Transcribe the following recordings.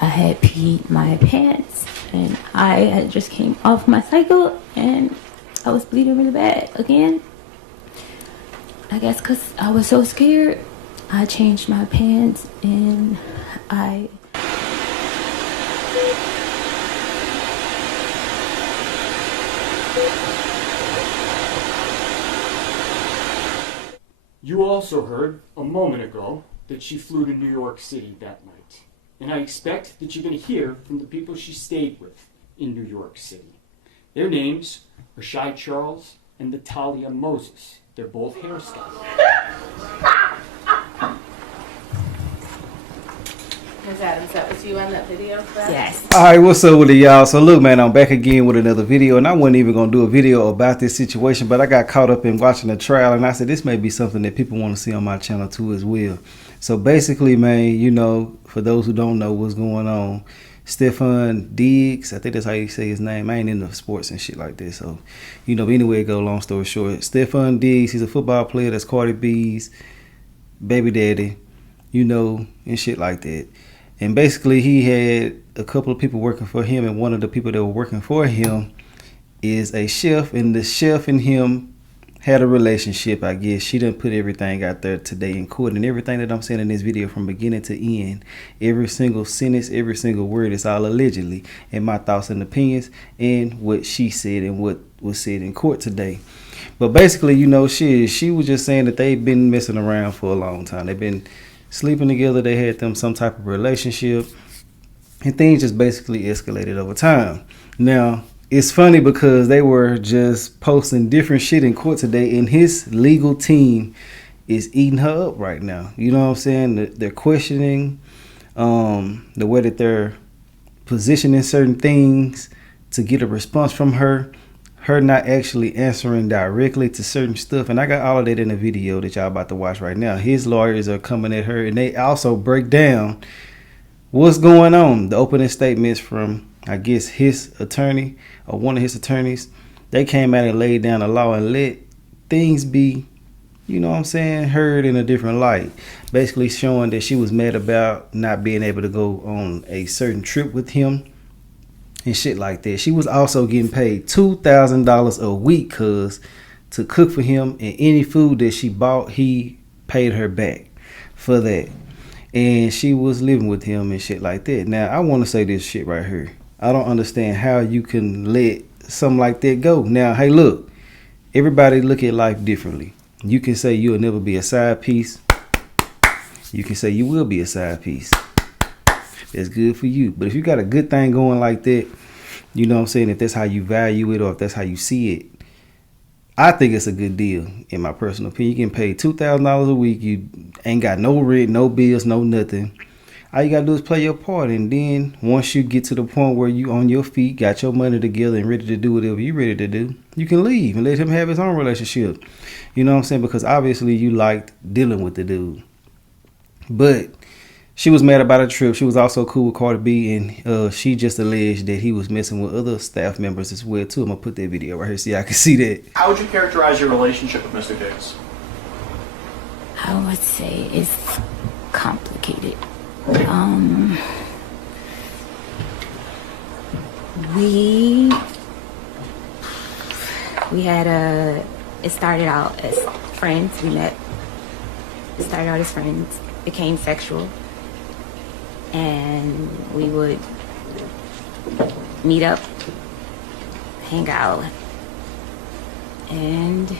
I had peed my pants, and I had just came off my cycle, and I was bleeding really bad again. I guess because I was so scared, I changed my pants, and I... You also heard a moment ago that she flew to New York City that night. And I expect that you're going to hear from the people she stayed with in New York City. Their names are Shy Charles and Natalia Moses. They're both hairstylists. Ms. Adams, that was you on that video? Yes. Alright, what's up with it, y'all? So look, man, I'm back again with another video, and I wasn't even going to do a video about this situation, but I got caught up in watching the trial, and I said this may be something that people want to see on my channel too as well. So basically, man, you know, for those who don't know what's going on, Stefon Diggs, I think that's how you say his name. I ain't into sports and shit like this, so, you know, anyway, go long story short, Stefon Diggs, he's a football player that's Cardi B's baby daddy, you know, and shit like that. And basically, he had a couple of people working for him, and one of the people that were working for him is a chef, and the chef and him had a relationship, I guess. She done put everything out there today in court, and everything that I'm saying in this video from beginning to end, every single sentence, every single word is all allegedly, and my thoughts and opinions, and what she said and what was said in court today. But basically, you know, she was just saying that they've been messing around for a long time. They've been sleeping together, they had them some type of relationship, and things just basically escalated over time. Now, it's funny because they were just posting different shit in court today, and his legal team is eating her up right now. You know what I'm saying? They're questioning the way that they're positioning certain things to get a response from her not actually answering directly to certain stuff. And I got all of that in the video that y'all about to watch right now. His lawyers are coming at her, and they also break down what's going on. The opening statements from, I guess, his attorney or one of his attorneys, they came out and laid down the law and let things be, you know what I'm saying, heard in a different light. Basically showing that she was mad about not being able to go on a certain trip with him and shit like that. She was also getting paid $2,000 a week to cook for him, and any food that she bought, he paid her back for that. And she was living with him and shit like that. Now, I want to say this shit right here. I don't understand how you can let something like that go. Now, hey, look, everybody look at life differently. You can say you'll never be a side piece. You can say you will be a side piece. That's good for you. But if you got a good thing going like that, you know what I'm saying, if that's how you value it or if that's how you see it, I think it's a good deal, in my personal opinion. You getting paid $2,000 a week. You ain't got no rent, no bills, no nothing. All you got to do is play your part. And then once you get to the point where you on your feet, got your money together and ready to do whatever you ready to do, you can leave and let him have his own relationship. You know what I'm saying? Because obviously you liked dealing with the dude. But she was mad about a trip. She was also cool with Cardi B, and she just alleged that he was messing with other staff members as well too. I'm gonna put that video right here so y'all can see that. How would you characterize your relationship with Mr. Diggs? I would say it's complicated. We had it started out as friends. It started out as friends, became sexual, and we would meet up, hang out, and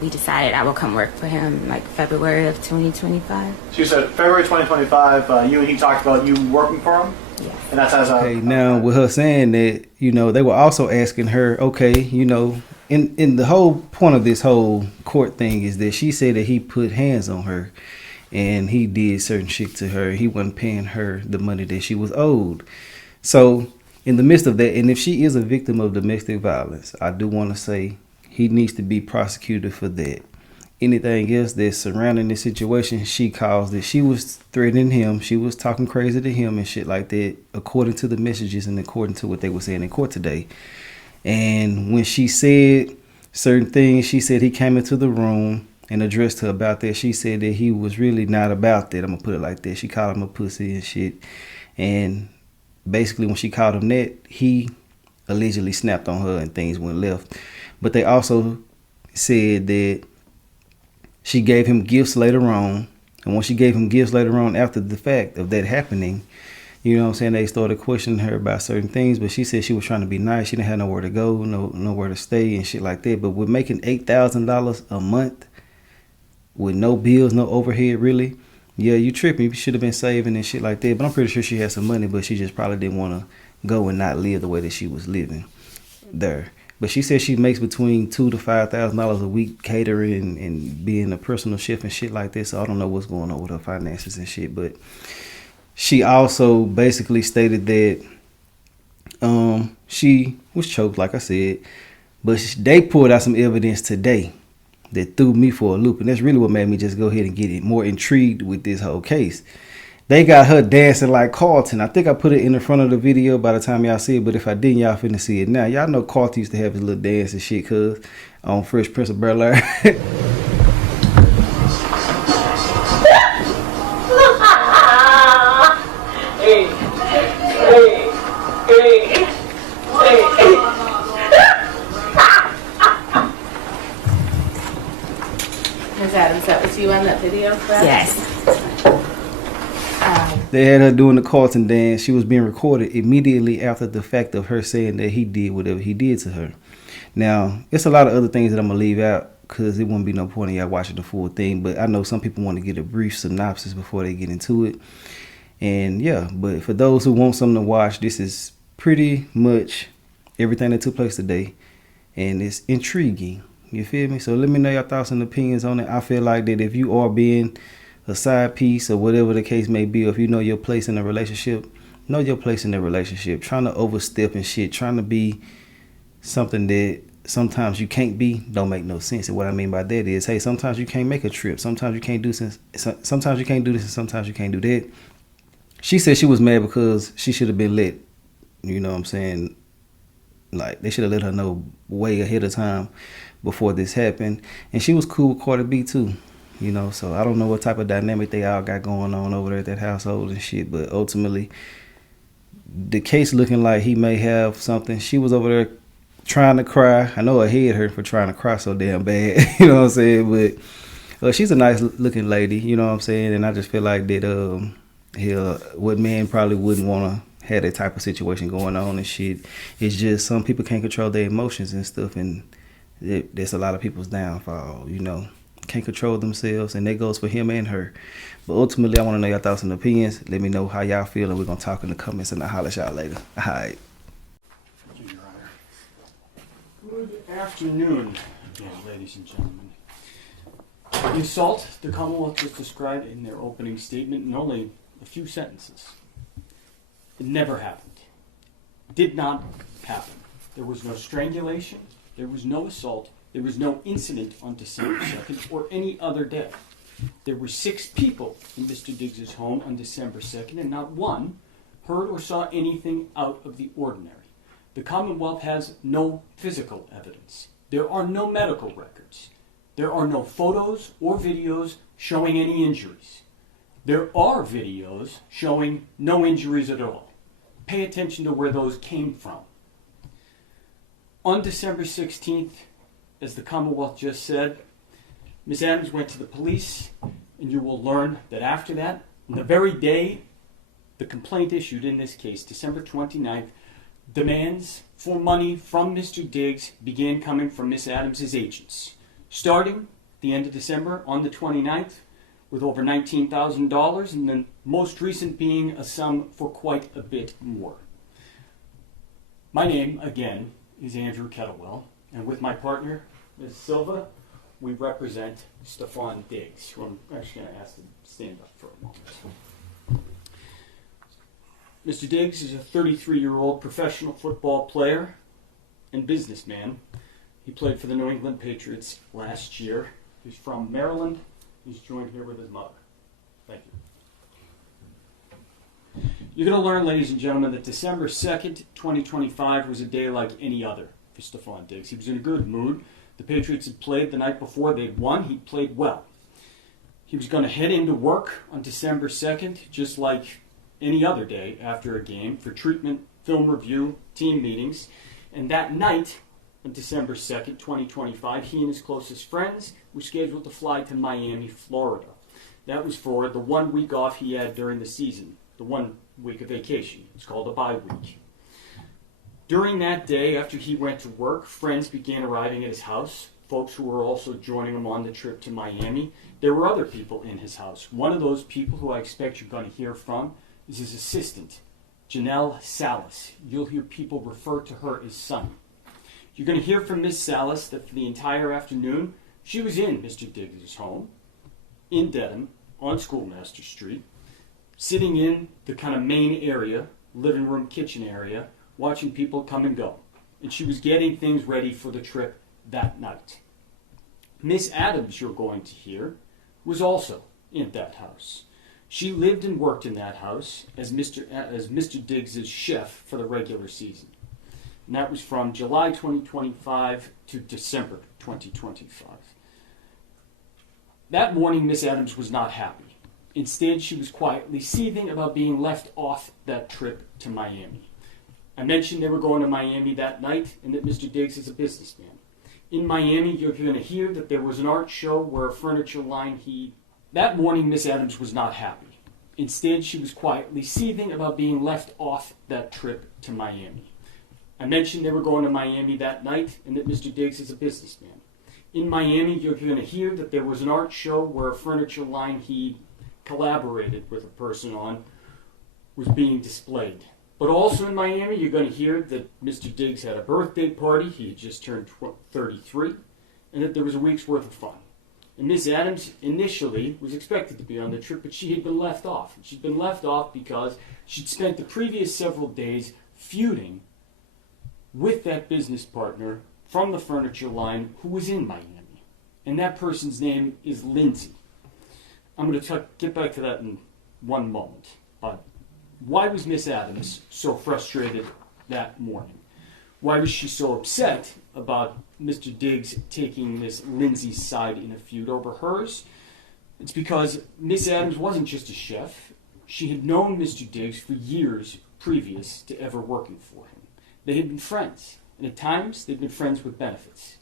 we decided I would come work for him like February of 2025. So you said February 2025, you and he talked about you working for him? Yes. And that's as a... Okay, now with her saying that, you know, they were also asking her, okay, you know, in the whole point of this whole court thing is that she said that he put hands on her and he did certain shit to her. He wasn't paying her the money that she was owed. So in the midst of that, and if she is a victim of domestic violence, I do want to say he needs to be prosecuted for that. Anything else that's surrounding this situation, she caused it. She was threatening him. She was talking crazy to him and shit like that, according to the messages and according to what they were saying in court today. And when she said certain things, she said he came into the room and addressed her about that. She said that he was really not about that. I'm gonna put it like that. She called him a pussy and shit. And basically, when she called him that, he allegedly snapped on her and things went left. But they also said that she gave him gifts later on. And when she gave him gifts later on after the fact of that happening, you know what I'm saying, they started questioning her about certain things. But she said she was trying to be nice. She didn't have nowhere to go, nowhere to stay and shit like that. But with making $8,000 a month with no bills, no overhead really, yeah, you tripping. You should have been saving and shit like that. But I'm pretty sure she had some money, but she just probably didn't want to go and not live the way that she was living there. But she said she makes between $2,000 to $5,000 a week catering and being a personal chef and shit like this. So I don't know what's going on with her finances and shit. But she also basically stated that she was choked, like I said. But they pulled out some evidence today that threw me for a loop. And that's really what made me just go ahead and get it more intrigued with this whole case. They got her dancing like Carlton. I think I put it in the front of the video by the time y'all see it, but if I didn't, y'all finna see it now. Y'all know Carlton used to have his little dance and shit, cuz on Fresh Prince of Bel-Air. Hey, hey, hey, hey. Ms. Adams, that was you on that video, correct? Yes. They had her doing the Carlton dance. She was being recorded immediately after the fact of her saying that he did whatever he did to her. Now, it's a lot of other things that I'm going to leave out because it wouldn't be no point in y'all watching the full thing. But I know some people want to get a brief synopsis before they get into it. And yeah, but for those who want something to watch, this is pretty much everything that took place today. And it's intriguing. You feel me? So let me know your thoughts and opinions on it. I feel like that if you are being a side piece or whatever the case may be, or if you know your place in a relationship, know your place in a relationship. Trying to overstep and shit, trying to be something that sometimes you can't be, don't make no sense. And what I mean by that is, hey, sometimes you can't make a trip. Sometimes you can't do this. Sometimes you can't do this, and sometimes you can't do that. She said she was mad because she should have been let. You know what I'm saying? Like, they should have let her know way ahead of time before this happened. And she was cool with Cardi B too. You know, so I don't know what type of dynamic they all got going on over there at that household and shit. But ultimately, the case looking like he may have something. She was over there trying to cry. I know her head hurt for trying to cry so damn bad. You know what I'm saying? But she's a nice looking lady. You know what I'm saying? And I just feel like that what men probably wouldn't want to have that type of situation going on and shit. It's just some people can't control their emotions and stuff. And that's a lot of people's downfall, you know. Can't control themselves, and that goes for him and her. But ultimately, I want to know your thoughts and opinions. Let me know how y'all feel, and we're going to talk in the comments, and I'll holler at y'all later. All right. Thank you, Your Honor. Good afternoon, again, ladies and gentlemen. The assault the Commonwealth just described in their opening statement in only a few sentences. It never happened. Did not happen. There was no strangulation. There was no assault. There was no incident on December 2nd or any other day. There were 6 people in Mr. Diggs' home on December 2nd, and not one heard or saw anything out of the ordinary. The Commonwealth has no physical evidence. There are no medical records. There are no photos or videos showing any injuries. There are videos showing no injuries at all. Pay attention to where those came from. On December 16th, as the Commonwealth just said, Ms. Adams went to the police, and you will learn that after that, on the very day the complaint issued in this case, December 29th, demands for money from Mr. Diggs began coming from Ms. Adams' agents. Starting the end of December on the 29th with over $19,000, and the most recent being a sum for quite a bit more. My name, again, is Andrew Kettlewell. And with my partner, Ms. Silva, we represent Stefon Diggs, who I'm actually going to ask to stand up for a moment. Mr. Diggs is a 33-year-old professional football player and businessman. He played for the New England Patriots last year. He's from Maryland. He's joined here with his mother. Thank you. You're going to learn, ladies and gentlemen, that December 2nd, 2025 was a day like any other for Stefon Diggs. He was in a good mood The Patriots had played the night before. They'd won. He played well. He was going to head into work on December 2nd, just like any other day after a game, for treatment, film review, team meetings. And that night, on December 2nd, 2025, he and his closest friends were scheduled to fly to Miami, Florida. That was for the 1 week off he had during the season, the 1 week of vacation. It's called a bye week. During that day, after he went to work, friends began arriving at his house, folks who were also joining him on the trip to Miami. There were other people in his house. One of those people who I expect you're going to hear from is his assistant, Janelle Salas. You'll hear people refer to her as Sonny. You're going to hear from Miss Salas that for the entire afternoon, she was in Mr. Diggs' home in Dedham on Schoolmaster Street, sitting in the kind of main area, living room, kitchen area, watching people come and go. And she was getting things ready for the trip that night. Miss Adams, you're going to hear, was also in that house. She lived and worked in that house as Mr. Diggs' chef for the regular season. And that was from July 2025 to December 2025. That morning, Miss Adams was not happy. Instead, she was quietly seething about being left off that trip to Miami. I mentioned they were going to Miami that night and that Mr. Diggs is a businessman. In Miami, you're going to hear that there was an art show where a furniture line That morning, Miss Adams was not happy. Instead, she was quietly seething about being left off that trip to Miami. I mentioned they were going to Miami that night and that Mr. Diggs is a businessman. In Miami, you're going to hear that there was an art show where a furniture line he collaborated with a person on was being displayed. But also in Miami, you're going to hear that Mr. Diggs had a birthday party. He had just turned 33, and that there was a week's worth of fun. And Miss Adams initially was expected to be on the trip, but she had been left off. She'd been left off because she'd spent the previous several days feuding with that business partner from the furniture line who was in Miami. And that person's name is Lindsay. I'm going to get back to that in one moment. Why was Miss Adams so frustrated that morning? Why was she so upset about Mr. Diggs taking Miss Lindsay's side in a feud over hers? It's because Miss Adams wasn't just a chef. She had known Mr. Diggs for years previous to ever working for him. They had been friends, and at times they'd been friends with benefits.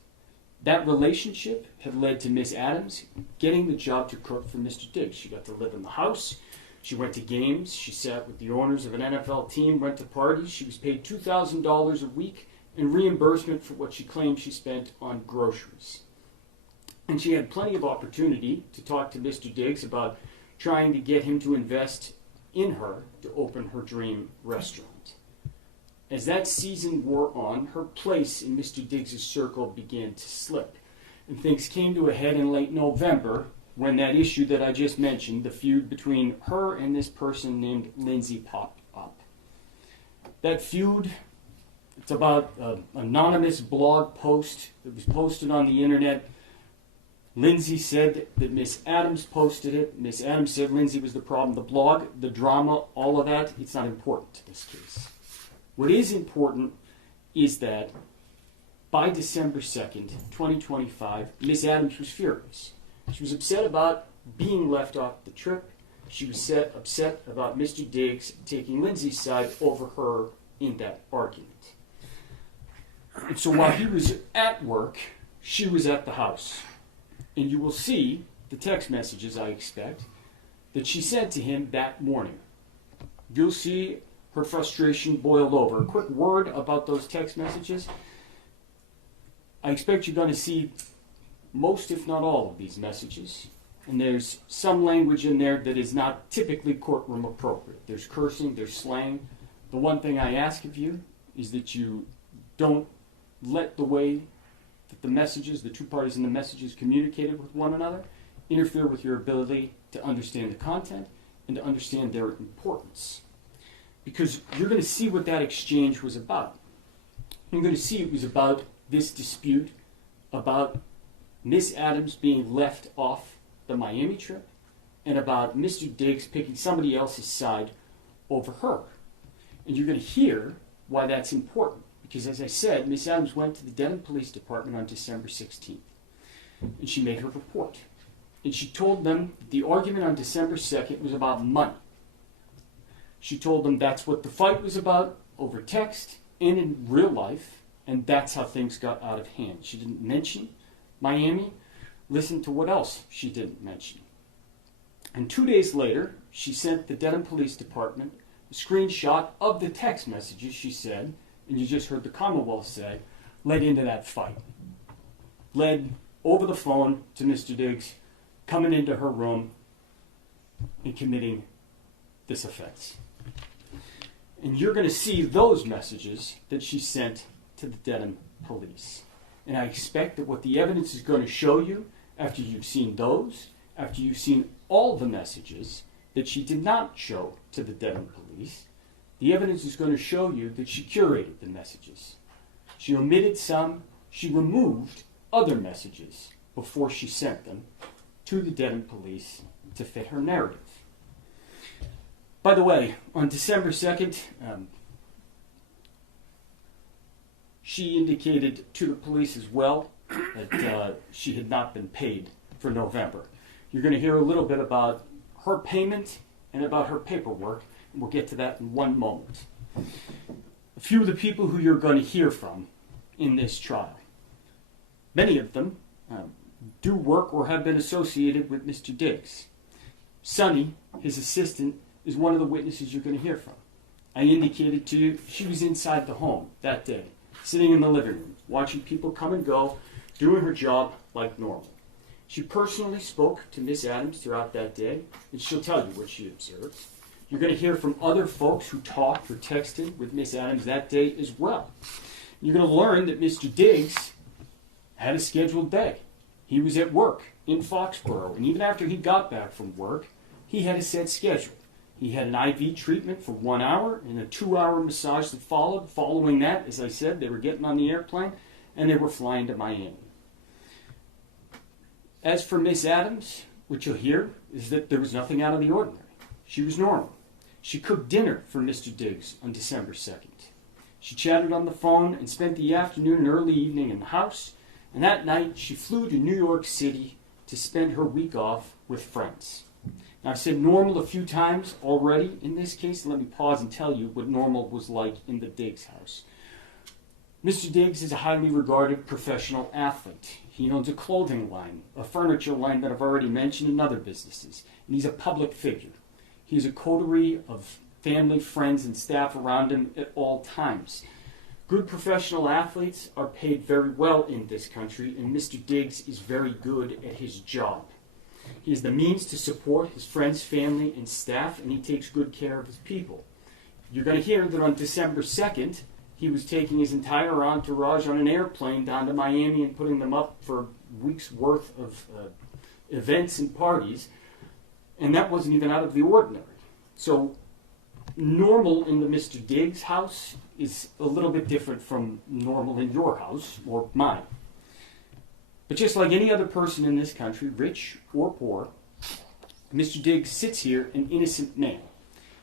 That relationship had led to Miss Adams getting the job to cook for Mr. Diggs. She got to live in the house. She went to games. She sat with the owners of an NFL team, went to parties. She was paid $2,000 a week in reimbursement for what she claimed she spent on groceries. And she had plenty of opportunity to talk to Mr. Diggs about trying to get him to invest in her to open her dream restaurant. As that season wore on, her place in Mr. Diggs' circle began to slip. And things came to a head in late November when that issue that I just mentioned, the feud between her and this person named Lindsay, popped up. That feud, it's about an anonymous blog post that was posted on the internet. Lindsay said that Miss Adams posted it. Miss Adams said Lindsay was the problem. The blog, the drama, all of that, it's not important to this case. What is important is that by December 2nd, 2025, Miss Adams was furious. She was upset about being left off the trip. She was upset about Mr. Diggs taking Lindsay's side over her in that argument. And so while he was at work, she was at the house. And you will see the text messages, I expect, that she sent to him that morning. You'll see her frustration boiled over. A quick word about those text messages. I expect you're going to see most, if not all, of these messages. And there's some language in there that is not typically courtroom appropriate. There's cursing, there's slang. The one thing I ask of you is that you don't let the way that the messages, the two parties in the messages communicated with one another, interfere with your ability to understand the content and to understand their importance. Because you're going to see what that exchange was about. You're going to see it was about this dispute, about Miss Adams being left off the Miami trip, and about Mr. Diggs picking somebody else's side over her. And you're going to hear why that's important. Because as I said, Miss Adams went to the Dedham Police Department on December 16th, and she made her report. And she told them that the argument on December 2nd was about money. She told them that's what the fight was about, over text and in real life, and that's how things got out of hand. She didn't mention Miami. Listen to what else she didn't mention. And 2 days later, she sent the Dedham Police Department a screenshot of the text messages she said, and you just heard the Commonwealth say, led into that fight. Led over the phone to Mr. Diggs, coming into her room and committing this offense. And you're going to see those messages that she sent to the Dedham police. And I expect that what the evidence is going to show you, after you've seen those, after you've seen all the messages that she did not show to the Dedham police, the evidence is going to show you that she curated the messages. She omitted some, she removed other messages before she sent them to the Dedham police to fit her narrative. By the way, on December 2nd, she indicated to the police as well that she had not been paid for November. You're going to hear a little bit about her payment and about her paperwork, and we'll get to that in one moment. A few of the people who you're going to hear from in this trial, many of them do work or have been associated with Mr. Diggs. Sonny, his assistant, is one of the witnesses you're going to hear from. I indicated to you she was inside the home that day, sitting in the living room, watching people come and go, doing her job like normal. She personally spoke to Miss Adams throughout that day, and she'll tell you what she observed. You're going to hear from other folks who talked or texted with Miss Adams that day as well. You're going to learn that Mr. Diggs had a scheduled day. He was at work in Foxborough, and even after he got back from work, he had a set schedule. He had an IV treatment for 1 hour and a 2-hour massage that followed. Following that, as I said, they were getting on the airplane and they were flying to Miami. As for Miss Adams, what you'll hear is that there was nothing out of the ordinary. She was normal. She cooked dinner for Mr. Diggs on December 2nd. She chatted on the phone and spent the afternoon and early evening in the house. And that night, she flew to New York City to spend her week off with friends. Now, I've said normal a few times already in this case. Let me pause and tell you what normal was like in the Diggs house. Mr. Diggs is a highly regarded professional athlete. He owns a clothing line, a furniture line that I've already mentioned, and other businesses. And he's a public figure. He's a coterie of family, friends, and staff around him at all times. Good professional athletes are paid very well in this country, and Mr. Diggs is very good at his job. He has the means to support his friends, family, and staff, and he takes good care of his people. You're going to hear that on December 2nd, he was taking his entire entourage on an airplane down to Miami and putting them up for a week's worth of events and parties, and that wasn't even out of the ordinary. So normal in the Mr. Diggs house is a little bit different from normal in your house or mine. But just like any other person in this country, rich or poor, Mr. Diggs sits here an innocent man.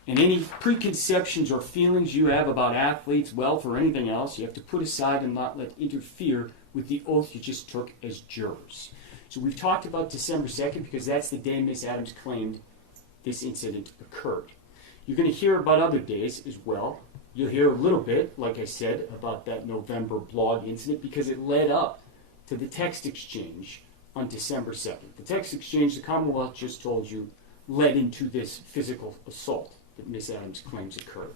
And any preconceptions or feelings you have about athletes, wealth, or anything else, you have to put aside and not let interfere with the oath you just took as jurors. So we've talked about December 2nd because that's the day Miss Adams claimed this incident occurred. You're going to hear about other days as well. You'll hear a little bit, like I said, about that November blog incident because it led up to the text exchange on December 2nd. The text exchange, the Commonwealth just told you, led into this physical assault that Miss Adams claims occurred.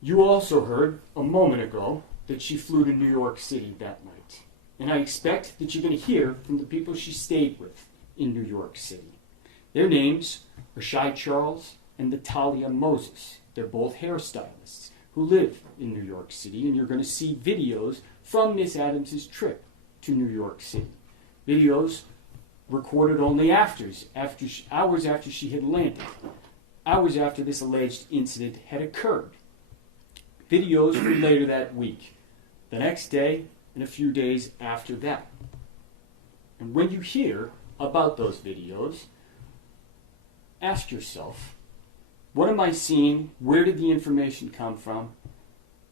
You also heard a moment ago that she flew to New York City that night. And I expect that you're going to hear from the people she stayed with in New York City. Their names are Shy Charles and Natalia Moses. They're both hairstylists who live in New York City, and you're going to see videos from Miss Adams' trip to New York City. Videos recorded only hours after she had landed, hours after this alleged incident had occurred. Videos from later that week, the next day, and a few days after that. And when you hear about those videos, ask yourself, what am I seeing? Where did the information come from?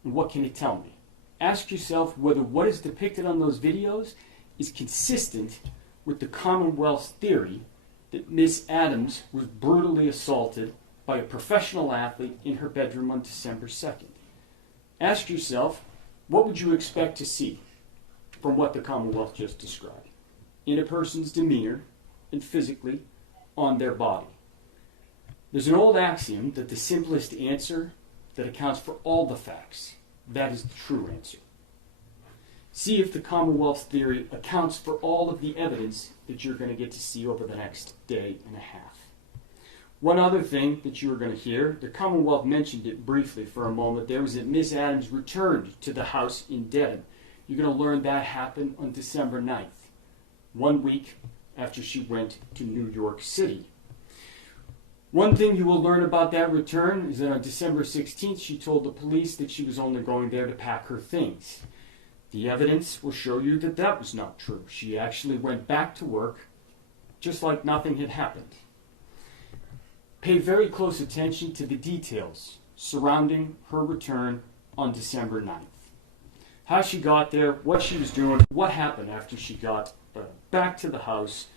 And what can it tell me? Ask yourself whether what is depicted on those videos is consistent with the Commonwealth's theory that Miss Adams was brutally assaulted by a professional athlete in her bedroom on December 2nd. Ask yourself, what would you expect to see from what the Commonwealth just described in a person's demeanor and physically on their body? There's an old axiom that the simplest answer that accounts for all the facts, that is the true answer. See if the Commonwealth's theory accounts for all of the evidence that you're going to get to see over the next day and a half. One other thing that you are going to hear, the Commonwealth mentioned it briefly for a moment there, was that Miss Adams returned to the house in Dedham. You're going to learn that happened on December 9th, 1 week after she went to New York City. One thing you will learn about that return is that on December 16th, she told the police that she was only going there to pack her things. The evidence will show you that that was not true. She actually went back to work just like nothing had happened. Pay very close attention to the details surrounding her return on December 9th. How she got there, what she was doing, what happened after she got back to the house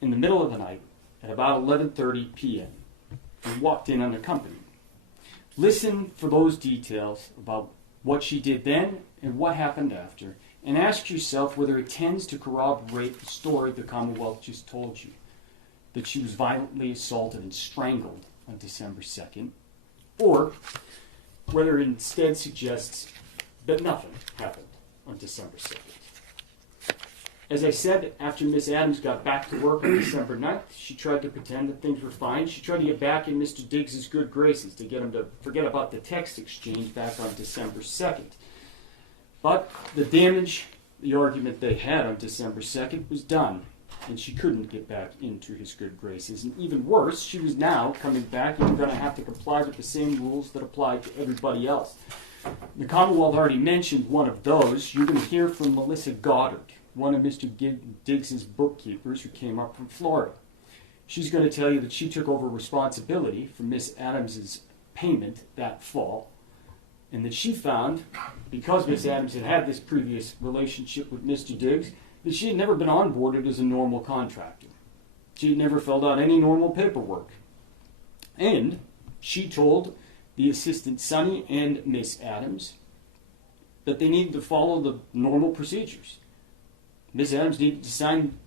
in the middle of the night at about 11:30 p.m. and walked in unaccompanied. Listen for those details about what she did then and what happened after, and ask yourself whether it tends to corroborate the story the Commonwealth just told you, that she was violently assaulted and strangled on December 2nd, or whether it instead suggests that nothing happened on December 2nd. As I said, after Miss Adams got back to work on December 9th, she tried to pretend that things were fine. She tried to get back in Mr. Diggs' good graces, to get him to forget about the text exchange back on December 2nd. But the damage, the argument they had on December 2nd was done, and she couldn't get back into his good graces. And even worse, she was now coming back and going to have to comply with the same rules that applied to everybody else. The Commonwealth already mentioned one of those. You're going to hear from Melissa Goddard, one of Mr. Diggs' bookkeepers who came up from Florida. She's going to tell you that she took over responsibility for Miss Adams' payment that fall, and that she found, because Miss Adams had had this previous relationship with Mr. Diggs, that she had never been onboarded as a normal contractor. She had never filled out any normal paperwork. And she told the assistant Sonny and Miss Adams that they needed to follow the normal procedures. Miss Adams needed to sign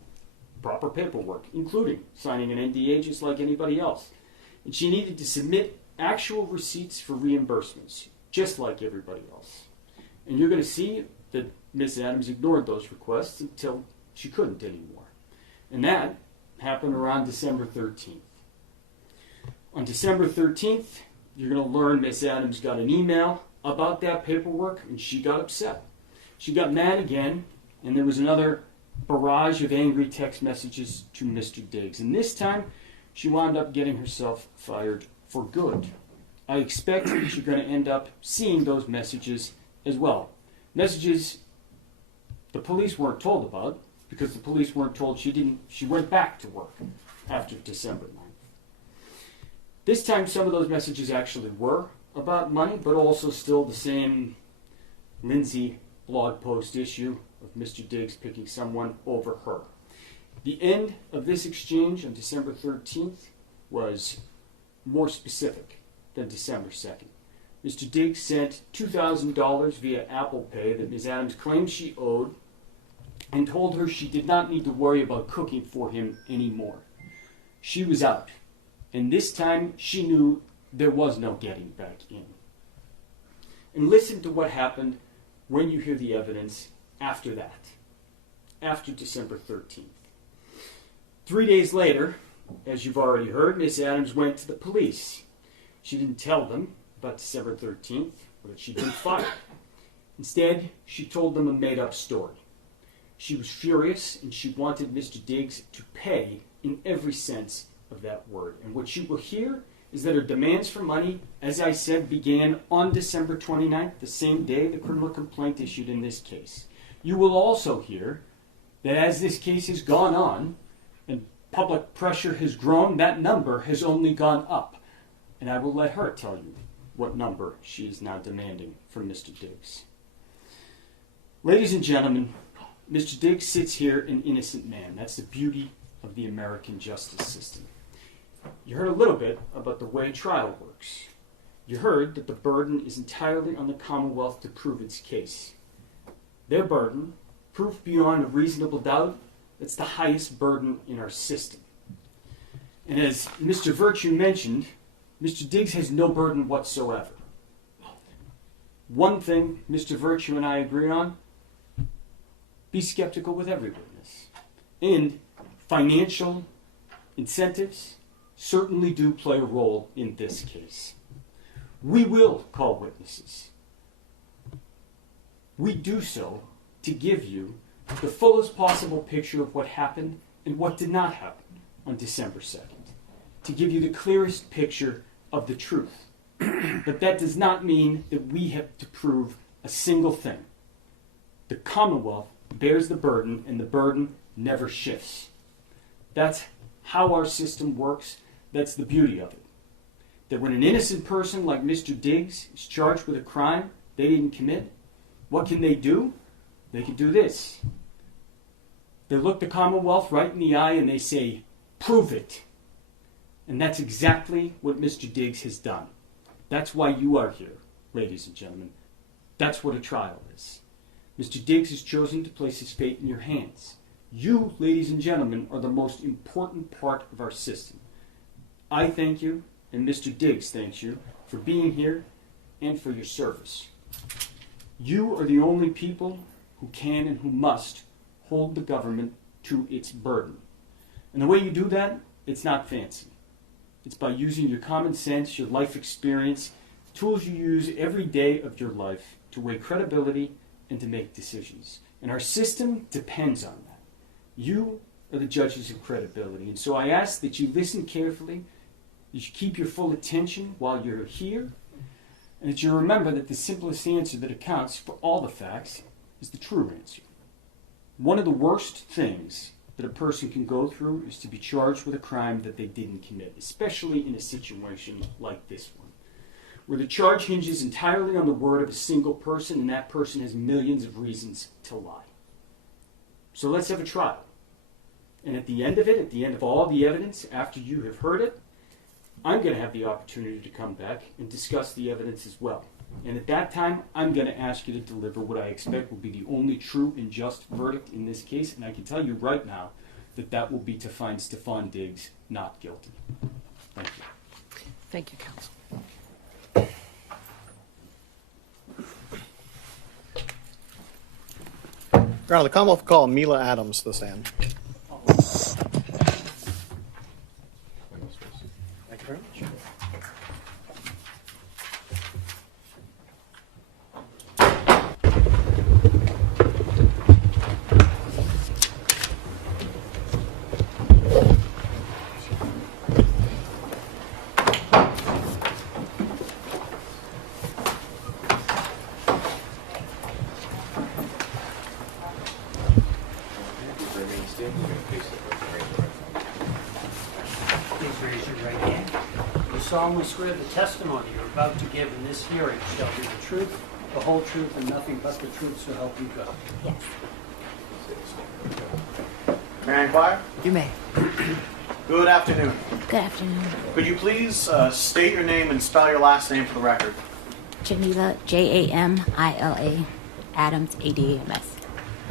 proper paperwork, including signing an NDA just like anybody else. And she needed to submit actual receipts for reimbursements, just like everybody else. And you're going to see that Miss Adams ignored those requests until she couldn't anymore. And that happened around December 13th. On December 13th, you're going to learn Miss Adams got an email about that paperwork, and she got upset. She got mad again, and there was another barrage of angry text messages to Mr. Diggs. And this time, she wound up getting herself fired for good. I expect that you're going to end up seeing those messages as well. Messages the police weren't told about, because the police weren't told she went back to work after December 9th. This time, some of those messages actually were about money, but also still the same Lindsay blog post issue of Mr. Diggs picking someone over her. The end of this exchange on December 13th was more specific than December 2nd. Mr. Diggs sent $2,000 via Apple Pay that Ms. Adams claimed she owed, and told her she did not need to worry about cooking for him anymore. She was out, and this time she knew there was no getting back in. And listen to what happened when you hear the evidence after that, after December 13th. 3 days later, as you've already heard, Miss Adams went to the police. She didn't tell them about December 13th, or that she'd been fired. Instead, she told them a made-up story. She was furious, and she wanted Mr. Diggs to pay in every sense of that word. And what you will hear is that her demands for money, as I said, began on December 29th, the same day the criminal complaint issued in this case. You will also hear that as this case has gone on, and public pressure has grown, that number has only gone up. And I will let her tell you what number she is now demanding from Mr. Diggs. Ladies and gentlemen, Mr. Diggs sits here an innocent man. That's the beauty of the American justice system. You heard a little bit about the way trial works. You heard that the burden is entirely on the Commonwealth to prove its case. Their burden, proof beyond a reasonable doubt, that's the highest burden in our system. And as Mr. Virtue mentioned, Mr. Diggs has no burden whatsoever. One thing Mr. Virtue and I agree on, be skeptical with every witness. And financial incentives certainly do play a role in this case. We will call witnesses. We do so to give you the fullest possible picture of what happened and what did not happen on December 2nd, to give you the clearest picture of the truth. But that does not mean that we have to prove a single thing. The Commonwealth bears the burden, and the burden never shifts. That's how our system works. That's the beauty of it. That when an innocent person like Mr. Diggs is charged with a crime they didn't commit, what can they do? They can do this. They look the Commonwealth right in the eye and they say, prove it. And that's exactly what Mr. Diggs has done. That's why you are here, ladies and gentlemen. That's what a trial is. Mr. Diggs has chosen to place his fate in your hands. You, ladies and gentlemen, are the most important part of our system. I thank you, and Mr. Diggs thanks you, for being here and for your service. You are the only people who can and who must hold the government to its burden. And the way you do that, it's not fancy. It's by using your common sense, your life experience, tools you use every day of your life to weigh credibility and to make decisions. And our system depends on that. You are the judges of credibility. And so I ask that you listen carefully, that you keep your full attention while you're here, and that you remember that the simplest answer that accounts for all the facts is the true answer. One of the worst things that a person can go through is to be charged with a crime that they didn't commit, especially in a situation like this one, where the charge hinges entirely on the word of a single person, and that person has millions of reasons to lie. So let's have a trial. And at the end of it, at the end of all the evidence, after you have heard it, I'm going to have the opportunity to come back and discuss the evidence as well. And at that time, I'm going to ask you to deliver what I expect will be the only true and just verdict in this case. And I can tell you right now that that will be to find Stefon Diggs not guilty. Thank you. Thank you, counsel. Your Honor, the Commonwealth will call Mila Adams to the stand. Thank you very much. Please raise your right hand. You solemnly swear the testimony you're about to give in this hearing shall be the truth, the whole truth, and nothing but the truth, so help you God. Yes. May I inquire? You may. Good afternoon. Good afternoon. Could you please state your name and spell your last name for the record? Jamila, Jamila, Adams, ADAMS.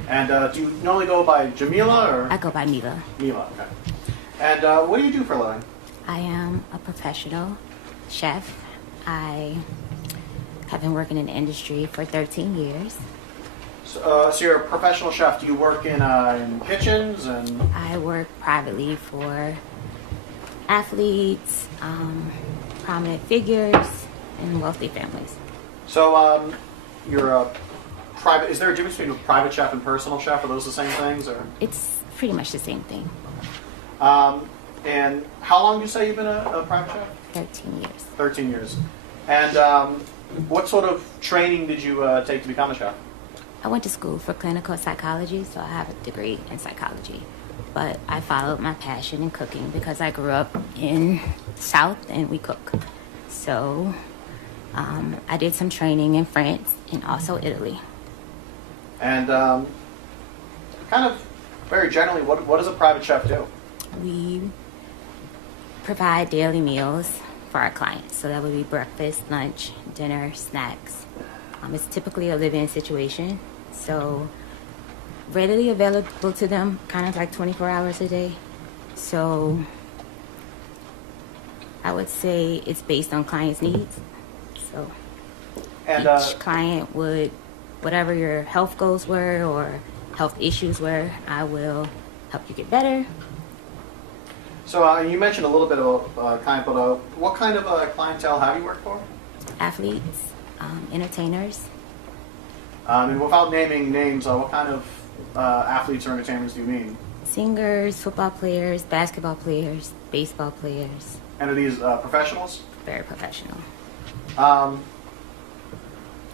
And do you normally go by Jamila or I go by Mila. Mila? Okay. And what do you do for a living? I am a professional chef. I have been working in the industry for 13 years. So you're a professional chef. Do you work in kitchens and? I work privately for athletes, prominent figures, and wealthy families. So you're a private. Is there a difference between a private chef and personal chef? Are those the same things, or? It's pretty much the same thing. And how long do you say you've been a private chef? 13 years. 13 years. And what sort of training did you take to become a chef? I went to school for clinical psychology, so I have a degree in psychology. But I followed my passion in cooking because I grew up in the South and we cook. So I did some training in France and also Italy. And kind of very generally, what does a private chef do? We provide daily meals for our clients. So that would be breakfast, lunch, dinner, snacks. It's typically a live-in situation. So readily available to them, kind of like 24 hours a day. So I would say it's based on clients' needs. So And each client would, whatever your health goals were or health issues were, I will help you get better. so you mentioned a little bit about client, but what kind of clientele have you worked for? Athletes, entertainers, And without naming names, what kind of athletes or entertainers do you mean? singers, football players, basketball players, baseball players, And are these professionals? very professional. How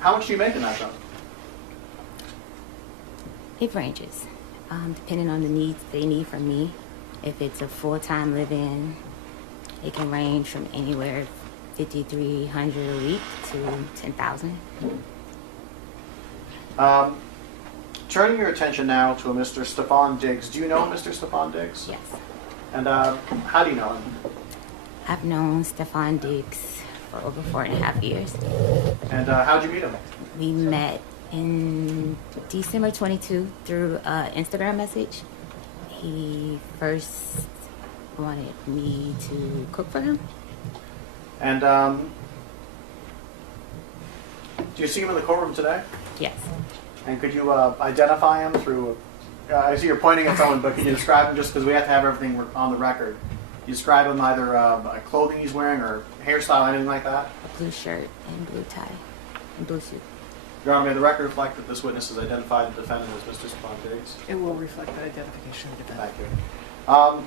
much do you make in that job? It ranges, depending on the needs they need from me. If it's a full-time live-in, it can range from anywhere $5,300 a week to $10,000. Turning your attention now to a Mr. Stefon Diggs. Do you know Mr. Stefon Diggs? Yes, And how do you know him? I've known Stefon Diggs for over 4.5 years. And how'd you meet him? We met in December 22 through an Instagram message. He first wanted me to cook for him. And do you see him in the courtroom today? Yes. And could you identify him through? I see you're pointing at someone, but can you describe him just because we have to have everything on the record? You describe him either clothing he's wearing or hairstyle, anything like that? A blue shirt and blue tie and blue suit. Your Honor, may the record reflect that this witness has identified the defendant as Mr. Stefon Diggs? It will reflect that identification of the defendant. Thank you.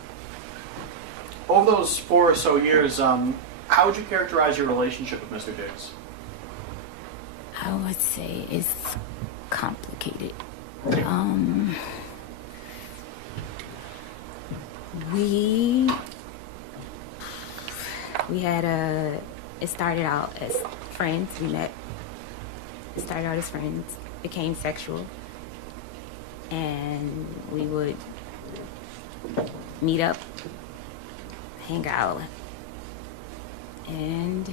Over those 4 or so years, how would you characterize your relationship with Mr. Diggs? I would say it's complicated. We had it started out as friends. We met. It started out as friends, became sexual, and we would meet up, hang out, and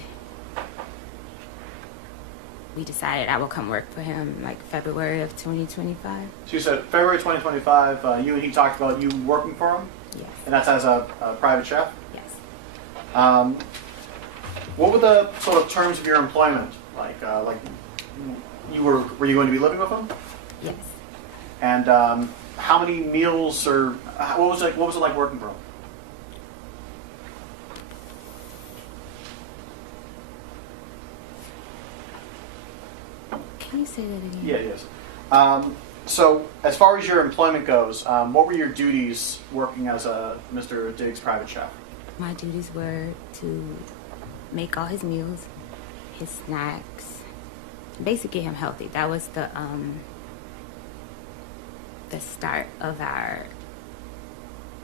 we decided I would come work for him like February of 2025. So you said February 2025, you and he talked about you working for him, Yes, and that's as a private chef? yes. What were the sort of terms of your employment? Like were you going to be living with him? Yes. And how many meals or what was it like working for him? Can you say that again? Yeah, yes. So as far as your employment goes, what were your duties working as a Mr. Diggs private chef? My duties were to make all his meals, his snacks, basically get him healthy. That was the start of our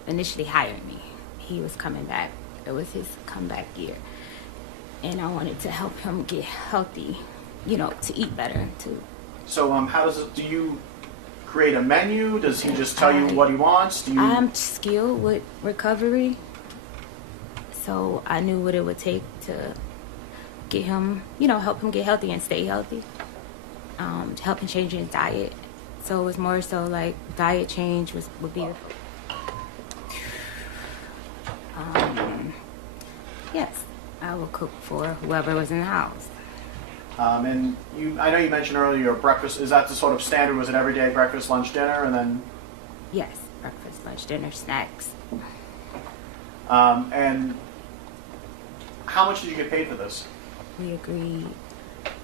initially hiring me. He was coming back. It was his comeback year. And I wanted to help him get healthy, to eat better, to So how does it, do you create a menu? Does he just tell you what he wants? Do you? I'm skilled with recovery, so I knew what it would take to get him, help him get healthy and stay healthy, to help him change his diet. So it was more so like diet change would be, yes, I will cook for whoever was in the house. And I know you mentioned earlier your breakfast. Is that the sort of standard? Was it every day breakfast, lunch, dinner, and then? Yes, breakfast, lunch, dinner, snacks. And how much did you get paid for this? We agreed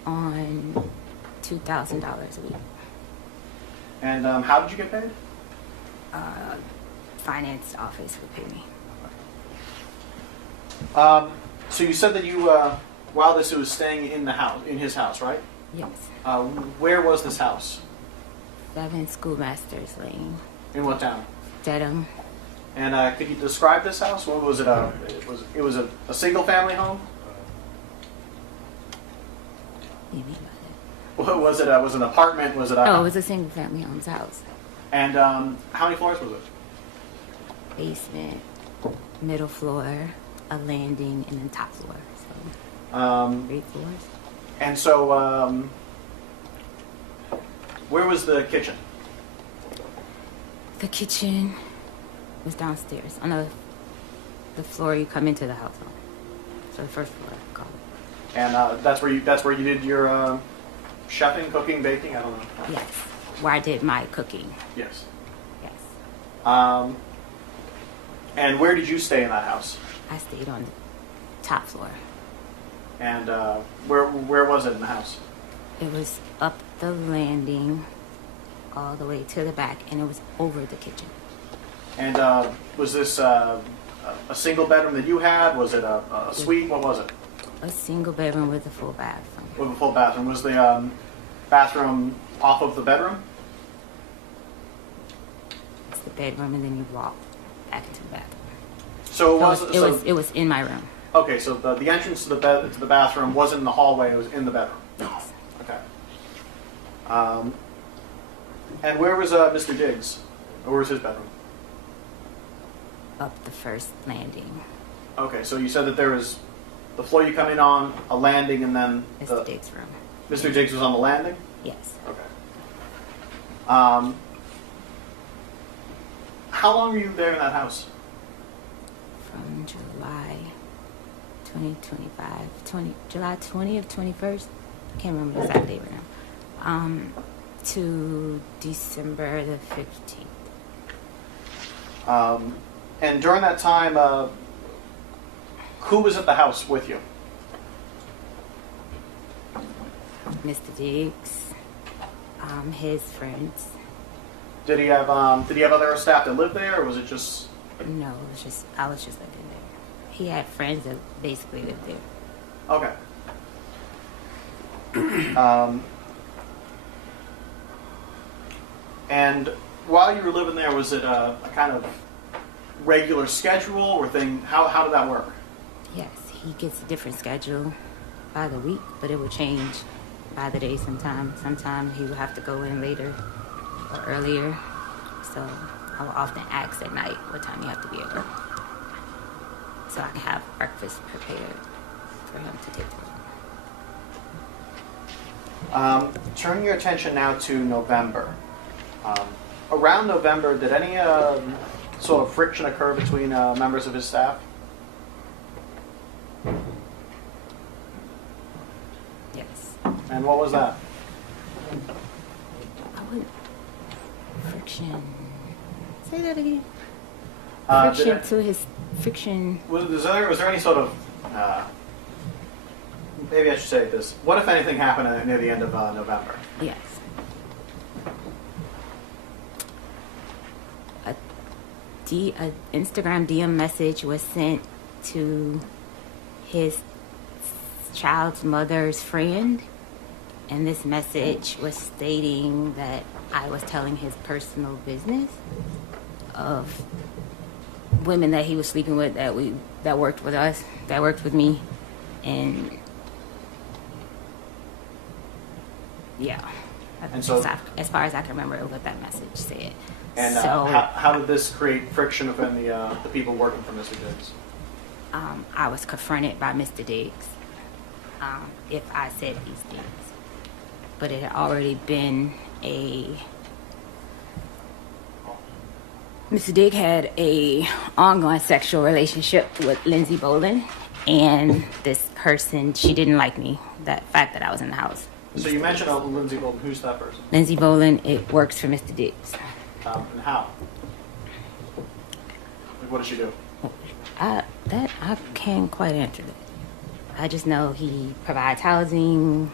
on $2,000 a week. And how did you get paid? Finance office would pay me. So you said that you, while this was staying in his house, right? Yes. Where was this house? 7 Schoolmasters Lane, In what town? Dedham. And could you describe this house? What was it? It was a single family home. do you mean by What was it? Was it an apartment? Was it? that? Oh, it was a single family home's house. And how many floors was it? Basement, middle floor, a landing, and then top floor. So 3 floors. And so, where was the kitchen? The kitchen was downstairs on the floor you come into the house on. So the first floor, I call it. And that's where you did your chefing, cooking, baking. I don't know. Yes, where I did my cooking. Yes. Yes, And where did you stay in that house? I stayed on the top floor. And where was it in the house? It was up the landing, all the way to the back, and it was over the kitchen. And was this a single bedroom that you had? Was it a suite? What was it? A single bedroom with a full bathroom. With a full bathroom. Was the bathroom off of the bedroom? It's the bedroom, and then you walk back into the bathroom. So It was in my room. Okay, so the entrance to the bathroom wasn't in the hallway; it was in the bedroom. Yes. Okay. And where was Mr. Diggs? Or where was his bedroom? Up the first landing. Okay, so you said that there was the floor you come in on, a landing, and then Mr. Diggs' room. Mr. Diggs was on the landing? Yes. Okay. How long were you there in that house? From July 2025, July 20th, 21st, I can't remember the exact date right now, to December the 15th. And during that time, who was at the house with you? Mr. Diggs, his friends. Did he have other staff that lived there, or was it just? No, I was just living there. He had friends that basically lived there. Okay. And while you were living there, was it a kind of regular schedule or thing? How did that work? Yes, he gets a different schedule by the week, but it would change by the day sometimes. Sometimes he would have to go in later or earlier. So I would often ask at night what time you have to be at work, so I can have breakfast prepared for him to take to work. Turning your attention now to November. Around November, did any sort of friction occur between members of his staff? Yes. And what was that? I would friction. Say that again. Friction. Was there any sort of maybe I should say this. What, if anything, happened near the end of November? Yes. A Instagram DM message was sent to his child's mother's friend, and this message was stating that I was telling his personal business of women that he was sleeping with that worked with us, that worked with me, and yeah. And so, as far as I can remember, what that message said. And so, how did this create friction within the people working for Mr. Diggs? I was confronted by Mr. Diggs if I said these things. But it had already been Mr. Diggs had a ongoing sexual relationship with Lindsay Bolin, and this person, she didn't like me, that fact that I was in the house. So you mentioned Lindsay Bolin. Who's that person? Lindsay Bolin, it works for Mr. Diggs. And how? Like, what does she do? I can't quite answer that. I just know he provides housing,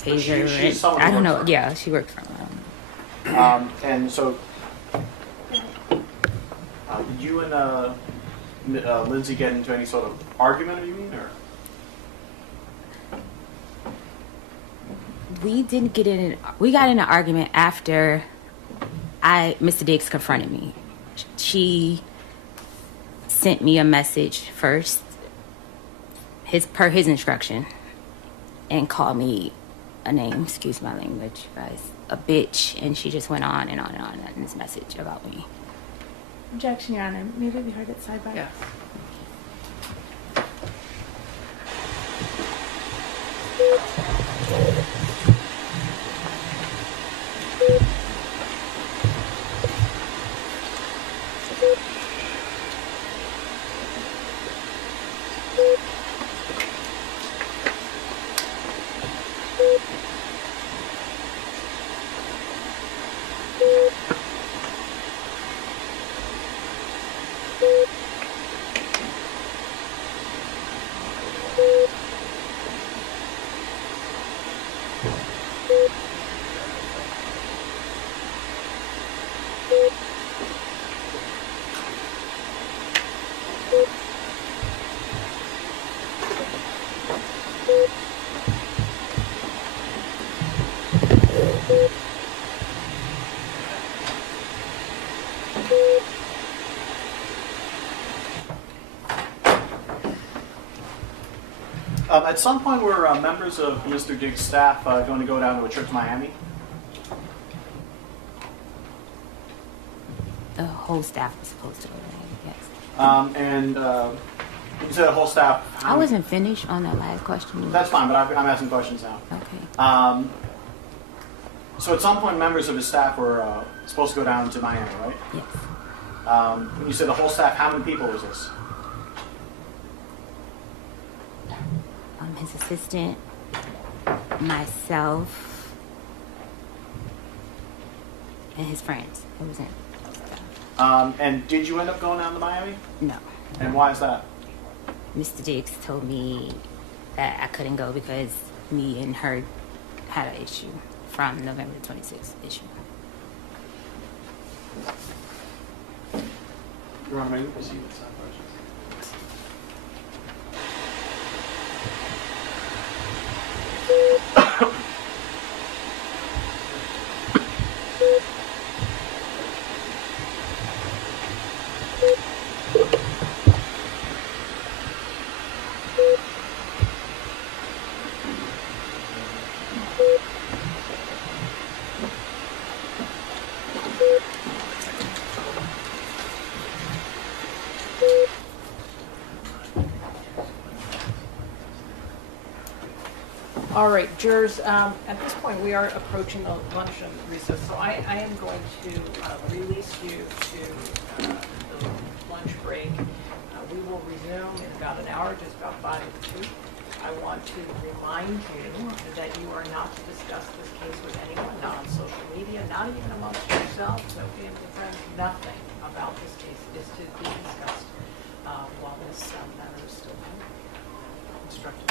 pays her rent. Someone I don't know. for Yeah, she works for him. And so, did you and Lindsay get into any sort of argument, or you mean, or? We didn't get in. We got in an argument after Mr. Diggs confronted me. She sent me a message first, per his instruction, and called me a name, excuse my language, guys, a bitch, and she just went on and on and on in this message about me. Objection, Your Honor. Maybe we heard it side by. Yes. At some point, were members of Mr. Diggs' staff going to go down to a trip to Miami? The whole staff was supposed to go there, yes. And you said the whole staff. I wasn't finished on that last question. That's fine, but I'm asking questions now. Okay. So at some point, members of his staff were supposed to go down to Miami, right? Yes. When you said the whole staff, how many people was this? His assistant, myself, and his friends. It was in. And did you end up going down to Miami? No. And why is that? Mr. Diggs told me that I couldn't go because me and her had an issue from November 26th issue. Your Honor, may we proceed with some questions? All right, jurors, at this point, we are approaching the luncheon recess, so I am going to release you to the lunch break. We will resume in about an hour, just about 5 to 2. I want to remind you that you are not to discuss this case with anyone, not on social media, not even amongst yourselves, no family, friends, nothing about this case is to be discussed while this matter is still pending. Instructed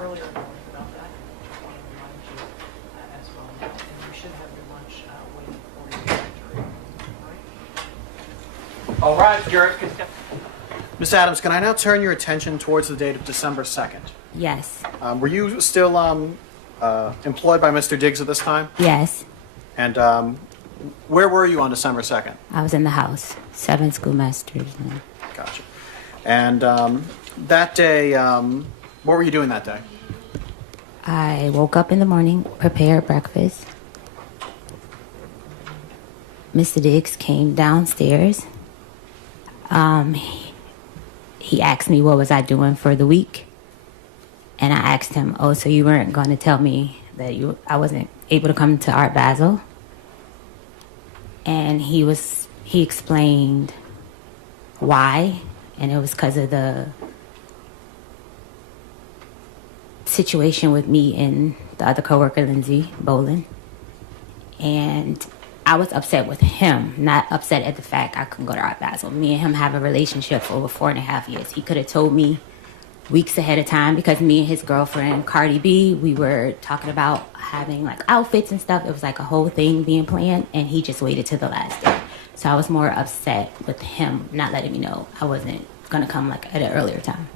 earlier in the morning about that. I want to remind you as well now. And you should have your lunch waiting for you. All right, jurors can step. Ms. Adams, can I now turn your attention towards the date of December 2nd? Yes. Were you still employed by Mr. Diggs at this time? Yes. And where were you on December 2nd? I was in the house. 7 schoolmasters. Gotcha. And that day, what were you doing that day? I woke up in the morning, prepared breakfast. Mr. Diggs came downstairs. He asked me what was I doing for the week. And I asked him, oh, so you weren't going to tell me that I wasn't able to come to Art Basel? And he explained why, and it was because of the situation with me and the other coworker, Lindsay Bolin. And I was upset with him, not upset at the fact I couldn't go to Art Basel. Me and him have a relationship for over 4.5 years. He could have told me weeks ahead of time because me and his girlfriend, Cardi B, we were talking about having like outfits and stuff. It was like a whole thing being planned, and he just waited till the last day. So I was more upset with him not letting me know I wasn't going to come like at an earlier time.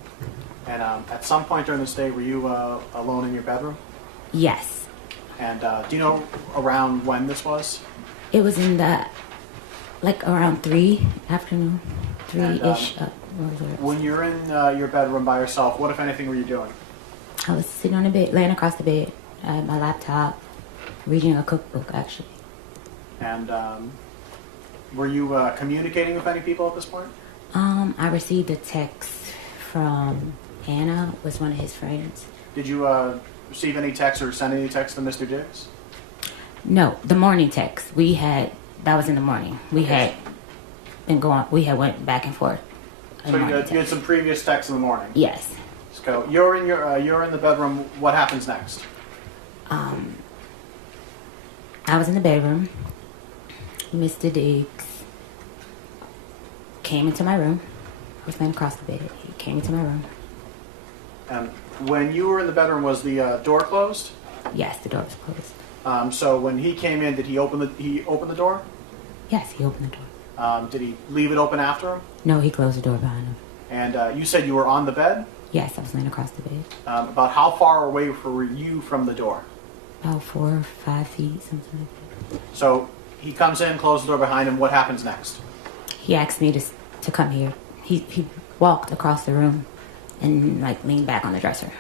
And at some point during this day, were you alone in your bedroom? Yes. And do you know around when this was? It was in the, like around 3 afternoon, 3-ish. When you're in your bedroom by yourself, what, if anything, were you doing? I was sitting on the bed, laying across the bed. at my laptop, reading a cookbook, actually. And were you communicating with any people at this point? I received a text from Hannah, was one of his friends. Did you receive any text or send any text to Mr. Diggs? No, the morning text. That was in the morning. We had went back and forth. So you had some previous texts in the morning? Yes. So you're in the bedroom. What happens next? I was in the bedroom. Mr. Diggs came into my room. I was laying across the bed. He came into my room. And when you were in the bedroom, was the door closed? Yes, the door was closed. So when he came in, did he open the door? Yes, he opened the door. Did he leave it open after him? No, he closed the door behind him. And you said you were on the bed? Yes, I was laying across the bed. About how far away were you from the door? About 4 or 5 feet, something like that. So he comes in, closes the door behind him. What happens next? He asked me to come here. He walked across the room and leaned back on the dresser.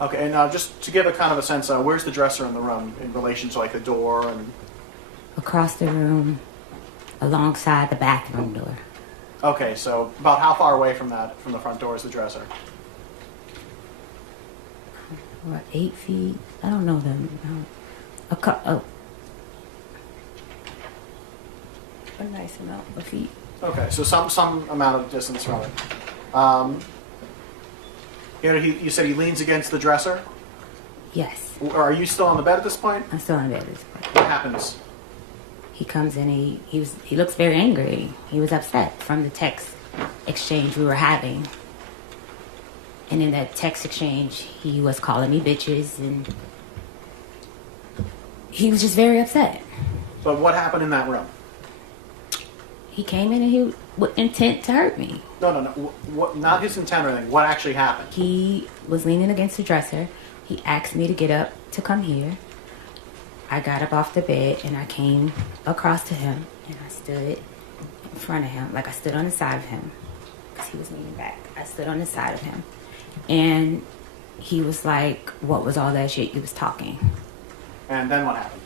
Okay, and just to give a kind of a sense, where's the dresser in the room in relation to the door and? Across the room, alongside the bathroom door. Okay, so about how far away from the front door is the dresser? Or 8 feet. I don't know them. A nice amount of feet. Okay, so some amount of distance from it. You said he leans against the dresser? Yes. Or are you still on the bed at this point? I'm still in bed at this point. What happens? He comes in, he looks very angry. He was upset from the text exchange we were having. And in that text exchange, he was calling me bitches, and he was just very upset. But what happened in that room? He came in and he with intent to hurt me. No. What, not his intent or anything. What actually happened? He was leaning against the dresser. He asked me to get up to come here. I got up off the bed and I came across to him and I stood in front of him, I stood on the side of him because he was leaning back. I stood on the side of him and he was like, "What was all that shit you was talking?" And then what happened?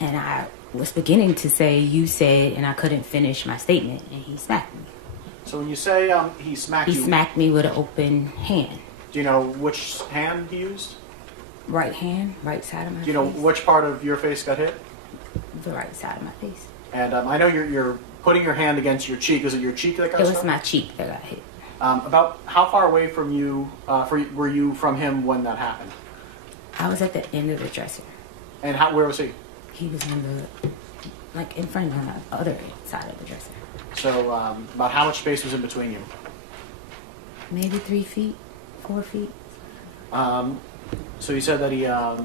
And I was beginning to say, "You said," and I couldn't finish my statement and he smacked me. So when you say he smacked you... He smacked me with an open hand. Do you know which hand he used? Right hand, right side of my face. Do you know which part of your face got hit? The right side of my face. And I know you're putting your hand against your cheek. Is it your cheek that got It was struck? my cheek that got hit. About how far away from you were you from him when that happened? I was at the end of the dresser. And where was he? He was in in front of me on the other side of the dresser. So about how much space was in between you? Maybe 3 feet, 4 feet. So you said that he I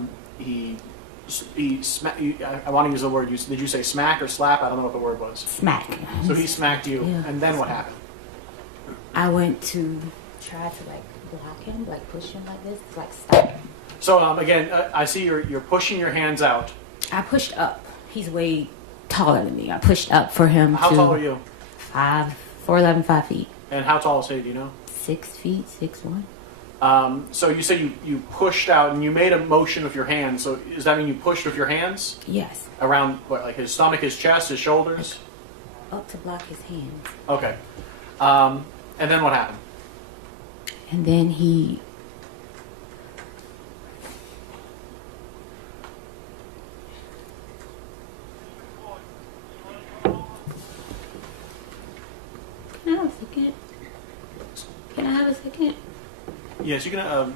want to use the word. Did you say smack or slap? I don't know what the word was. Smack. So he smacked you, Yeah. and then what happened? I went to try to block him, push him like this, stop him. So again, I see you're pushing your hands out. I pushed up. He's way taller than me. I pushed up for him How to... tall are you? 4'11", 5 feet. And how tall is he? Do you know? 6 feet, 6'1". So you said you pushed out and you made a motion with your hands. So does that mean you pushed with your hands Yes. around his stomach, his chest, his shoulders? Up to block his hands. Okay. And then what happened? And then he... Can I have a second? Can I have a second? Yes, you can.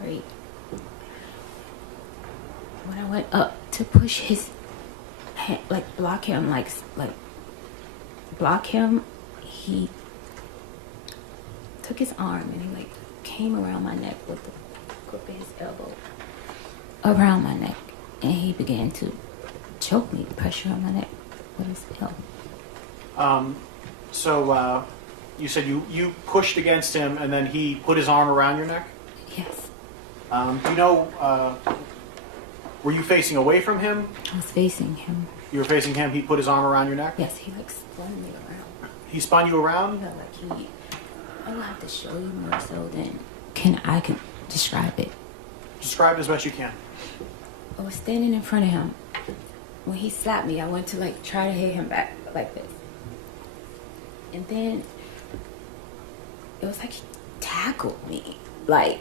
Alright. When I went up to push his hand, block him, block him, he took his arm and he came around my neck with the grip of his elbow around my neck, and he began to choke me, pressure on my neck with his elbow. So you said you pushed against him, and then he put his arm around your neck. Yes. Do you know? Were you facing away from him? I was facing him. You were facing him. He put his arm around your neck. Yes, he like spun me around. He spun you around. Yeah, like he. I will have to show you more so than I can describe it. Describe it as best you can. I was standing in front of him. When he slapped me, I went to like try to hit him back like this. And then it was like he tackled me. Like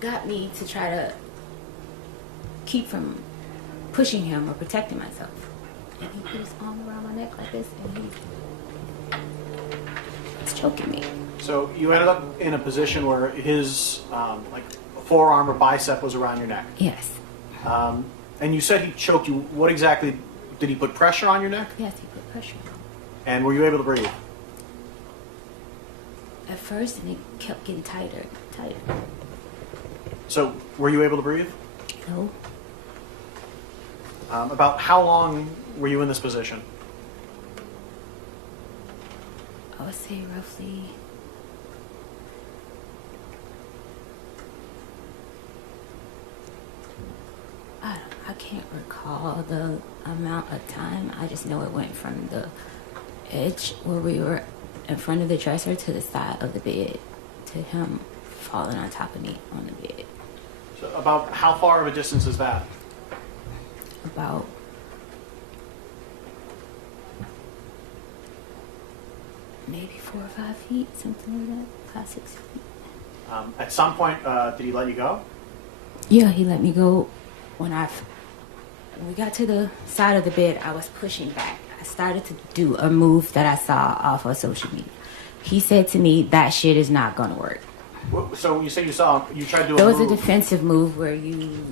got me to try to keep from pushing him or protecting myself. And he put his arm around my neck like this and he's choking me. So you ended up in a position where his like forearm or bicep was around your neck. Yes. And you said he choked you. What exactly did he put pressure on your neck? Yes, he put pressure on me. And were you able to breathe? At first, and it kept getting tighter, tighter. So were you able to breathe? No. About how long were you in this position? I would say roughly I can't recall the amount of time. I just know it went from the edge where we were in front of the dresser to the side of the bed to him falling on top of me on the bed. So about how far of a distance is that? About maybe 4 or 5 feet, something like that, 5, 6 feet. At some point, did he let you go? Yeah, he let me go. When we got to the side of the bed, I was pushing back. I started to do a move that I saw off of social media. He said to me, that shit is not going to work. So you said you tried to do There a was move. a defensive move where you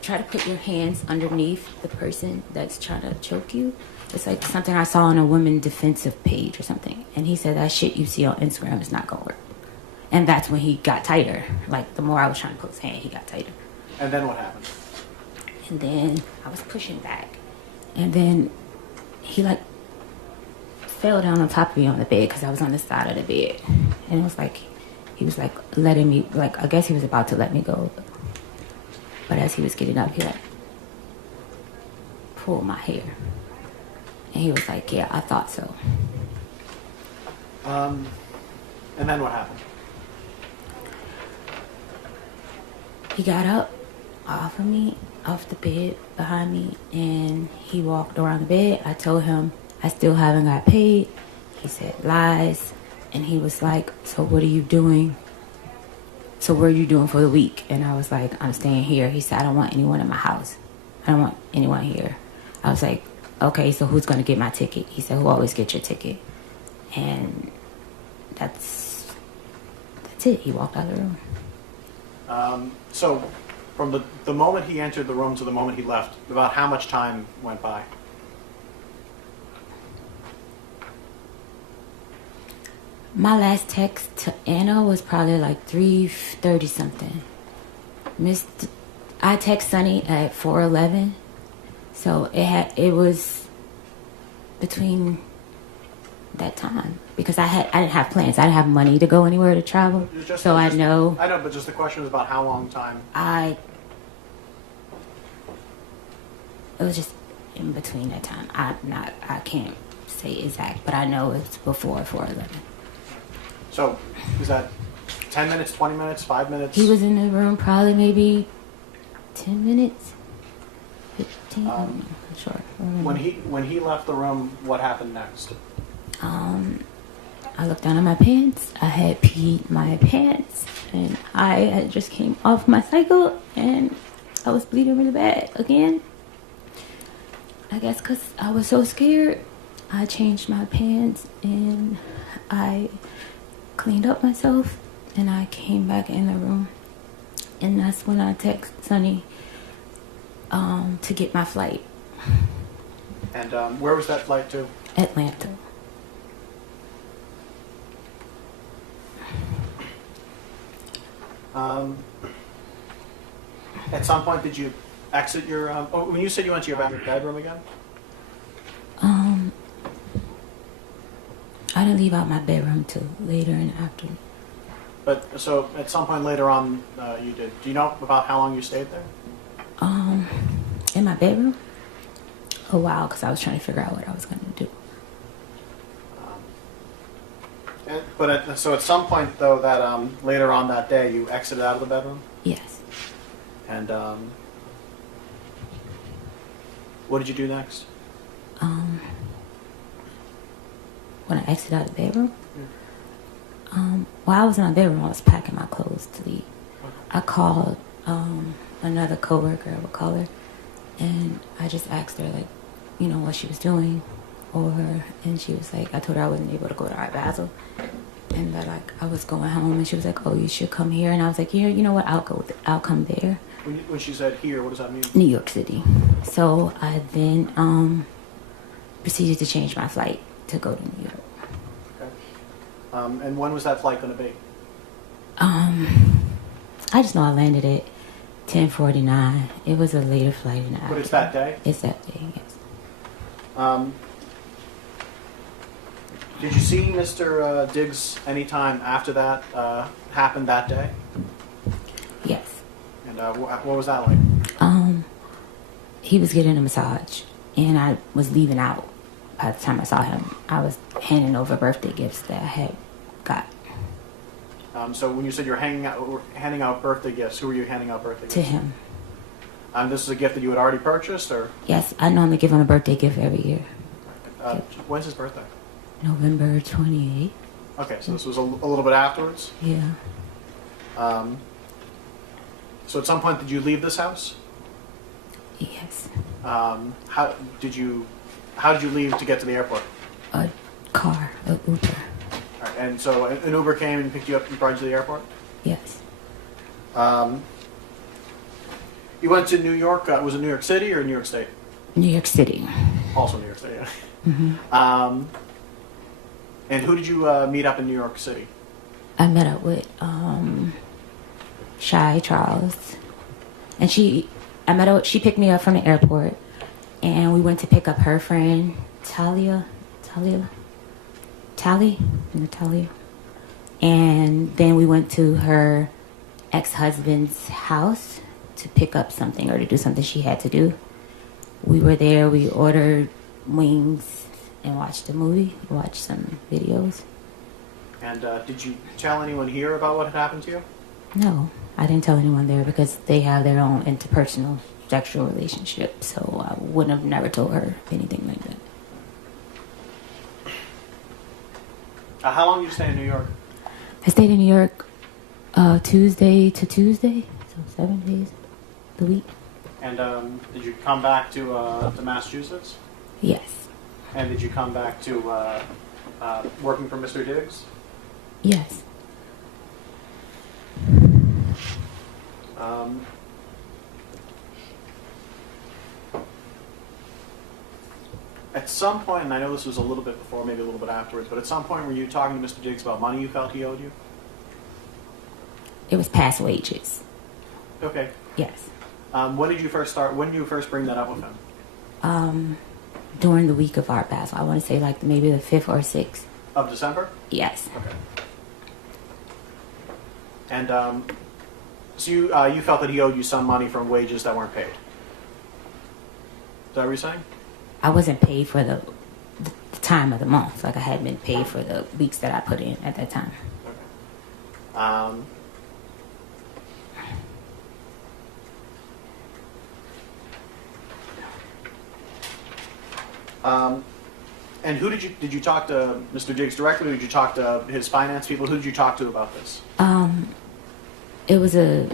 try to put your hands underneath the person that's trying to choke you. It's like something I saw on a women defensive page or something. And he said that shit you see on Instagram is not going to work. And that's when he got tighter. Like the more I was trying to put his hand, he got tighter. And then what happened? And then I was pushing back. And then he like fell down on top of me on the bed because I was on the side of the bed. And it was like, he was like letting me, like, I guess he was about to let me go. But as he was getting up, he like pulled my hair. And he was like, yeah, I thought so. And then what happened? He got up off of me, off the bed behind me, and he walked around the bed. I told him I still haven't got paid. He said lies. And he was like, so what are you doing? So what are you doing for the week? And I was like, I'm staying here. He said, I don't want anyone in my house. I don't want anyone here. I was like, okay, so who's going to get my ticket? He said, who always gets your ticket? And that's it. He walked out of the room. So from the moment he entered the room to the moment he left, about how much time went by? My last text to Anna was probably like 3:30 something. I text Sunny at 4:11, so it was between that time because I didn't have plans. I didn't have money to go anywhere to travel, I know. I know, but just the question was about how long time. It was just in between that time. I can't say exact, but I know it's before 4:11. So is that 10 minutes, 20 minutes, 5 minutes? He was in the room probably maybe 10 minutes, 15. I'm not sure. When he left the room, what happened next? I looked down at my pants. I had peed my pants, and I had just came off my cycle, and I was bleeding really bad again. I guess because I was so scared, I changed my pants, and I cleaned up myself, and I came back in the room, and that's when I text Sunny to get my flight. And where was that flight to? Atlanta. At some point, did you exit your? When you said you went to your bedroom again? kind of leave out my bedroom too, later and after. But so at some point later on, you did. Do you know about how long you stayed there? In my bedroom? A while, because I was trying to figure out what I was going to do. So at some point though, that later on that day, you exited out of the bedroom, Yes. and what did you do next? When I exited out of the bedroom, while I was in my bedroom, I was packing my clothes to leave. I called another coworker, I would call her, and I just asked her, like, you know, what she was doing, and she was like, I told her I wasn't able to go to Art Basel, and that like I was going home, and she was like, oh, you should come here, and I was like, yeah, you know what, I'll come there. When she said here, what does that mean? New York City. So I then proceeded to change my flight to go to New York. Okay. And when was that flight going to be? I just know I landed at 10:49. It was a later flight in the But it's that day? It's that day, yes. Did you see Mr. Diggs anytime after that happened that day? Yes. And what was that like? He was getting a massage, and I was leaving out. By the time I saw him, I was handing over birthday gifts that I had got. So when you said you're handing out birthday gifts, who were you handing out birthday gifts To him. This is a gift that you had already purchased, or Yes, I normally give him a birthday gift every year. when's his birthday? November 28th. Okay, so this was a little bit afterwards. Yeah. So at some point, did you leave this house? Yes. How did you leave to get to the airport? A car, a Uber. All right, and so an Uber came and picked you up and brought you to the airport? Yes. You went to New York, was it New York City or New York State? New York City. Also New York City, yeah. Mm-hmm. And who did you meet up in New York City? I met up with Shy Charles, and she picked me up from the airport, and we went to pick up her friend Talia, and then we went to her ex-husband's house to pick up something or to do something she had to do. We were there, we ordered wings and watched a movie, watched some videos. And did you tell anyone here about what had happened to you? No, I didn't tell anyone there because they have their own interpersonal sexual relationship, so I wouldn't have never told her anything like that. How long did you stay in New York? I stayed in New York Tuesday to Tuesday, so 7 days a week. And did you come back to Massachusetts? Yes. And did you come back to working for Mr. Diggs? Yes. At some point, and I know this was a little bit before, maybe a little bit afterwards, but at some point were you talking to Mr. Diggs about money you felt he owed you? It was past wages. Okay. Yes. When did you first bring that up with him? During the week of Art Basel. I want to say like maybe the 5th or 6th. Of December? Yes. Okay. And so you felt that he owed you some money from wages that weren't paid? Is that what you're saying? I wasn't paid for the time of the month. Like I hadn't been paid for the weeks that I put in at that time. Okay. And who did you talk to Mr. Diggs directly, or did you talk to his finance people? Who did you talk to about this? It was a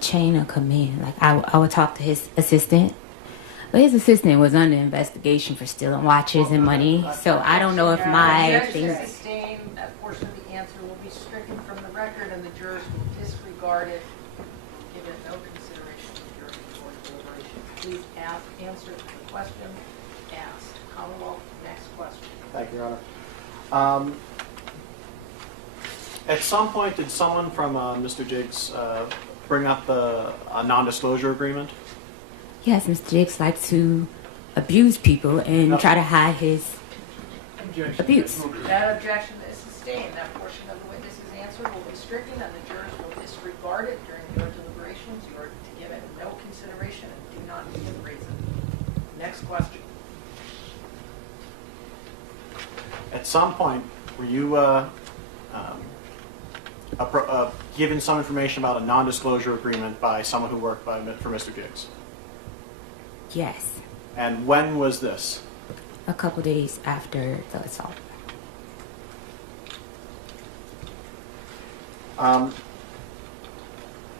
chain of command. Like I would talk to his assistant, but his assistant was under investigation for stealing watches and money. So I don't know if my Judge things. has sustained that portion of the answer will be stricken from the record, and the jurors will disregard it, give it no consideration to jury or deliberation. Please answer the question asked. Commonwealth, next question. Thank you, Your Honor. At some point, did someone from Mr. Diggs bring up a non-disclosure agreement? Yes, Mr. Diggs likes to abuse people and Yep. try to hide his Objection. abuse. That objection is sustained. That portion of the witness's answer will be stricken and the jurors will disregard it during your deliberations. You are to give it no consideration and do not give reason. Next question. At some point, were you given some information about a non-disclosure agreement by someone who worked for Mr. Diggs? Yes. And when was this? A couple days after the assault.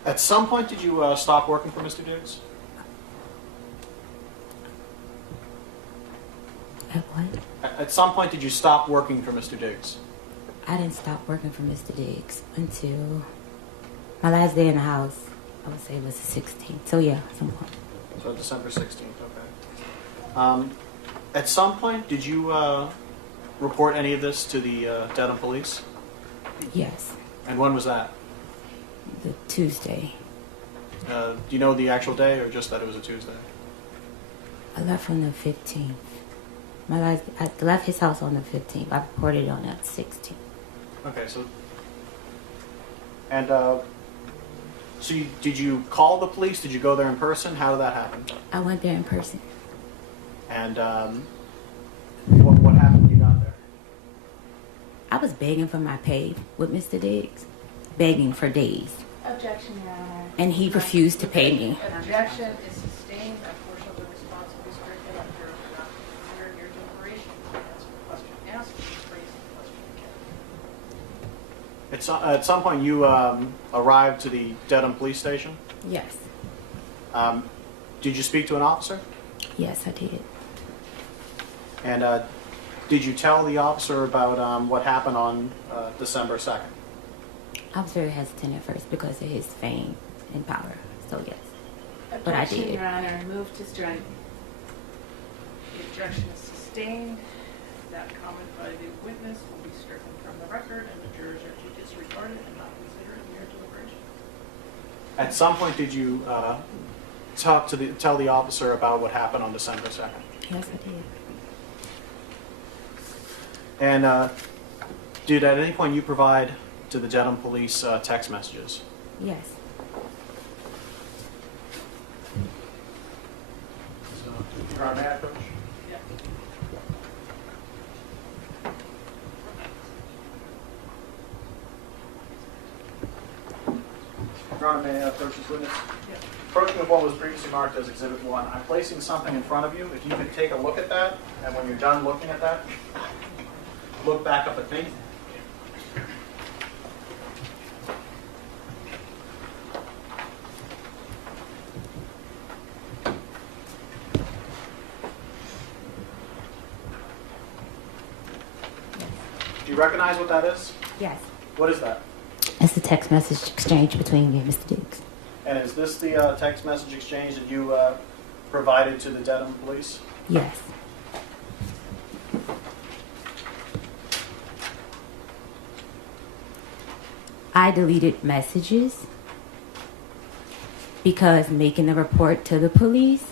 At some point, did you stop working for Mr. Diggs? At what? At some point, did you stop working for Mr. Diggs? I didn't stop working for Mr. Diggs until my last day in the house. I would say it was the 16th. So yeah, some point. So December 16th, okay. At some point, did you report any of this to the Dedham police? Yes. And when was that? The Tuesday. Do you know the actual day or just that it was a Tuesday? I left on the 15th. I left his house on the 15th. I reported on the 16th. Okay, so... And, did you call the police? Did you go there in person? How did that happen? I went there in person. And, what happened when you got there? I was begging for my pay with Mr. Diggs. Begging for days. Objection, Your Honor. And he refused to pay me. Objection is sustained. That portion of the response will be stricken and jurors will not consider your deliberation. Answer the question asked, raise the question again. At some point, you arrived to the Dedham police station. Yes. Did you speak to an officer? Yes, I did. And did you tell the officer about what happened on December 2nd? I was very hesitant at first because of his fame and power. So yes. But I Objection, did. Your Honor. Move to strike. The objection is sustained. That comment by the witness will be stricken from the record, and the jurors are to disregard it and not consider it in your deliberation. At some point, did you tell the officer about what happened on December 2nd? Yes, I did. And did at any point you provide to the Dedham police text messages? Yes. Your Honor, may I approach? Yeah. Your Honor, may I approach this witness? Yeah. Approaching with what was previously marked as Exhibit 1, I'm placing something in front of you. If you could take a look at that, and when you're done looking at that, look back up at me. Do you recognize what that is? Yes. What is that? It's the text message exchange between me and Mr. Diggs. And is this the text message exchange that you provided to the Dedham police? Yes. I deleted messages because making a report to the police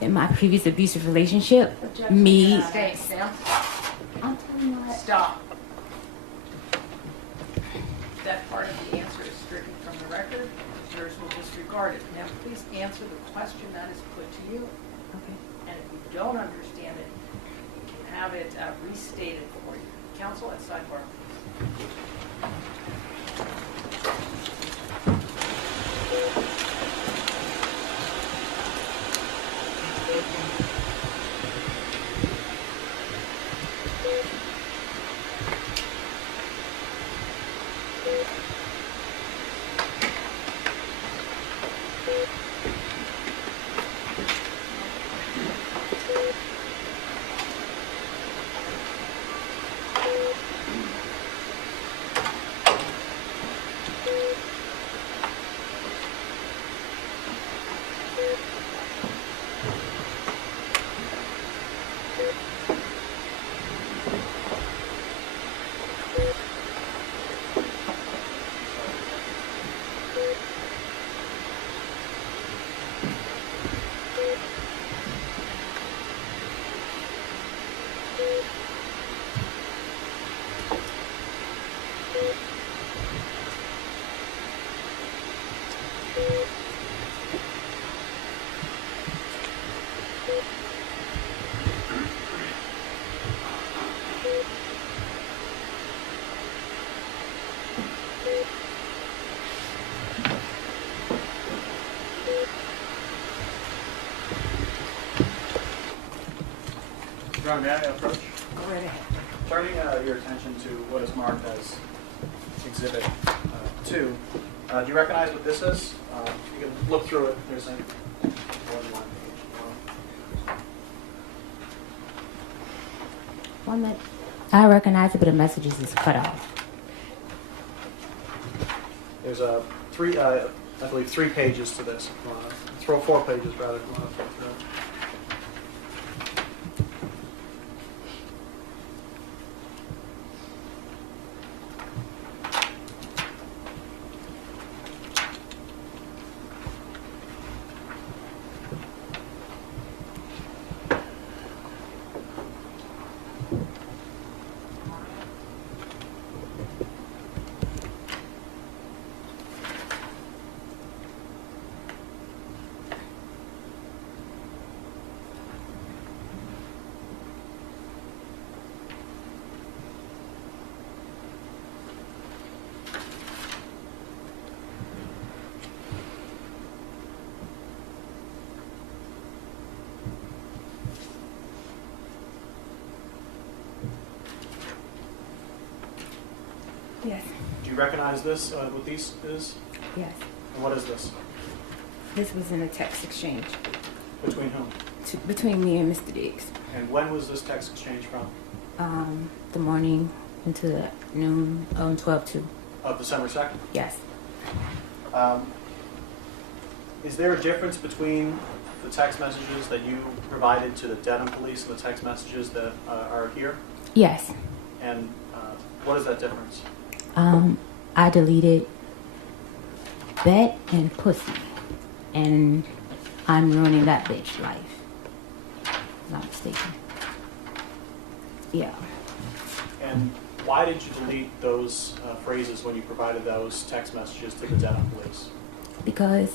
in my previous abusive relationship, Objection, me. Your Honor. Stay, Sam. I'm telling you what. Stop. That part of the answer is stricken from the record. The jurors will disregard it. Now, please answer the question that is put to you. Okay. And if you don't understand it, you can have it restated for you. Counsel at sidebar, please. John, may I approach? Go right ahead. Turning your attention to what is marked as Exhibit 2, do you recognize what this is? You can look through it. There's more than one page. One minute. I recognize it, but the messages is cut off. There's I believe 3 pages to this. If you wanna throw 4 pages rather. If you want to flip through it. Yes. Do you recognize this? What these is? Yes. And what is this? This was in a text exchange Between whom? between me and Mr. Diggs. And when was this text exchange from? The morning into noon on 12/2. Of December 2nd? Yes. Is there a difference between the text messages that you provided to the Dedham police and the text messages that are here? Yes. And what is that difference? I deleted bet and pussy, and I'm ruining that bitch life. Not mistaken. Yeah. And why did you delete those phrases when you provided those text messages to the Dedham police? Because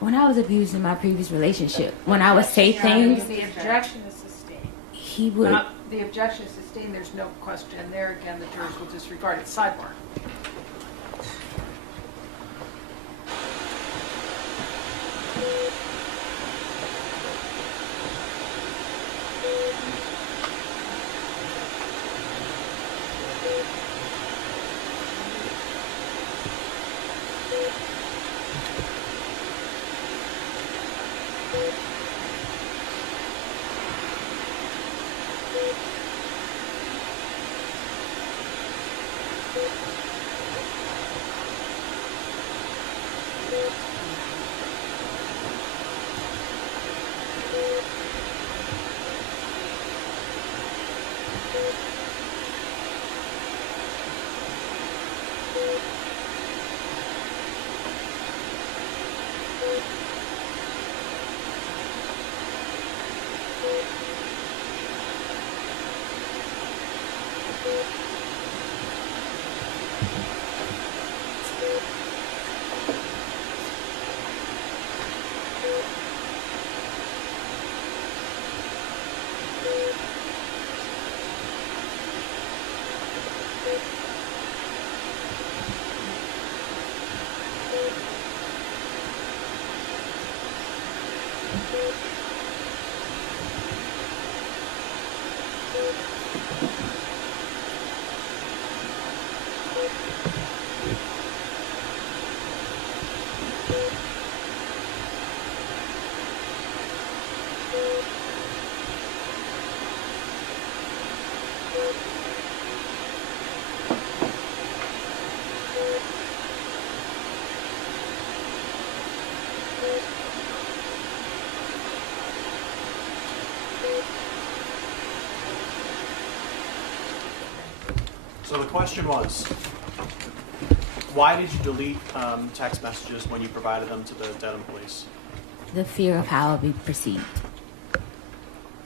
when I was abused in my previous relationship, when I would say things, The objection is sustained. he would. The objection is sustained, there's no question there. Again, the jurors will disregard it. Sidebar. So the question was, why did you delete text messages when you provided them to the Dedham police? The fear of how I'll be perceived.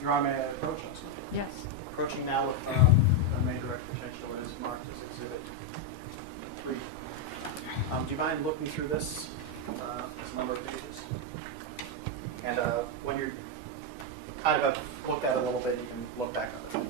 Your Honor, may I approach us? Yes. Approaching now with the main direct attention to what is marked as Exhibit 3. Do you mind looking through this? This number of pages? And when you're kind of looked at it a little bit, you can look back on it.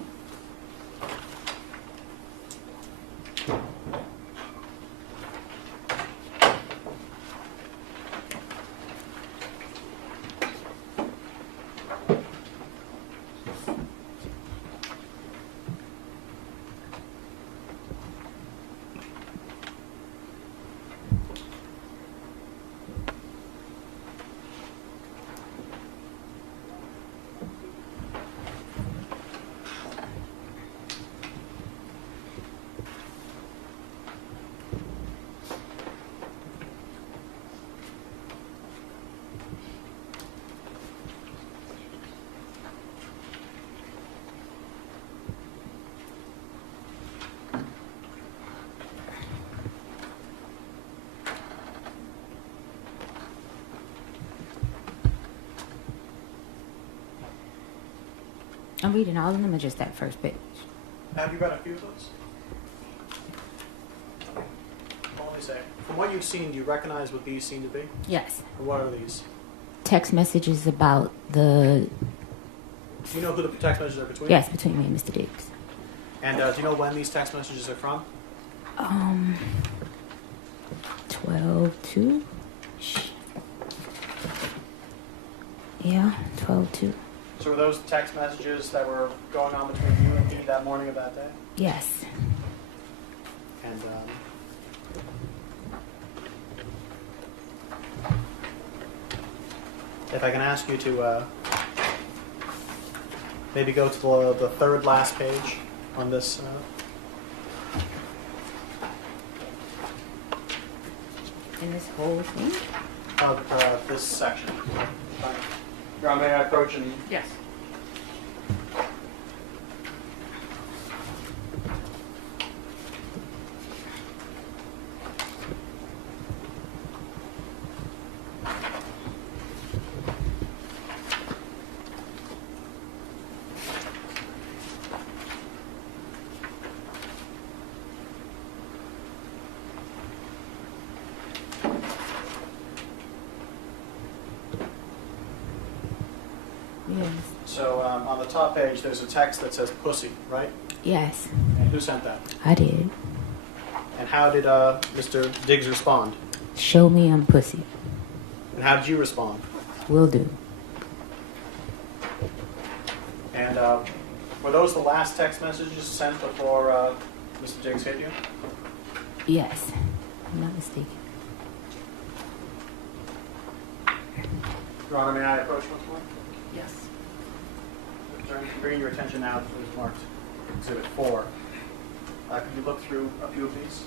I'm reading all of them or just that first bit? Have you read a few of those? Well, let me say, from what you've seen, do you recognize what these seem to be? Yes. And what are these? Text messages about the... Do you know who the text messages are between? Yes, between me and Mr. Diggs. And do you know when these text messages are from? 12-2. Yeah, 12-2. So were those text messages that were going on between you and me that morning of that day? Yes. And if I can ask you to maybe go to the third last page on this. In this whole thing? Of this section. Ron, may I approach and... Yes. Yes. So on the top page, there's a text that says pussy, right? Yes, And who sent that? I did. And how did Mr. Diggs respond? Show me I'm pussy. And how did you respond? Will do. And were those the last text messages sent before Mr. Diggs hit you? Yes. I'm not mistaken. Your Honor, may I approach once more? Yes. Bringing your attention now to what is marked Exhibit 4. Can you look through a few of these?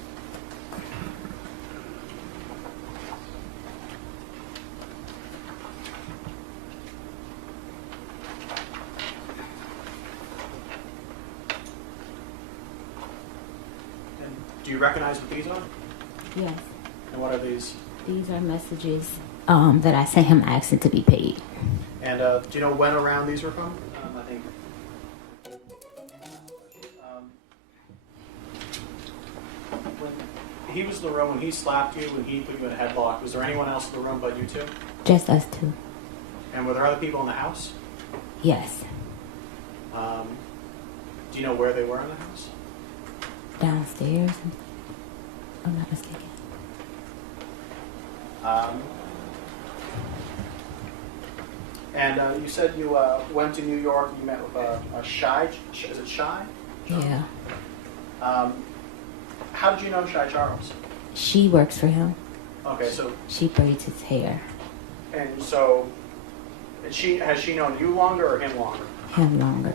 And do you recognize what these are? Yes. And what are these? These are messages that I sent him asking to be paid. And do you know when around these were from? I think. When he was in the room, when he slapped you, when he put you in a headlock, was there anyone else in the room but you two? Just us two. And were there other people in the house? Yes. Do you know where they were in the house? Downstairs. I'm not mistaken. And you said you went to New York and you met with a Shy, is it Shy? Yeah. How did you know Shy Charles? She works for him. Okay, so, She braids his hair. and so, has she known you longer or him longer? Him longer.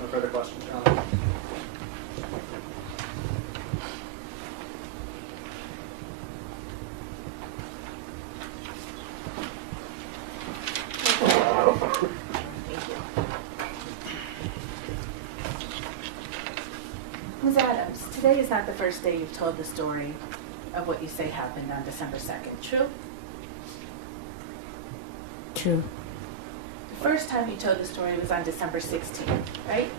No further questions, John? Ms. Adams, today is not the first day you've told the story of what you say happened on December 2nd, true? True. The first time you told the story was on December 16th, right?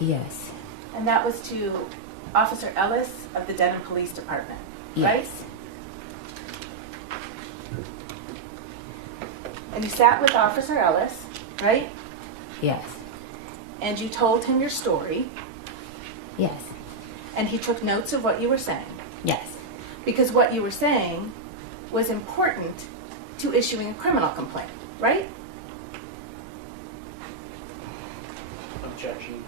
Yes. And that was to Officer Ellis of the Denham Police Department, right? Yes. And you sat with Officer Ellis, right? Yes. And you told him your story, Yes. and he took notes of what you were saying. Yes. Because what you were saying was important to issuing a criminal complaint, right? Objection.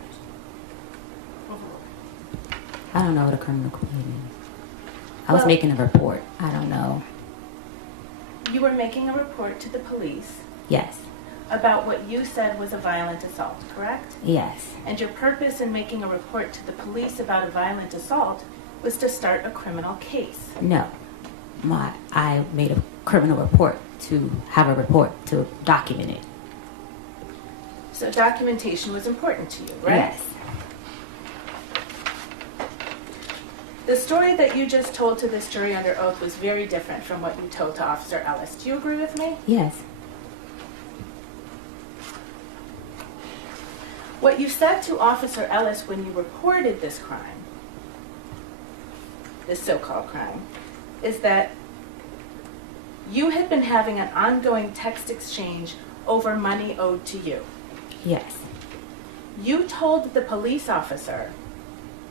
I don't know what a criminal complaint is. I was Well- making a report. I don't know. You were making a report to the police Yes. about what you said was a violent assault, correct? Yes. And your purpose in making a report to the police about a violent assault was to start a criminal case. No. I made a criminal report to have a report to document it. So documentation was important to you, right? Yes. The story that you just told to this jury under oath was very different from what you told to Officer Ellis. Do you agree with me? Yes. What you said to Officer Ellis when you reported this crime, this so-called crime, is that you had been having an ongoing text exchange over money owed to you. Yes. You told the police officer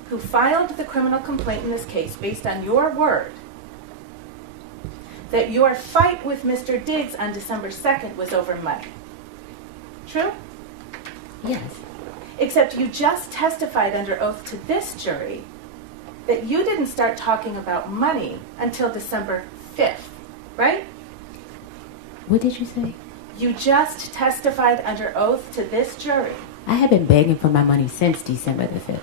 who filed the criminal complaint in this case, based on your word, that your fight with Mr. Diggs on December 2nd was over money. True? Yes. Except you just testified under oath to this jury that you didn't start talking about money until December 5th, right? What did you say? You just testified under oath to this jury. I have been begging for my money since December the 5th.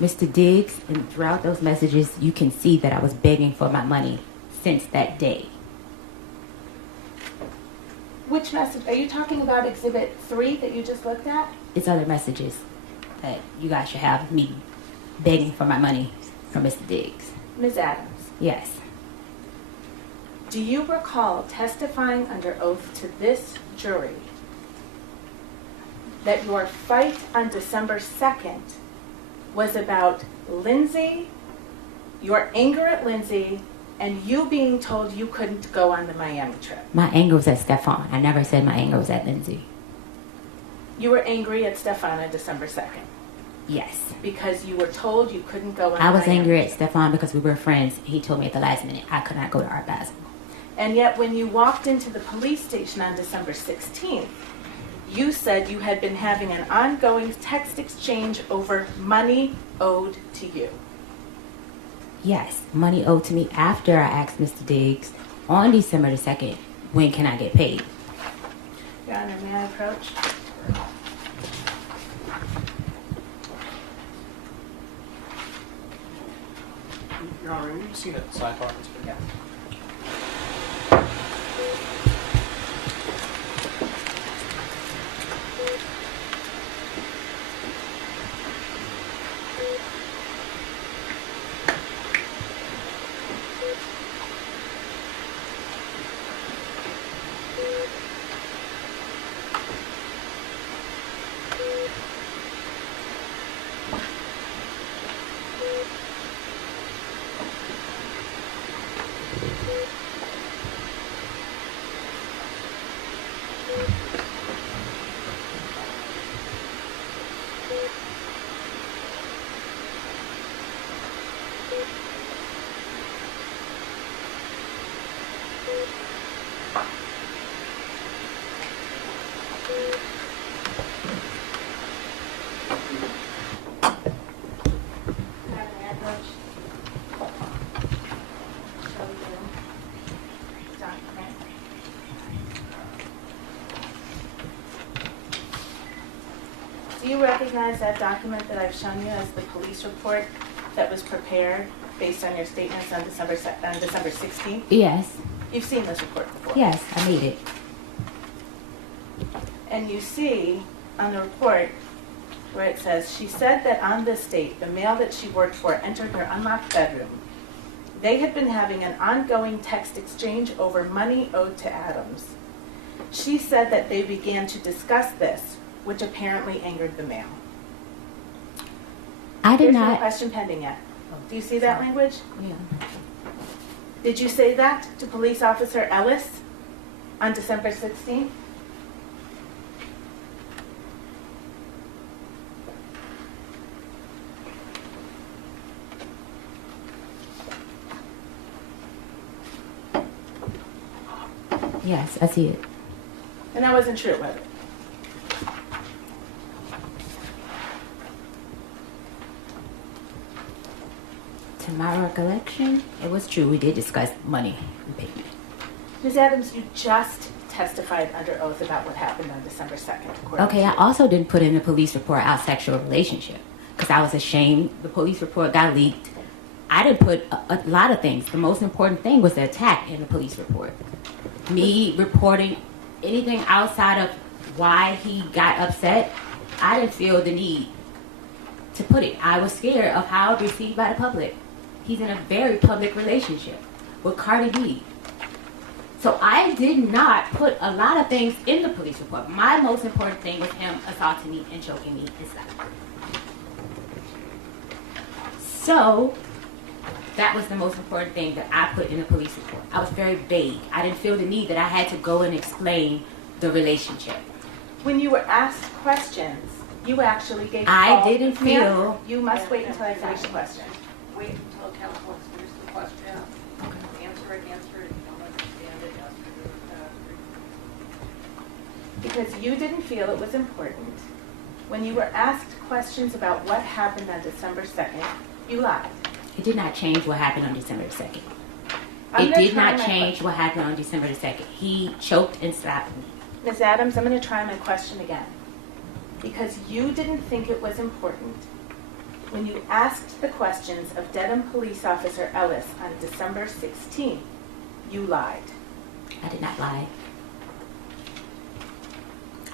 Mr. Diggs, and throughout those messages, you can see that I was begging for my money since that day. Which message? Are you talking about Exhibit 3 that you just looked at? It's other messages that you guys should have me begging for my money from Mr. Diggs. Ms. Adams, Yes. do you recall testifying under oath to this jury that your fight on December 2nd was about Lindsay, your anger at Lindsay, and you being told you couldn't go on the Miami trip? My anger was at Stefon. I never said my anger was at Lindsay. You were angry at Stefan on December 2nd Yes. because you were told you couldn't go on I was Miami. angry at Stefon because we were friends. He told me at the last minute I could not go to Art Basel. And yet when you walked into the police station on December 16th, you said you had been having an ongoing text exchange over money owed to you. Yes, money owed to me after I asked Mr. Diggs on December the 2nd, when can I get paid? Your Honor, may I approach? Your Honor, have you seen a sidebar? Yeah. Do you recognize that document that I've shown you as the police report that was prepared based on your statements on December 16th? Yes. You've seen this report before? Yes, I need it. And you see on the report where it says, she said that on this date, the male that she worked for entered her unlocked bedroom. They had been having an ongoing text exchange over money owed to Adams. She said that they began to discuss this, which apparently angered the male. I did There's no not. question pending yet. Do you see that language? Yeah. Did you say that to Police Officer Ellis on December 16th? Yes, I see it. And that wasn't true, was it? To my recollection, it was true. We did discuss money and payment. Ms. Adams, you just testified under oath about what happened on December 2nd. according Okay, to I also didn't put in the police report our sexual relationship because I was ashamed. The police report got leaked. I didn't put a lot of things. The most important thing was the attack in the police report. Me reporting anything outside of why he got upset, I didn't feel the need to put it. I was scared of how it was received by the public. He's in a very public relationship with Cardi B. So I did not put a lot of things in the police report. My most important thing was him assaulting me and choking me and stuff. So that was the most important thing that I put in the police report. I was very vague. I didn't feel the need that I had to go and explain the relationship. When you were asked questions, you actually gave I false- didn't Ma'am, feel- You must wait until I finish the question. Wait until counsel answers the question. Answer it, if you don't understand it, ask for Because you didn't feel it was important. When you were asked questions about what happened on December 2nd, you lied. It did not change what happened on December the 2nd. I'm It gonna did try not my change what happened on December the 2nd. He choked and slapped me. Ms. Adams, I'm going to try my question again. Because you didn't think it was important. When you asked the questions of Dedham Police Officer Ellis on December 16th, you lied. I did not lie.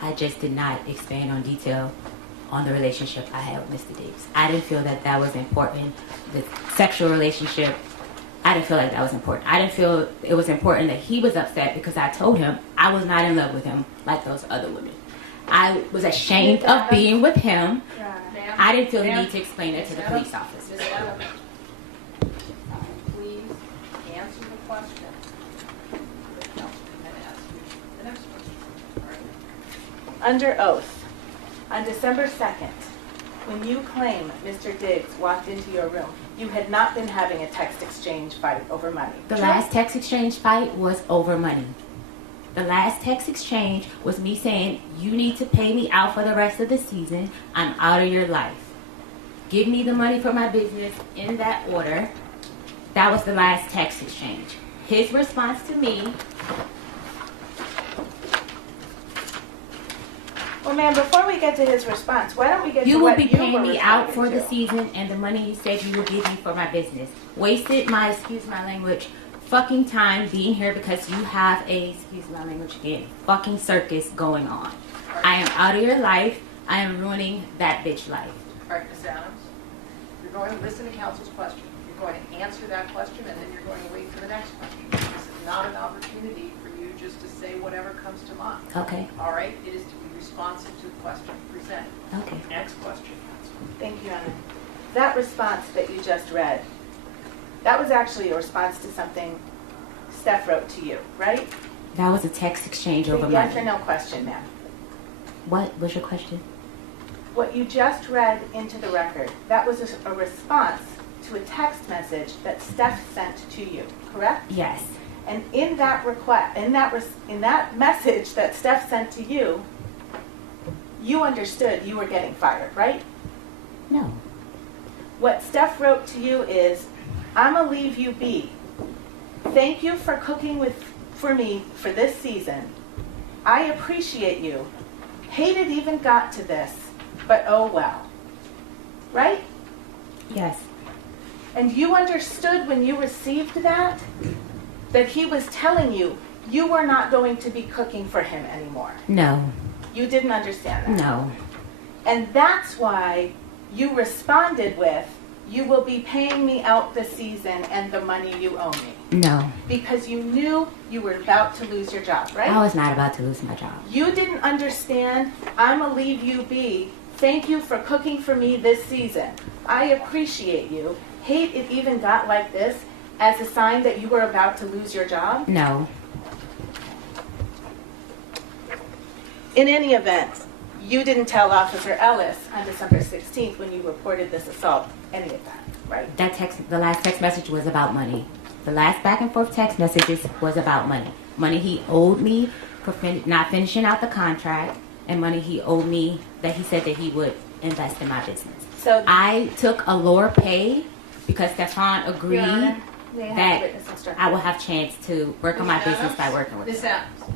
I just did not expand on detail on the relationship I had with Mr. Diggs. I didn't feel that that was important. The sexual relationship, I didn't feel like that was important. I didn't feel it was important that he was upset because I told him I was not in love with him like those other women. I was ashamed of being with him. I didn't feel the need to explain it to the police officer. Ms. Adams, please answer the question. The counsel can then ask you the next question. All right. Under oath, on December 2nd, when you claim Mr. Diggs walked into your room, you had not been having a text exchange fight over money. The True? last text exchange fight was over money. The last text exchange was me saying, you need to pay me out for the rest of the season. I'm out of your life. Give me the money for my business in that order. That was the last text exchange. His response to me, Well, ma'am, before we get to his response, why don't we get you to will what be you paying were me out for responding the to? season and the money you said you would give me for my business. Wasted my, excuse my language, fucking time being here because you have a, excuse my language again, fucking circus going on. I am out of your life. I am ruining that bitch life. All right, Ms. Adams, you're going to listen to counsel's question. You're going to answer that question, and then you're going to wait for the next question. This is not an opportunity for you just to say whatever comes to mind. Okay. All right? It is to be responsive to the question presented. Okay. Next question, counsel. Thank you, Anna. That response that you just read, that was actually a response to something Steph wrote to you, right? That was a text exchange over Yes or money. no question, ma'am. What was your question? What you just read into the record, that was a response to a text message that Steph sent to you, correct? Yes. And in that request, in that message that Steph sent to you, you understood you were getting fired, right? No. What Steph wrote to you is, "I'ma leave you be. Thank you for cooking for me for this season. I appreciate you. Hate it even got to this, but oh well." Right? Yes. And you understood when you received that he was telling you you were not going to be cooking for him anymore. No. You didn't understand that. No. And that's why you responded with, "You will be paying me out this season and the money you owe me." No. Because you knew you were about to lose your job, right? I was not about to lose my job. You didn't understand, "I'ma leave you be. Thank you for cooking for me this season. I appreciate you. Hate it even got like this," as a sign that you were about to lose your job? No. In any event, you didn't tell Officer Ellis on December 16th when you reported this assault any of that, right? The last text message was about money. The last back and forth text messages was about money. Money he owed me for not finishing out the contract, and money he owed me that he said that he would invest in my business. So I took a lower pay because Stefon agreed Your Honor, may I have that the witness instruction? I will have chance to work on my Ms. business by Adams? working with Ms. him. Adams,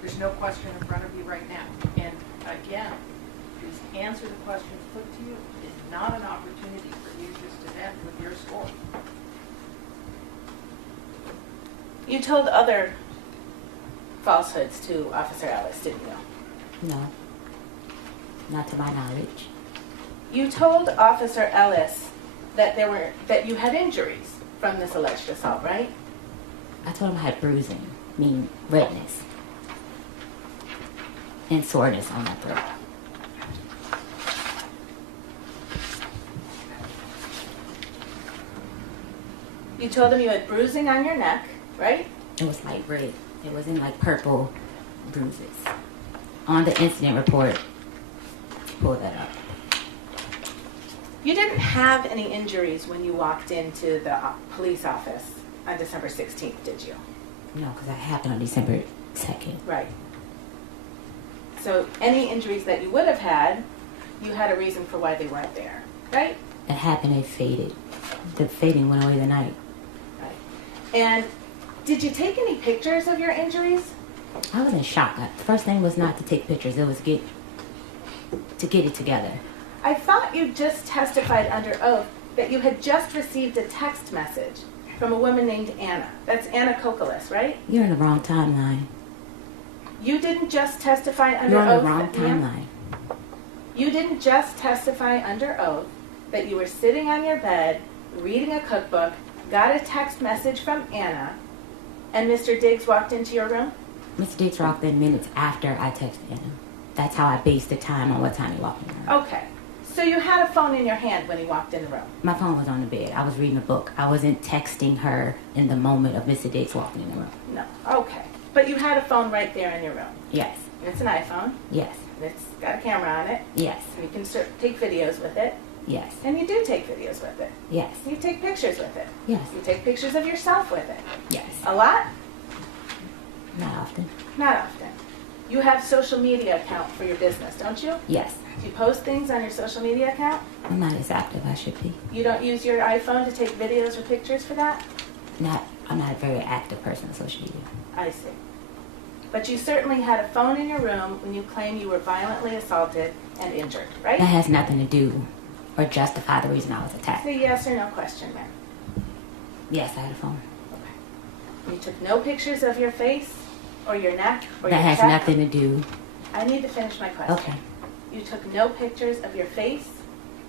there's no question in front of you right now. And again, please answer the questions put to you. It is not an opportunity for you just to end with your score. You told other falsehoods to Officer Ellis, didn't you? No. Not to my knowledge. You told Officer Ellis that you had injuries from this alleged assault, right? I told him I had bruising, meaning redness, and soreness on my throat. You told him you had bruising on your neck, right? It was like red. It wasn't like purple bruises. On the incident report, pull that up. You didn't have any injuries when you walked into the police office on December 16th, did you? No, because that happened on December 2nd. Right. So any injuries that you would have had, you had a reason for why they weren't there, right? It happened, it faded. The fading went away the night. Right. And did you take any pictures of your injuries? I was in shock. The first thing was not to take pictures. It was to get it together. I thought you just testified under oath that you had just received a text message from a woman named Anna. That's Anna Kokolis, right? You're in the wrong timeline. You didn't just testify under You're on oath. the wrong that, ma'am? timeline. You didn't just testify under oath that you were sitting on your bed, reading a cookbook, got a text message from Anna, and Mr. Diggs walked into your room? Mr. Diggs walked in minutes after I texted him. That's how I based the time on what time he walked in the room. Okay. So you had a phone in your hand when he walked in the room? My phone was on the bed. I was reading a book. I wasn't texting her in the moment of Mr. Diggs walking in the room. No. Okay. But you had a phone right there in your room? Yes. And it's an iPhone? Yes. And it's got a camera on it? Yes. And you can take videos with it? Yes. And you do take videos with it? Yes. You take pictures with it? Yes. You take pictures of yourself with it? Yes. A lot? Not often. Not often. You have social media account for your business, don't you? Yes. Do you post things on your social media account? I'm not as active as I should be. You don't use your iPhone to take videos or pictures for that? I'm not a very active person on social media. I see. But you certainly had a phone in your room when you claim you were violently assaulted and injured, right? That has nothing to do or justify the reason I was attacked. Say yes or no question, ma'am. Yes, I had a phone. Okay. You took no pictures of your face or your neck or That your has chest? nothing to do. I need to finish my question. Okay. You took no pictures of your face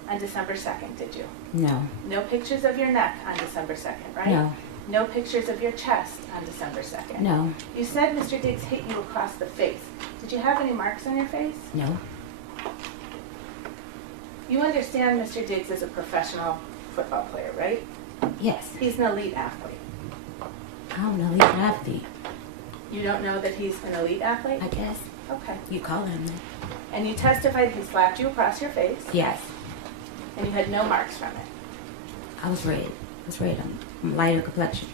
on December 2nd, did you? No. No pictures of your neck on December 2nd, right? No. No pictures of your chest on December 2nd? No. You said Mr. Diggs hit you across the face. Did you have any marks on your face? No. You understand Mr. Diggs is a professional football player, right? Yes. He's an elite athlete. I don't know. He's an athlete. You don't know that he's an elite athlete? I guess. Okay. You call him that. And you testified he slapped you across your face, Yes. and you had no marks from it. I was red. I'm lighter complexion.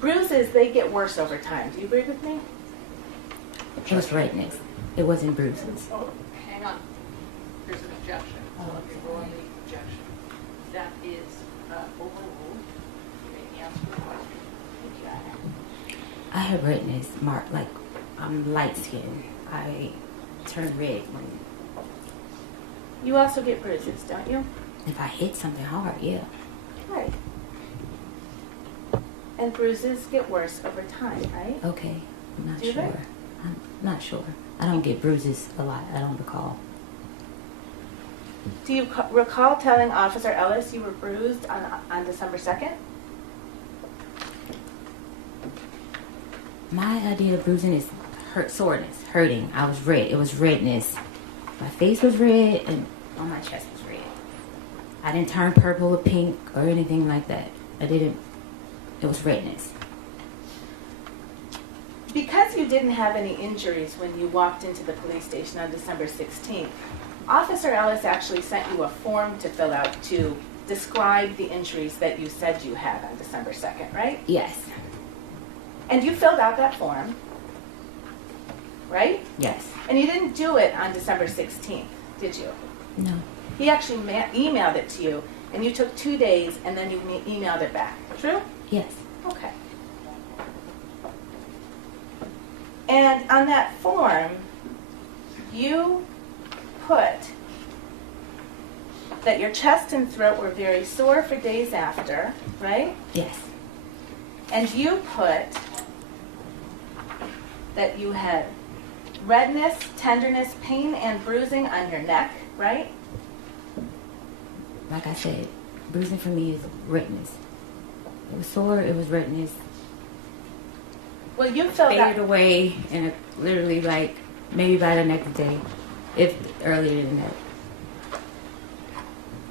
Bruises, they get worse over time. Do you agree with me? It was redness. It wasn't bruises. Oh, hang on. There's an objection. So let me roll on the objection. That is overruled. You may answer the question. I have redness, mark like I'm light skinned. I turn red when You also get bruises, don't you? if I hit something hard. Yeah. Right. And bruises get worse over time, right? Okay. I'm not Do they? sure. I'm not sure. I don't get bruises a lot. I don't recall. Do you recall telling Officer Ellis you were bruised on December 2nd? My idea of bruising is soreness, hurting. I was red. It was redness. My face was red and on my chest was red. I didn't turn purple or pink or anything like that. I didn't. It was redness. Because you didn't have any injuries when you walked into the police station on December 16th, Officer Ellis actually sent you a form to fill out to describe the injuries that you said you had on December 2nd, right? Yes. And you filled out that form, right? Yes. And you didn't do it on December 16th, did you? No. He actually emailed it to you, and you took 2 days, and then you emailed it back. True? Yes. Okay. And on that form, you put that your chest and throat were very sore for days after, right? Yes. And you put that you had redness, tenderness, pain, and bruising on your neck, right? Like I said, bruising for me is redness. It was sore, it was redness. Well, you filled Faded out. away, and literally like maybe by the next day, if earlier than that.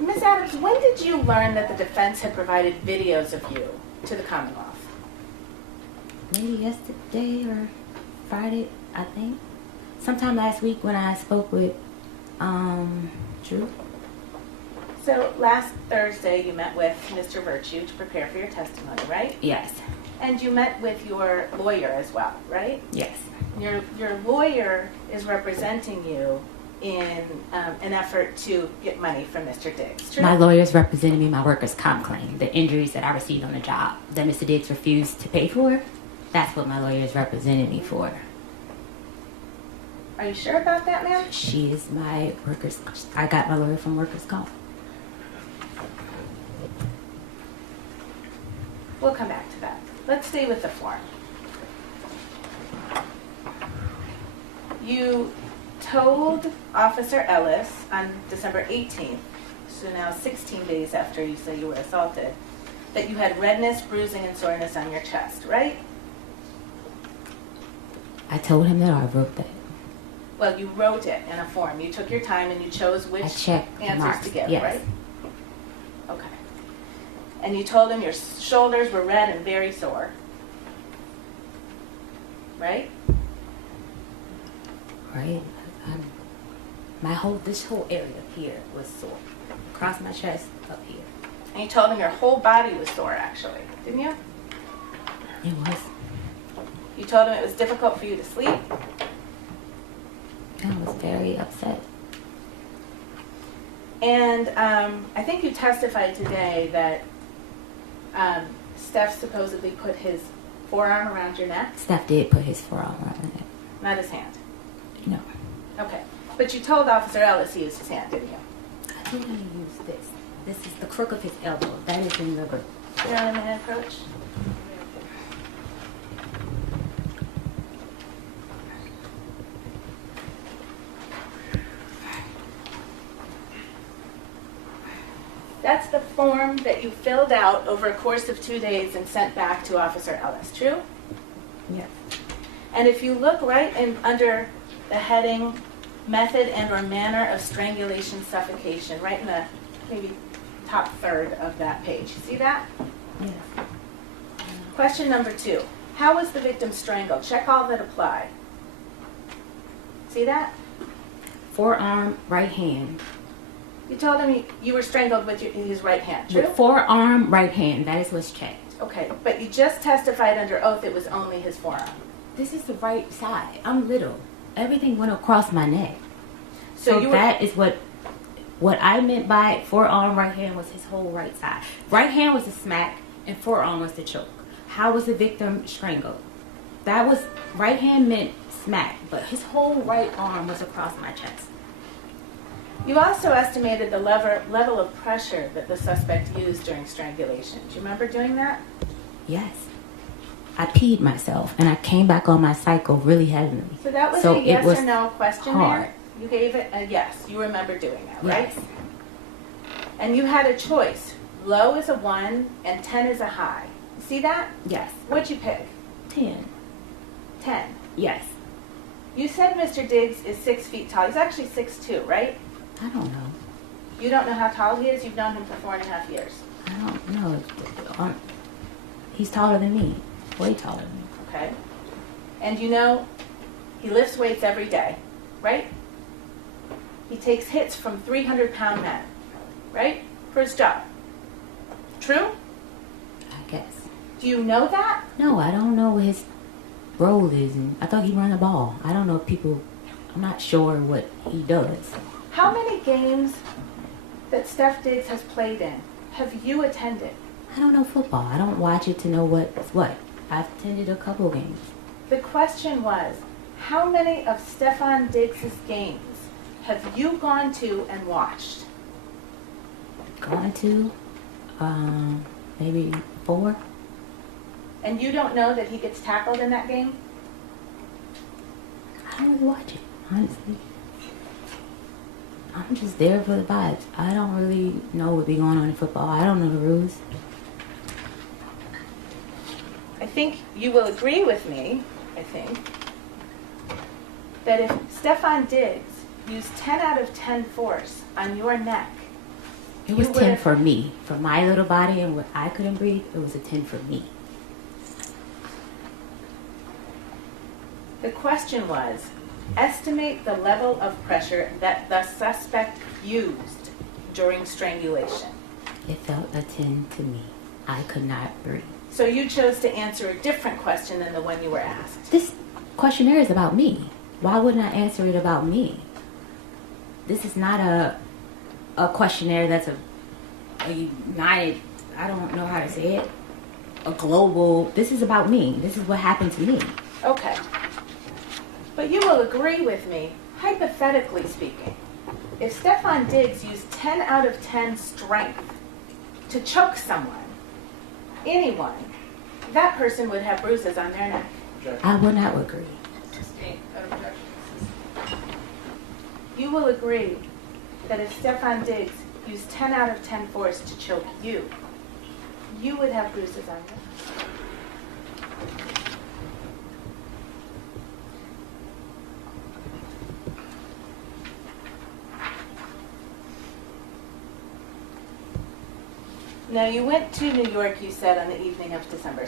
Ms. Adams, when did you learn that the defense had provided videos of you to the Commonwealth? Maybe yesterday or Friday, I think. Sometime last week when I spoke with Drew. So last Thursday you met with Mr. Virtue to prepare for your testimony, right? Yes. And you met with your lawyer as well, right? Yes. Your lawyer is representing you in an effort to get money from Mr. Diggs, true? My lawyers represented me in my workers' comp claim, the injuries that I received on the job that Mr. Diggs refused to pay for. That's what my lawyers represented me for. Are you sure about that, ma'am? She is my workers. I got my lawyer from workers' comp. We'll come back to that. Let's stay with the form. You told Officer Ellis on December 18th, so now 16 days after you say you were assaulted, that you had redness, bruising, and soreness on your chest, right? I told him that, or I wrote that. Well, you wrote it in a form. You took your time and you chose I which checked the answers marks. to give, Yes. right? Okay. And you told him your shoulders were red and very sore, right? Right? This whole area here was sore. Across my chest, up here. And you told him your whole body was sore, actually, didn't you? It was. You told him it was difficult for you to sleep. I was very upset. And I think you testified today that Steph supposedly put his forearm around your neck, Steph did put his forearm around my neck. not his hand. No. Okay. But you told Officer Ellis he used his hand, didn't you? I told him to use this. This is the crook of his elbow. That is in rubber. You're on a minute approach. That's the form that you filled out over a course of 2 days and sent back to Officer Ellis, true? Yes. And if you look right in under the heading method and or manner of strangulation suffocation, right in the maybe top third of that page. See that? Yes. Question number 2. How was the victim strangled? Check all that apply. See that? Forearm, right hand. You told him you were strangled with his right hand, true? With forearm, right hand. That is what's checked. Okay, but you just testified under oath it was only his forearm. This is the right side. I'm little. Everything went across my neck. So you were, that is what I meant by forearm, right hand was his whole right side. Right hand was the smack and forearm was the choke. How was the victim strangled? That was, right hand meant smack, but his whole right arm was across my chest. you also estimated the level of pressure that the suspect used during strangulation. Do you remember doing that? Yes. I peed myself and I came back on my cycle really heavily. So that was So a it yes was or no question hard. there? You gave it a yes. You remember doing that, right? Yes. And you had a choice. Low is a 1 and 10 is a high. See that? Yes. What'd you pick? 10. 10. Yes. You said Mr. Diggs is 6 feet tall. He's actually 6'2", right? I don't know. You don't know how tall he is? You've known him for 4.5 years. I don't know. He's taller than me. Way taller than me. Okay. And you know he lifts weights every day, right? He takes hits from 300-pound men, right? For his job. True? I guess. Do you know that? No, I don't know what his role is. And I thought he ran the ball. I don't know if people, I'm not sure what he does. How many games that Steph Diggs has played in have you attended? I don't know football. I don't watch it to know what's what. I've attended a couple games. The question was, how many of Stefon Diggs' games have you gone to and watched? Gone to, maybe 4. And you don't know that he gets tackled in that game? I don't really watch it, honestly. I'm just there for the vibes. I don't really know what be going on in football. I don't know the rules. I think you will agree with me, that if Stefon Diggs used 10 out of 10 force on your neck, It was you 10 would've- for me. For my little body and what I couldn't breathe, it was a 10 for me. The question was, estimate the level of pressure that the suspect used during strangulation. It felt a 10 to me. I could not breathe. So you chose to answer a different question than the one you were asked. This questionnaire is about me. Why wouldn't I answer it about me? This is not a questionnaire that's a united, I don't know how to say it, a global, this is about me. This is what happened to me. Okay. But you will agree with me, hypothetically speaking, if Stefon Diggs used 10 out of 10 strength to choke someone, anyone, that person would have bruises on their neck. I would not agree. Sustained that objection. You will agree that if Stefon Diggs used 10 out of 10 force to choke you, you would have bruises on you. Now, you went to New York, you said, on the evening of December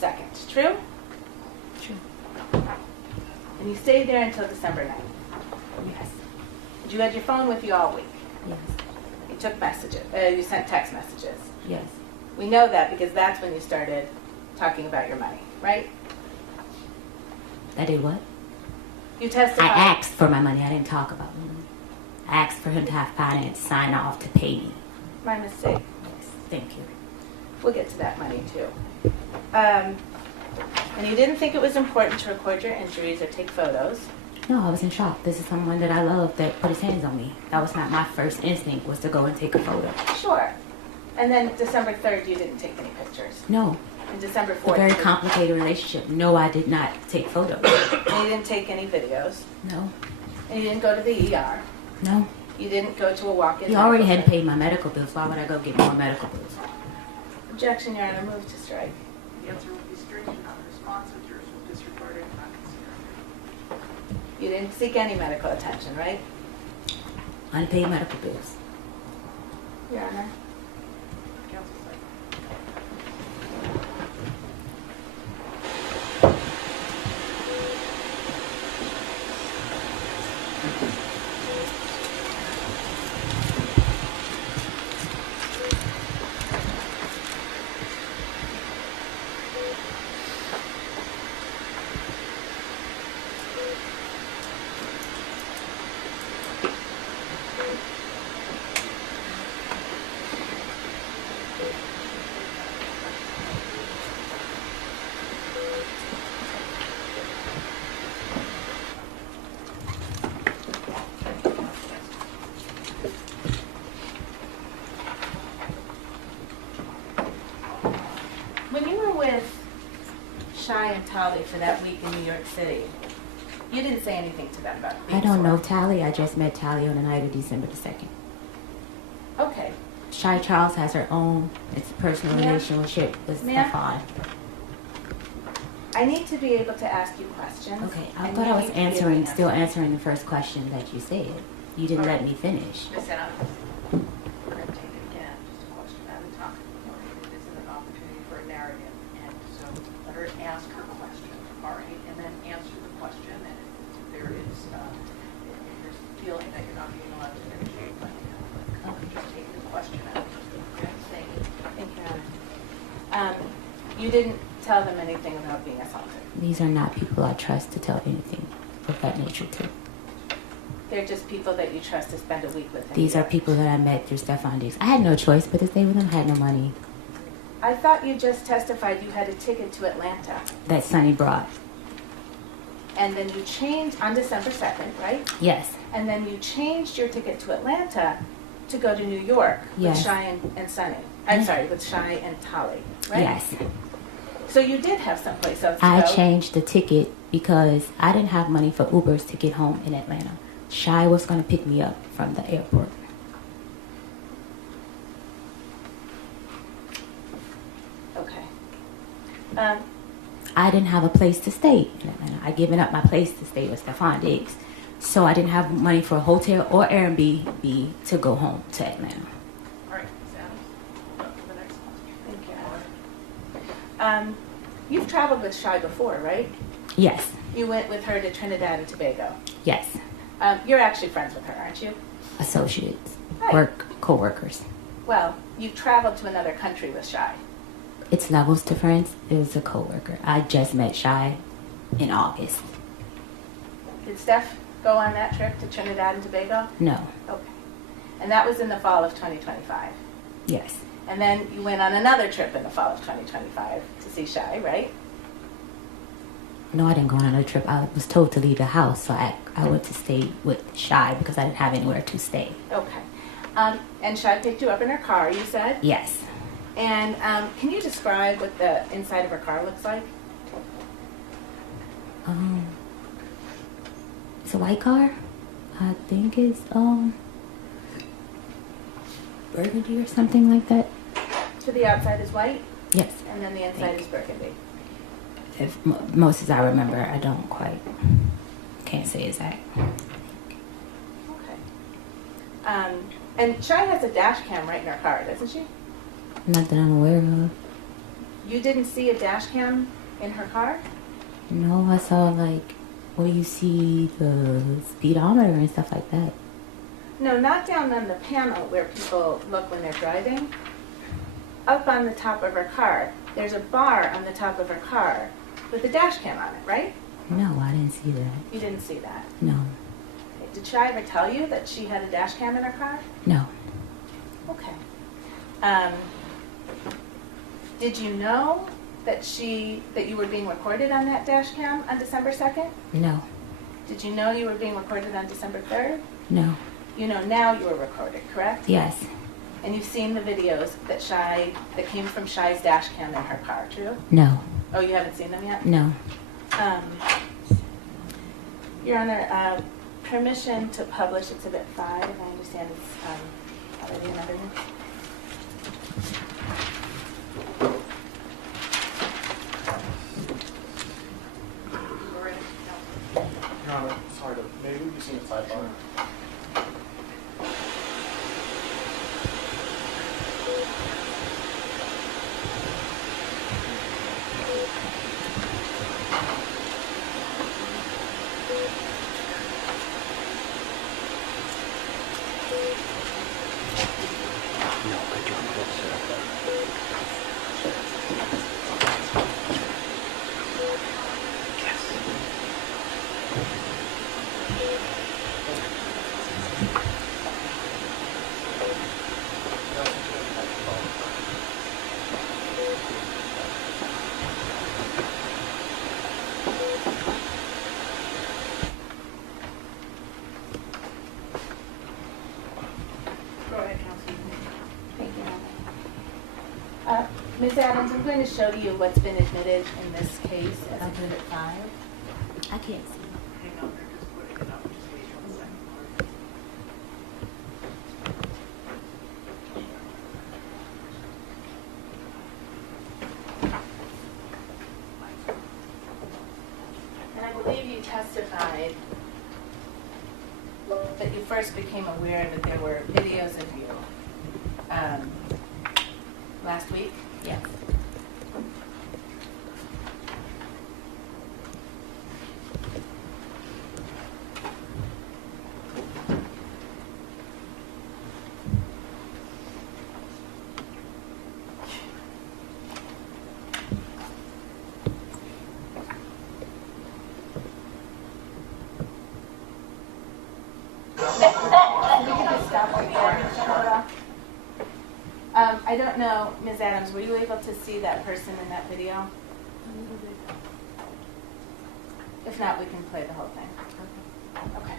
2nd, true? True. And you stayed there until December 9th. Yes. You had your phone with you all week. Yes. You took messages. You sent text messages. Yes. We know that because that's when you started talking about your money, right? I did what? You I testified. asked for my money. I didn't talk about my money. I asked for him to have finance sign off to pay me. My mistake. Yes. Thank you. We'll get to that money too. And you didn't think it was important to record your injuries or take photos. No, I was in shock. This is someone that I love that put his hands on me. That was not my first instinct, was to go and take a photo. Sure. And then December 3rd, you didn't take any pictures. No. And December It's a 4th, very you complicated relationship. No, I did not take photos. and you didn't take any videos. No. And you didn't go to the ER. No. You didn't go to a walk-in. He already medical had paid my medical bills. Why would I go get more medical bills? center. Objection, Your Honor. Move to strike. The answer would be stricken, non-responsive, jurors will disregard it, not consider. You didn't seek any medical attention, right? Unpaid medical bills. Your Honor. Counsel second. When you were with Shy and Tali for that week in New York City, you didn't say anything to them about being I don't know sore. Tally. I just met Tally on the night of December the 2nd. Okay. Shy Charles has her own. It's a personal Ma'am? relationship with Ma'am? Stefon. I need to be able to ask you questions. Okay, I and thought you I need was to be able to answering, answer. still answering the first question that you said. You didn't let me finish. Ms. Adams, we're going to take it again, just a question at a time. It isn't an opportunity for a narrative, and so let her ask her question, all right? And then answer the question, and if there is, if you're feeling that you're not being allowed to finish, let me know. Just take the question out. Okay, thank you. Thank you, Your Honor. You didn't tell them anything about being assaulted. These are not people I trust to tell anything of that nature to. They're just people that you trust to spend a week with. in These New are York. people that I met through Stefon Diggs. I had no choice but to stay with them. I had no money. I thought you just testified you had a ticket to Atlanta, That Sonny brought. and then you changed on December 2nd, right? Yes. And then you changed your ticket to Atlanta to go to New York with Yes. Shy and Sonny. I'm Yes. sorry, with Shy and Tali, right? Yes. So you did have someplace else to I go. changed the ticket because I didn't have money for Ubers to get home in Atlanta. Shy was going to pick me up from the airport. Okay. I didn't have a place to stay in Atlanta. I given up my place to stay with Stefon Diggs. So I didn't have money for a hotel or Airbnb to go home to Atlanta. All right, Ms. Adams, up to the next one. Thank you. You've traveled with Shy before, right? Yes, You went with her to Trinidad and Tobago. yes. You're actually friends with her, aren't you? Associates, Right. co-workers. Well, you've traveled to another country with Shy. It's levels to friends. It was a co-worker. I just met Shy in August. Did Steph go on that trip to Trinidad and Tobago? No, Okay. And that was in the fall of 2025. yes, And then you went on another trip in the fall of 2025 to see Shy, right? no, I didn't go on another trip. I was told to leave the house, so I went to stay with Shy because I didn't have anywhere to stay. Okay. And Shy picked you up in her car, you said? Yes. And can you describe what the inside of her car looks like? It's a white car. I think it's burgundy or something like that. So the outside is white, Yes. and then the inside is burgundy. If most as I remember, I can't say exact. Okay. And Shy has a dash cam right in her car, doesn't she? Not that I'm aware of. You didn't see a dash cam in her car? No, I saw like where you see the speedometer and stuff like that. No, not down on the panel where people look when they're driving. Up on the top of her car. There's a bar on the top of her car with a dash cam on it, right? No, I didn't see that. You didn't see that. No, Okay. Did Shy ever tell you that she had a dash cam in her car? no, Okay. Did you know that you were being recorded on that dash cam on December 2nd? no, Did you know you were being recorded on December 3rd? no. You know now you were recorded, correct? Yes, And you've seen the videos that came from Shy's dash cam in her car, true? no, Oh, you haven't seen them yet? no. Your Honor, permission to publish Exhibit 5. I understand it's already in evidence. We're ready. Your Honor, sorry, but maybe we can see the sidebar. Go ahead, Counsel. Thank you, Your Honor. Ms. Adams, I'm going to show you what's been admitted in this case as Exhibit 5. I can't see. Hang on, they're just putting it up. Just wait 1 second. And I believe you testified that you first became aware that there were videos of you last week. Yes. I don't know, Ms. Adams, were you able to see that person in that video? If not, we can play the whole thing. Okay.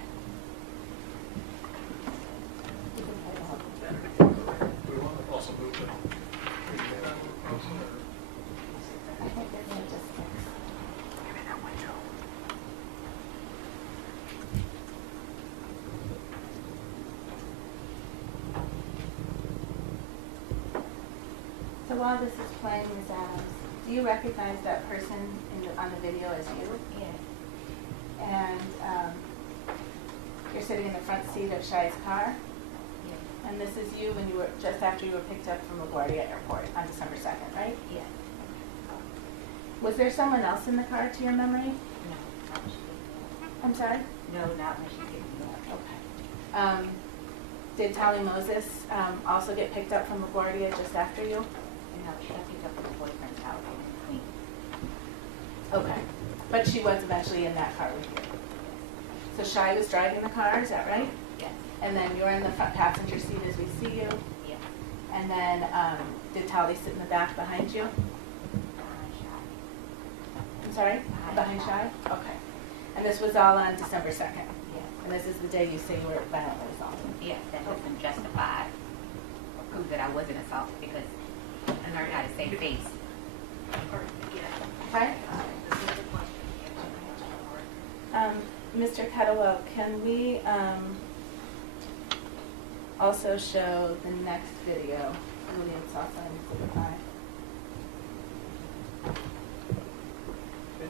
You can play the whole thing. We want to also move it. I think they're gonna just fix. while this is playing, Ms. Adams, do you recognize that person on the video as you? Yes. And you're sitting in the front seat of Shai's car? Yes. And this is you when you were, just after you were picked up from LaGuardia Airport on December 2nd, right? Yes. Was there someone else in the car to your memory? No. Not when she picked me up. I'm sorry? No, not when she picked me up. Okay. Did Tally Moses also get picked up from LaGuardia just after you? No, she got picked up at her boyfriend's house in Queens. Okay. But she was eventually in that car with you? So Shai was driving the car, is that right? Yes. And then you're in the front passenger seat as we see you? Yes. And then did Tally sit in the back behind you? Behind Shai. I'm sorry? Behind Shai? Okay. And this was all on December 2nd? Yes. And this is the day you say you were violently assaulted? Yes, that doesn't justify or prove that I wasn't assaulted because I learned how to save face. Okay? Mr. Kettlewell, can we also show the next video, Julian Salsa and Exhibit 5?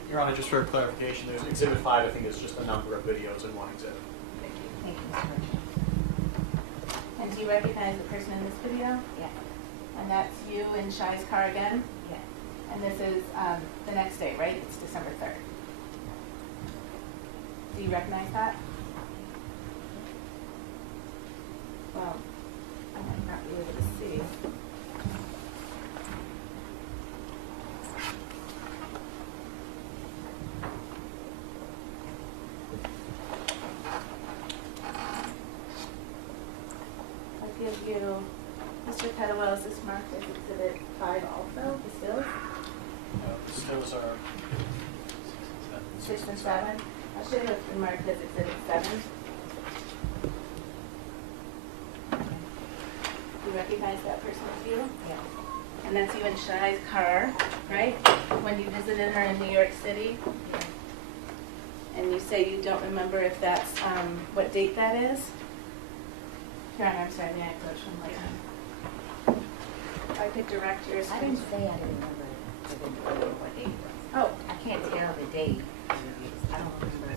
Your Honor, just for clarification, there's Exhibit 5, I think, is just a number of videos in one exhibit. Thank you, Mr. Richards. And do you recognize the person in this video? Yes. And that's you in Shai's car again? Yes. And this is the next day, right? It's December 3rd. Do you recognize that? Well, I might not be able to see. I'll give you, Mr. Pettawell, is this marked as Exhibit 5 also, the stills? The stills are 6 and 7? I should have been marked as Exhibit 7. You recognize that person as you? Yes. And that's you in Shai's car, right? When you visited her in New York City? Yes. And you say you don't remember if that's, what date that is? Your Honor, I'm sorry, may I approach one more time? If I could direct your I attention. didn't say I didn't remember what day it was. Oh, I can't tell the day. I don't remember.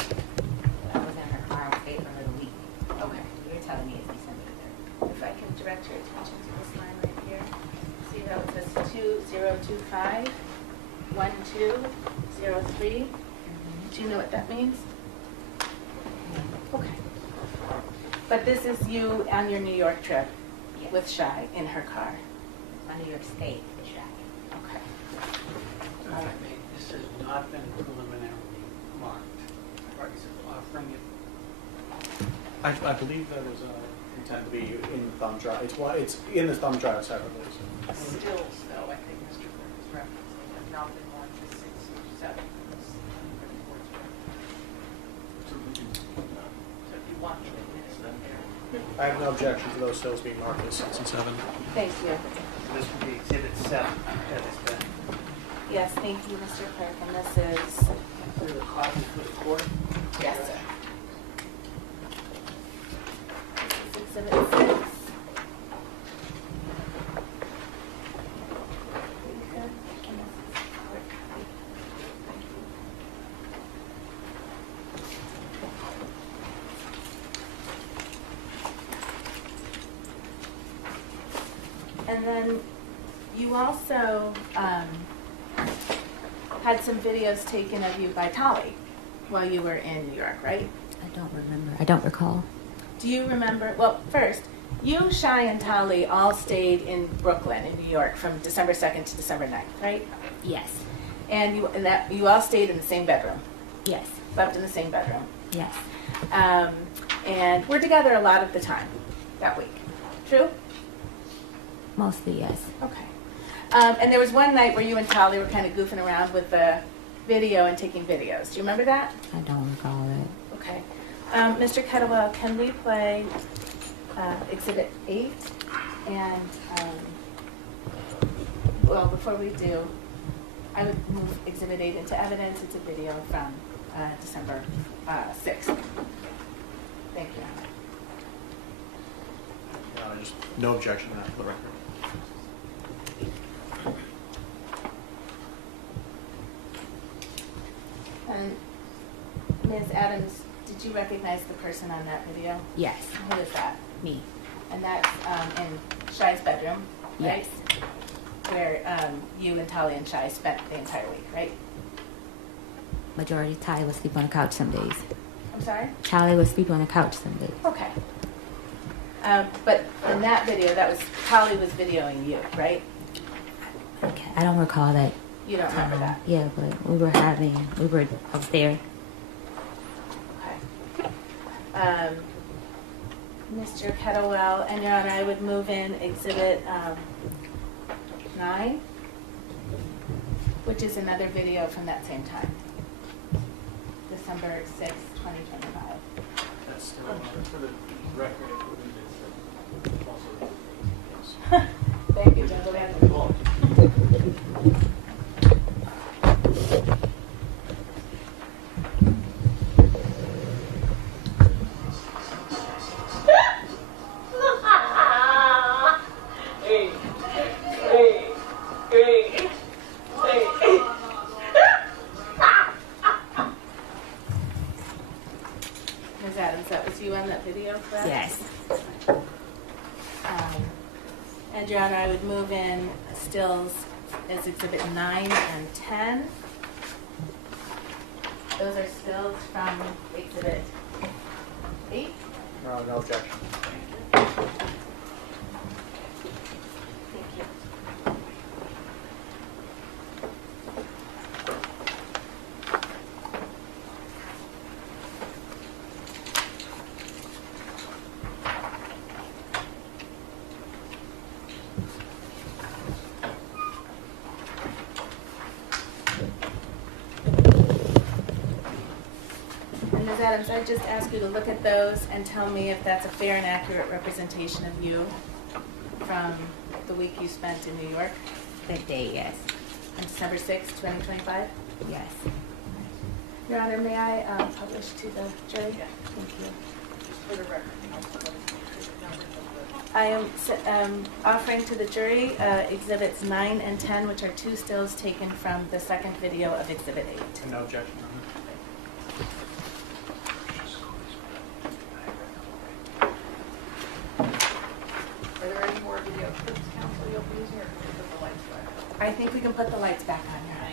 I was in her car and stayed for another week. okay. You're telling me it's December the 3rd. If I can direct your attention to this line right here. See how it says 2025 1203? Do you know what that means? Okay. But this is you on your New York trip Yes. with Shai in her car. My New York State is shot. Okay. This has not been preliminarily marked. Or is it offering it? I believe that is intended to be in the thumb drive. It's in the thumb drive separately. Stills, though, I think Mr. Burke is referencing, have not been marked as 6 or 7 in this report's record. So if you want to admit them there. I have no objection to those stills being marked as 6 and 7. Thank you. This would be Exhibit 7 that has been. Yes, thank you, Mr. Clerk. And this is, Is there a copy for the court? yes, sir. This is Exhibit 6. And then you also had some videos taken of you by Tolly while you were in New York, right? I don't remember. I don't recall. Do you remember? Well, first, you, Shai, and Tolly all stayed in Brooklyn in New York from December 2nd to December 9th, right? Yes. And you all stayed in the same bedroom, Yes. slept in the same bedroom. Yes. And were together a lot of the time that week. True? Mostly yes. Okay. And there was one night where you and Tolly were kind of goofing around with the video and taking videos. Do you remember that? I don't recall it. Okay. Mr. Kettlewell, can we play Exhibit 8? And, well, before we do, I would move Exhibit 8 into evidence. It's a video from December 6th. Thank you. Just no objection to that for the record. Adams, did you recognize the person on that video? Yes, Who is that? me. And that's in Shy's bedroom, right? Yes. Where you and Tali and Shy spent the entire week, right? Majority Tyler would sleep on the couch some days. I'm sorry? Charlie would sleep on the couch some days. Okay. But in that video, that was, Tali was videoing you, right? Okay, I don't recall that. You don't remember that? Yeah, but we were up there. Okay. Mr. Kettlewell, and Your Honor, I would move in Exhibit 9, which is another video from that same time. December 6, 2025. That's still for the record, I believe it's also. Thank you, gentlemen. Ms. Adams, that was you on that video, correct? Yes. And Your Honor, I would move in stills as Exhibit 9 and 10. Those are stills from Exhibit 8. No objection. Thank you. And Ms. Adams, I'd just ask you to look at those and tell me if that's a fair and accurate representation of you from the week you spent in New York That day, yes. on December 6, 2025. Yes. Your Honor, may I publish to the jury? Thank you. For the record, I am offering to the jury Exhibits 9 and 10, which are two stills taken from the second video of Exhibit 8. And no objection. Are there any more video clips, counsel, you'll be using, or can we put the lights back? I think we can put the lights back on, Your Honor.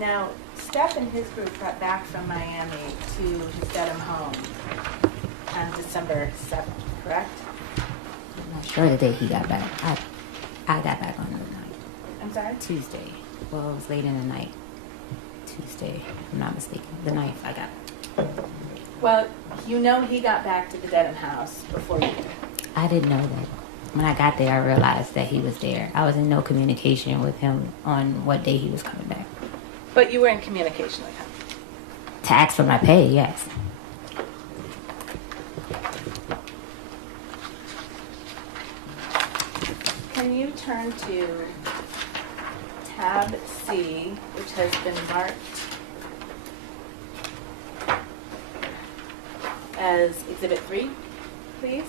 Now, Steph and his group got back from Miami to his Dedham home on December 7th, correct? I'm not sure the day he got back. I got back on the night. I'm sorry? Tuesday. Well, it was late in the night. Tuesday, if I'm not mistaken. The 9th I got back. Well, you know he got back to the Dedham house before you did. I didn't know that. When I got there, I realized that he was there. I was in no communication with him on what day he was coming back. But you were in communication with him. To ask for my pay, yes. Can you turn to tab C, which has been marked as Exhibit 3, please?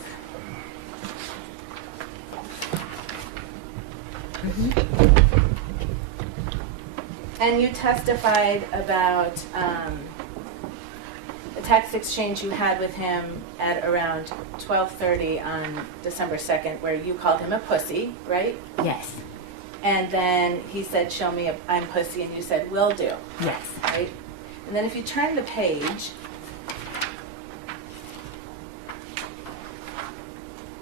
And you testified about a text exchange you had with him at around 12:30 on December 2nd, where you called him a pussy, right? Yes. And then he said, "Show me I'm pussy," and you said, "Will do," Yes. right? And then if you turn the page,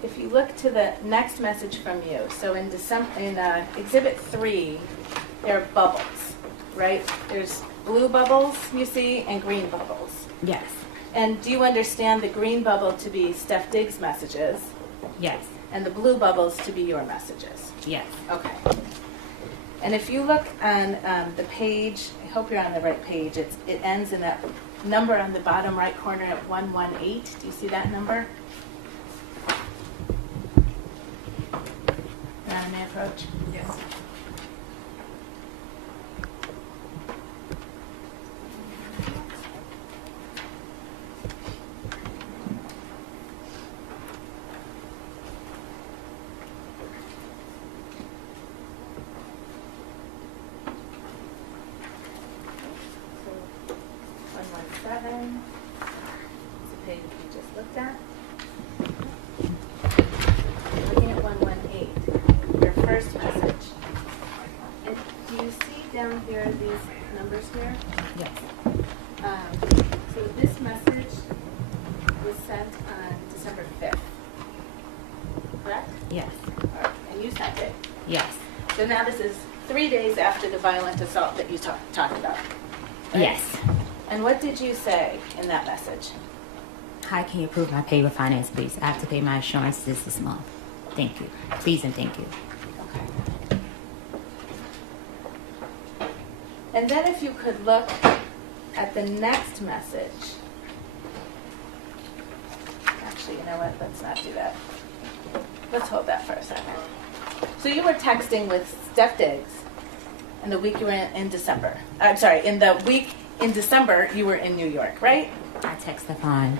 if you look to the next message from you, so in Exhibit 3, there are bubbles, right? There's blue bubbles you see and green bubbles. Yes. And do you understand the green bubble to be Steph Diggs messages Yes. and the blue bubbles to be your messages? Yes. Okay. And if you look on the page, I hope you're on the right page, it ends in that number on the bottom right corner at 118. Do you see that number? Now may I approach? Yes. So now this is 3 days after the violent assault that you talked about. right? Yes. And what did you say in that message? How can you approve my pay with finance, please? I have to pay my insurances this month. Thank you. Please and thank you. Okay. And then if you could look at the next message. Actually, you know what? Let's not do that. Let's hold that for a second. So you were texting with Steph Diggs in the week you were in December. I'm sorry, in the week in December you were in New York, right? I text Stefon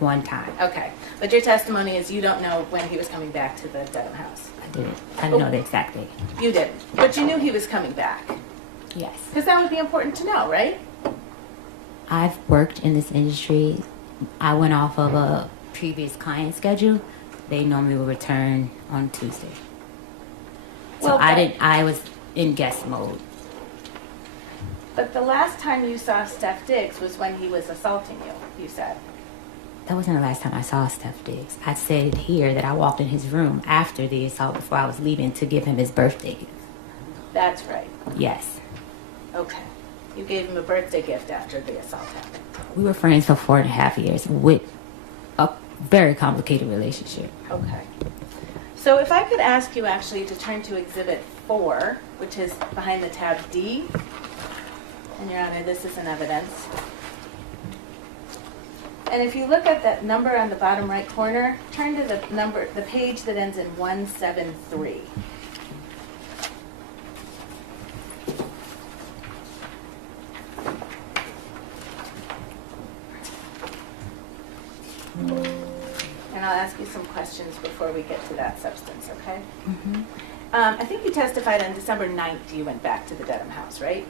one time. Okay. But your testimony is you don't know when he was coming back to the Dedham house. I didn't. I didn't know the exact date. You didn't. But you knew he was coming back. Yes. Because that would be important to know, right? I've worked in this industry. I went off of a previous client schedule. They normally will return on Tuesday. So Well, I was in guest mode. But the last time you saw Steph Diggs was when he was assaulting you, you said. That wasn't the last time I saw Steph Diggs. I said here that I walked in his room after the assault before I was leaving to give him his birthday gift. That's right. Yes. Okay. You gave him a birthday gift after the assault happened. We were friends for 4.5 years with a very complicated relationship. Okay. So if I could ask you actually to turn to Exhibit 4, which is behind the tab D. And Your Honor, this is an evidence. And if you look at that number on the bottom right corner, turn to the page that ends in 173. And I'll ask you some questions before we get to that substance, okay? Mm-hmm. I think you testified on December 9th you went back to the Dedham house, right?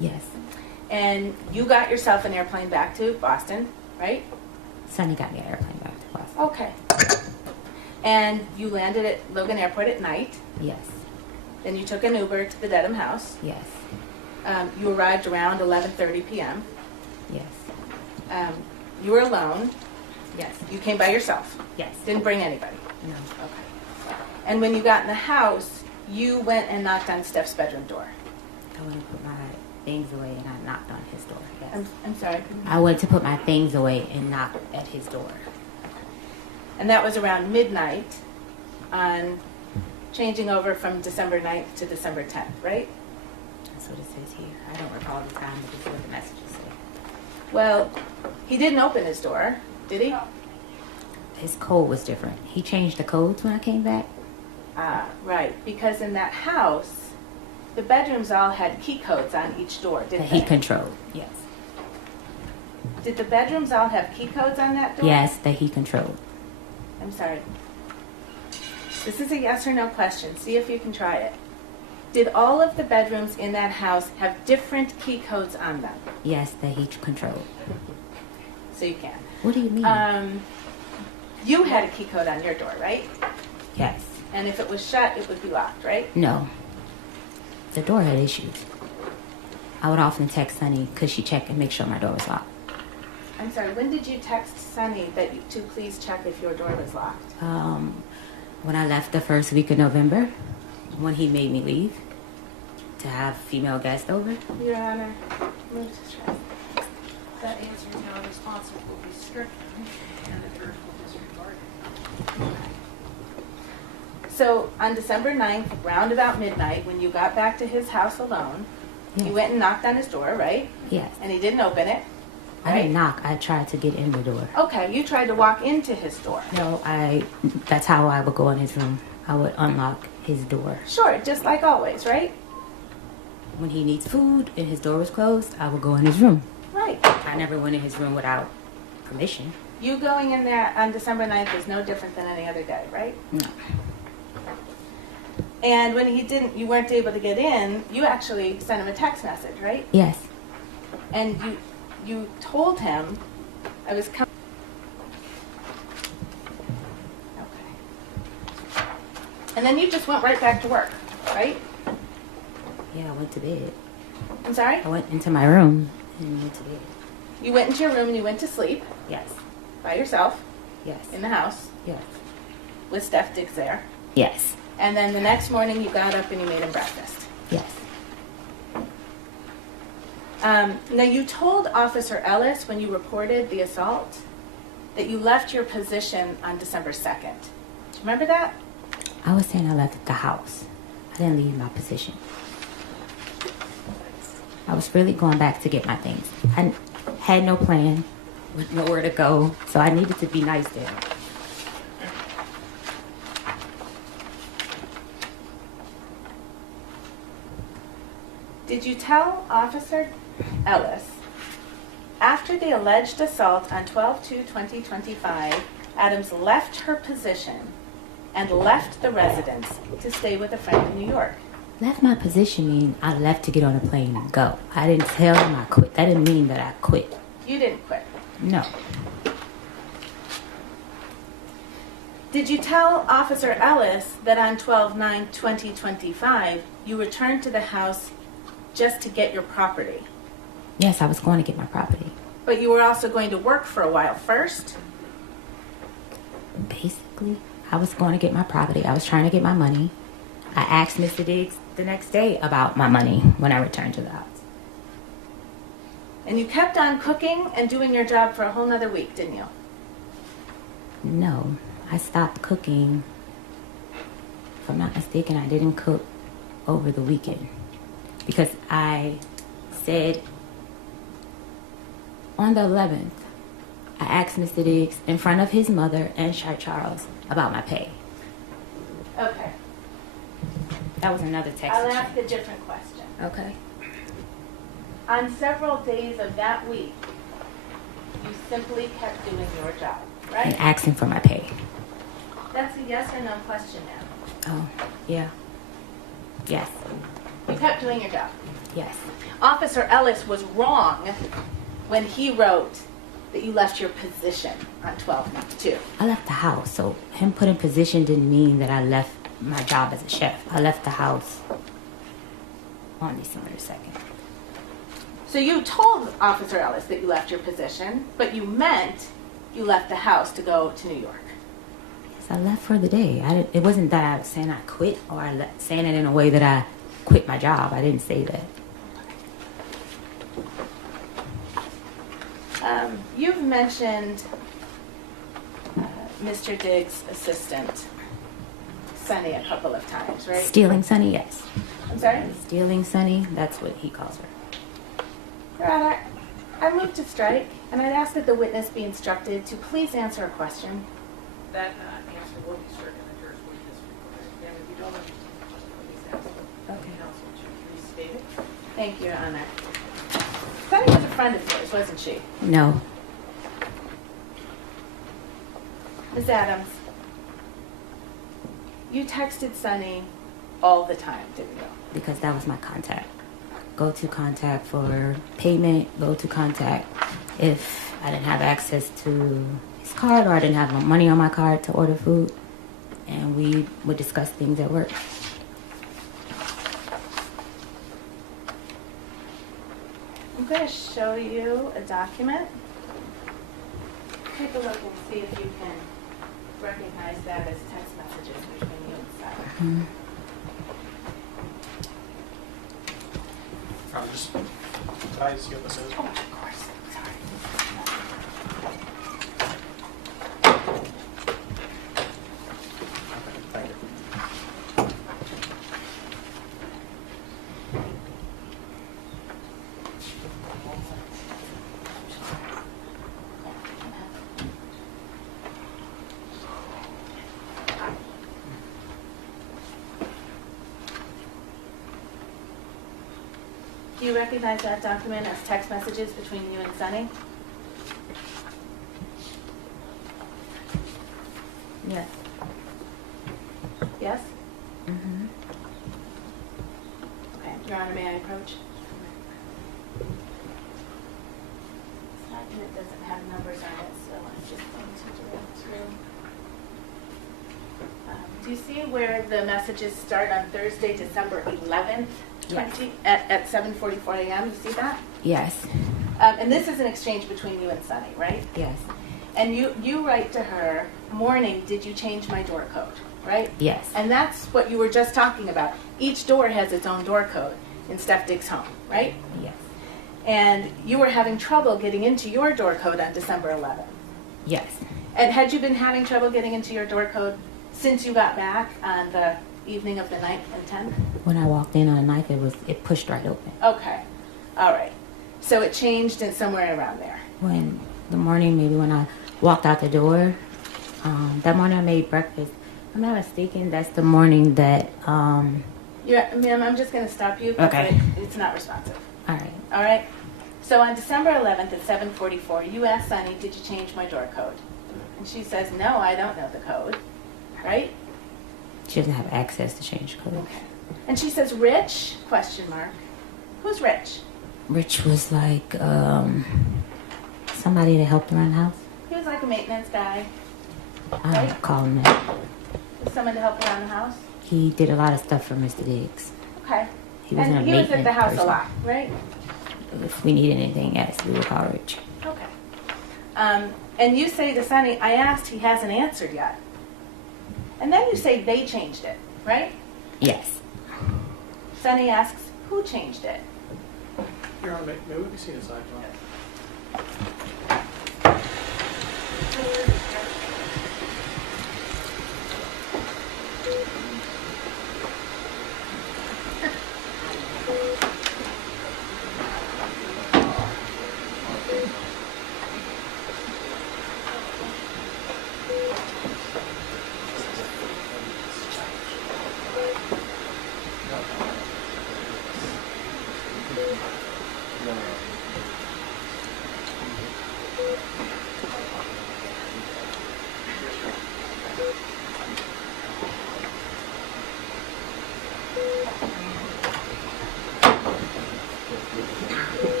Yes. And you got yourself an airplane back to Boston, right? Sonny got me an airplane back to Boston. Okay. And you landed at Logan Airport at night. Yes. Then you took an Uber to the Dedham house. Yes. You arrived around 11:30 p.m. Yes. You were alone. Yes. You came by yourself. Yes. Didn't bring anybody. No. Okay. And when you got in the house, you went and knocked on Steph's bedroom door. I went to put my things away and I knocked on his door. Yes. I'm sorry. I went to put my things away and knocked at his door. And that was around midnight on changing over from December 9th to December 10th, right? That's what it says here. I don't recall the time, but this is what the messages say. Well, he didn't open his door, did he? His code was different. He changed the codes when I came back. Ah, right. Because in that house, the bedrooms all had key codes on each door, That didn't he they? controlled. Yes. Did the bedrooms all have key codes on that door? Yes, that he controlled. I'm sorry. This is a yes or no question. See if you can try it. Did all of the bedrooms in that house have different key codes on them? Yes, that he controlled. So you can. What do you mean? You had a key code on your door, right? Yes. And if it was shut, it would be locked, right? No. The door had issues. I would often text Sunny, could she check and make sure my door was locked? I'm sorry, when did you text Sunny to please check if your door was locked? When I left the first week of November, when he made me leave to have female guests over. Your Honor, move to strike. That answer is now responsive will be stricken and the jurors will disregard it. So on December 9th, round about midnight, when you got back to his house alone, Yes. you went and knocked on his door, right? Yes. And he didn't open it, I didn't right? knock. I tried to get in the door. Okay, you tried to walk into his door. No, that's how I would go in his room. I would unlock his door. Sure, just like always, right? When he needs food and his door was closed, I would go in his room. Right. I never went in his room without permission. You going in there on December 9th is no different than any other day, right? No. And when you weren't able to get in, you actually sent him a text message, right? Yes. And you told him I was coming. Okay. And then you just went right back to work, right? Yeah, I went to bed. I'm sorry? I went into my room and went to bed. You went into your room and you went to sleep Yes. by yourself Yes. in the house Yes. with Steph Diggs there. Yes. And then the next morning you got up and you made him breakfast. Yes. Now you told Officer Ellis when you reported the assault that you left your position on December 2nd. Do you remember that? I was saying I left the house. I didn't leave my position. I was really going back to get my things. I had no plan, with nowhere to go, so I needed to be nice to him. Did you tell Officer Ellis, after the alleged assault on 12/2/2025, Adams left her position and left the residence to stay with a friend in New York? Left my position mean I left to get on a plane and go. I didn't tell him I quit. That didn't mean that I quit. You didn't quit. No. Did you tell Officer Ellis that on 12/9/2025 you returned to the house just to get your property? Yes, I was going to get my property. But you were also going to work for a while first? Basically, I was going to get my property. I was trying to get my money. I asked Mr. Diggs the next day about my money when I returned to the house. And you kept on cooking and doing your job for a whole nother week, didn't you? No, I stopped cooking. If I'm not mistaken, I didn't cook over the weekend. Because I said on the 11th, I asked Mr. Diggs in front of his mother and Shy Charles about my pay. Okay. That was another text. I'll ask a different question. Okay. On several days of that week, you simply kept doing your job, And right? asking for my pay. That's a yes or no question now. Oh, yeah. Yes. You kept doing your job. Yes. Officer Ellis was wrong when he wrote that you left your position on 12/2. I left the house, so him putting position didn't mean that I left my job as a chef. I left the house on December 2nd. So you told Officer Ellis that you left your position, but you meant you left the house to go to New York. Yes, I left for the day. It wasn't that I was saying I quit or saying it in a way that I quit my job. I didn't say that. You've mentioned Mr. Diggs' assistant, Sunny, a couple of times, right? Stealing Sunny, yes. I'm sorry? Stealing Sunny, that's what he calls her. Your Honor, I move to strike, and I'd ask that the witness be instructed to please answer a question. That answer will be stricken in the jurors' witness report. Again, if you don't understand the question, please ask the counsel to restate it. Thank you, Your Honor. Sunny was a friend of yours, wasn't she? No. Ms. Adams, you texted Sunny all the time, didn't you? Because that was my contact. Go to contact for payment, go to contact if I didn't have access to his card or I didn't have money on my card to order food. And we would discuss things at work. I'm going to show you a document. Take a look and see if you can recognize that as text messages between you and Sarah. Can I see what this is? Oh, of course. Sorry. Thank you. Do you recognize that document as text messages between you and Sunny? Yes. Yes? Mm-hmm. Okay. Your Honor, may I approach? This document doesn't have numbers on it, so I'm just going to direct you. Do you see where the messages start on Thursday, December 11th, Yes. at 7:44 a.m.? You see that? Yes. And this is an exchange between you and Sunny, right? Yes. And you write to her morning did you change my door code, right? Yes. And that's what you were just talking about. Each door has its own door code in Steph Diggs' home, right? Yes. And you were having trouble getting into your door code on December 11th. Yes. And had you been having trouble getting into your door code since you got back on the evening of the 9th and 10th? When I walked in on the 9th, it pushed right open. Okay. All right. So it changed in somewhere around there. When the morning, maybe when I walked out the door, that morning I made breakfast. If I'm not mistaken, that's the morning that, Yeah, ma'am, I'm just going to stop you because Okay. it's not responsive. all right. All right? So on December 11th at 7:44, you asked Sunny, did you change my door code? And she says, no, I don't know the code. Right? She doesn't have access to change code. Okay. And she says, Rich? Question mark. Who's Rich? Rich was like, somebody that helped around the house. He was like a maintenance guy. I Right. don't call him that. Was someone to help around the house? He did a lot of stuff for Mr. Diggs. Okay. He wasn't And a he was at the maintenance house person. a lot, right? If we need anything, yes, we would call Rich. Okay. And you say to Sunny, I asked, he hasn't answered yet. And then you say they changed it, right? Yes. Sunny asks, who changed it? Your Honor, may we be seen aside, John?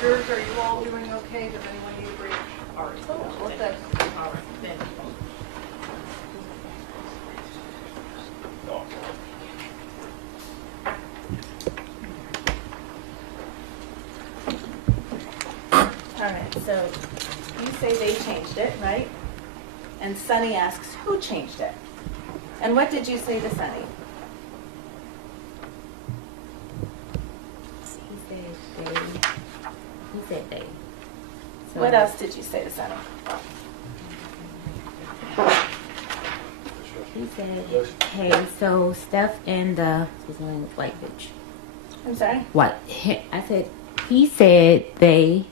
Jurors, are you all doing okay? Does anyone need a break? All right. Well, Thank good. you. All right. Thank you. All right, so you say they changed it, right? And Sunny asks, who changed it? And what did you say to Sunny? He said they. He said they. So What else did you say to Sunny? He said, hey, so Steph and his name was White Bitch. I'm sorry? What? I said, he said they,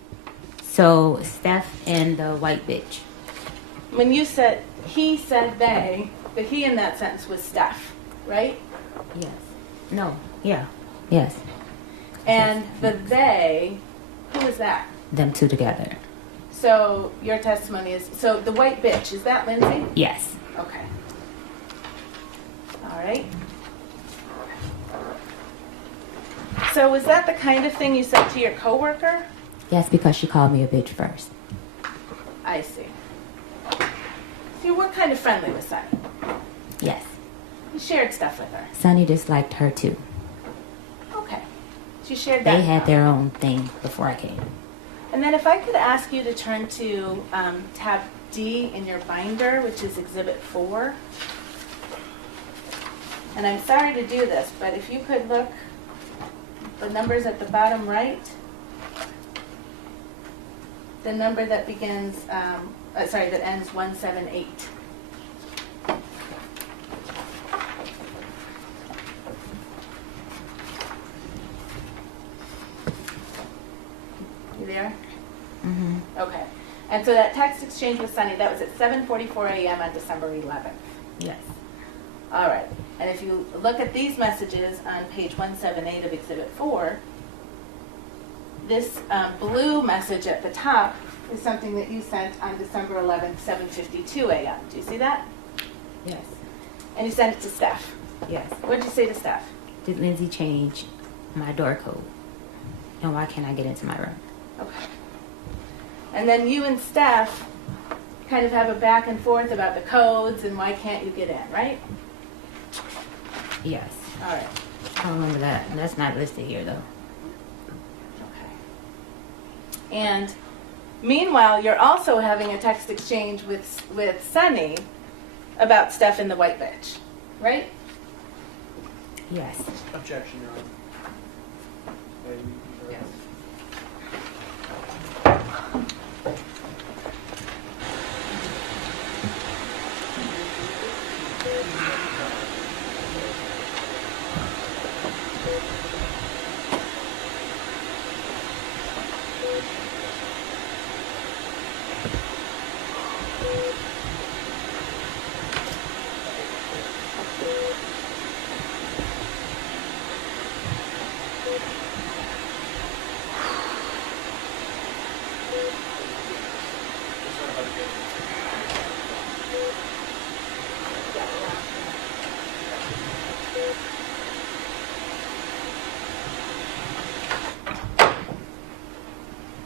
so Steph and the White Bitch. When you said, he said they, the he in that sentence was Steph, right? Yes. No. Yeah. Yes. And the they, who is that? Them two together. So your testimony is, so the white bitch, is that Lindsay? Yes. Okay. All right. So was that the kind of thing you said to your coworker? Yes, because she called me a bitch first. I see. So you were kind of friendly with Sunny. Yes. You shared stuff with her. Sonny disliked her too. Okay. So you shared that. They had their own thing before I came. And then if I could ask you to turn to tab D in your binder, which is Exhibit 4. And I'm sorry to do this, but if you could look, the numbers at the bottom right, the number that begins, that ends 178. You there? Mm-hmm. Okay. And so that text exchange with Sunny, that was at 7:44 a.m. on December 11th. Yes. All right. And if you look at these messages on page 178 of Exhibit 4, this blue message at the top is something that you sent on December 11th, 7:52 a.m. Do you see that? Yes. And you sent it to Steph. Yes. What did you say to Steph? Did Lindsay change my door code? And why can't I get into my room? Okay. And then you and Steph kind of have a back and forth about the codes and why can't you get in, right? Yes. All right. I don't remember that. That's not listed here, though. Okay. And meanwhile, you're also having a text exchange with Sunny about Steph in the white bitch, right? Yes. Objection, Your Honor. Yes.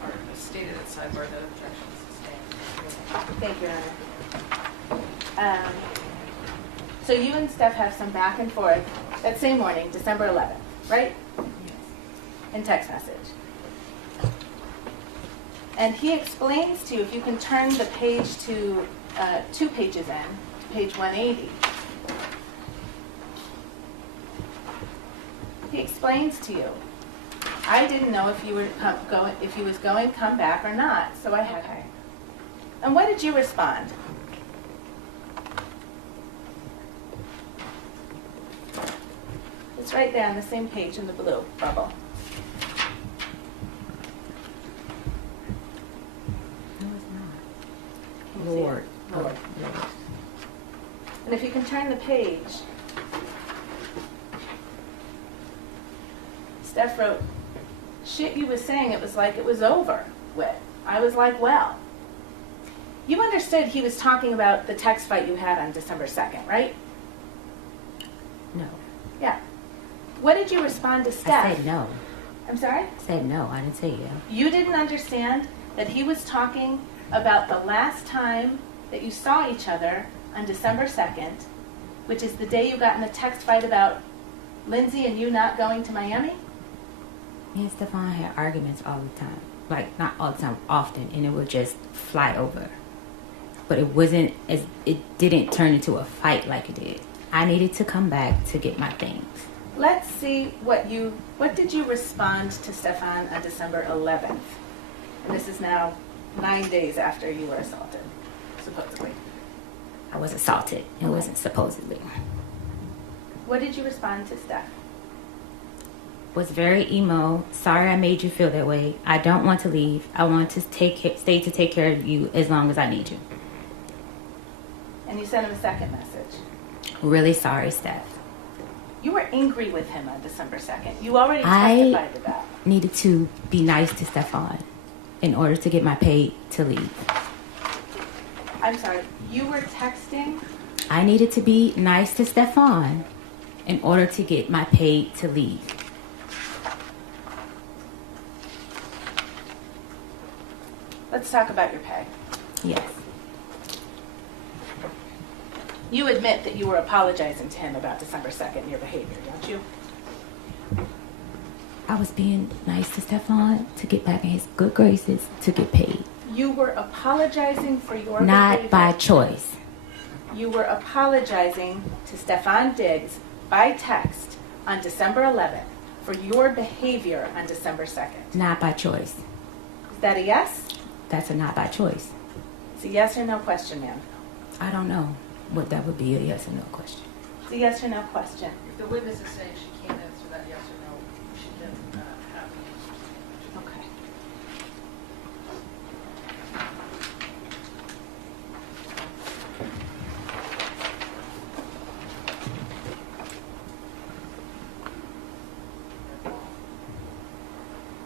All right, as stated at sidebar, that objection is sustained. Thank you, Anna. So you and Steph have some back and forth that same morning, December 11th, right? In text message. And he explains to you, if you can turn the page to 2 pages in, to page 180. He explains to you, I didn't know if you were if he was going to come back or not, so I had him. And what did you respond? It's right there on the same page in the blue bubble. No, it's not. Can you see it? Lord. Lord. And if you can turn the page, Steph wrote, shit you was saying it was like it was over with. I was like, well. You understood he was talking about the text fight you had on December 2nd, right? No. Yeah. What did you respond to Steph? I said no. I'm sorry? I said no. I didn't say yeah. You didn't understand that he was talking about the last time that you saw each other on December 2nd, which is the day you got in a text fight about Lindsay and you not going to Miami? Me and Stefon had arguments all the time. Like, not all the time, often, and it would just fly over. But it didn't turn into a fight like it did. I needed to come back to get my things. Let's see what did you respond to Stefon on December 11th? And this is now 9 days after you were assaulted, supposedly. I was assaulted. It wasn't supposedly. What did you respond to Steph? Was very emo. Sorry I made you feel that way. I don't want to leave. I want to stay to take care of you as long as I need you. And you sent him a second message. Really sorry, Steph. You were angry with him on December 2nd. You already I testified to that. needed to be nice to Stefon in order to get my pay to leave. I'm sorry, you were texting? I needed to be nice to Stefon in order to get my pay to leave. Let's talk about your pay. Yes. You admit that you were apologizing to him about December 2nd and your behavior, don't you? I was being nice to Stefon to get back in his good graces to get paid. You were apologizing for your Not behavior. by choice. You were apologizing to Stefon Diggs by text on December 11th for your behavior on December 2nd. Not by choice. Is that a yes? That's a not by choice. It's a yes or no question, ma'am. I don't know what that would be, a yes or no question. It's a yes or no question. If the witness is saying she can't answer that yes or no, she can have the answer. Okay.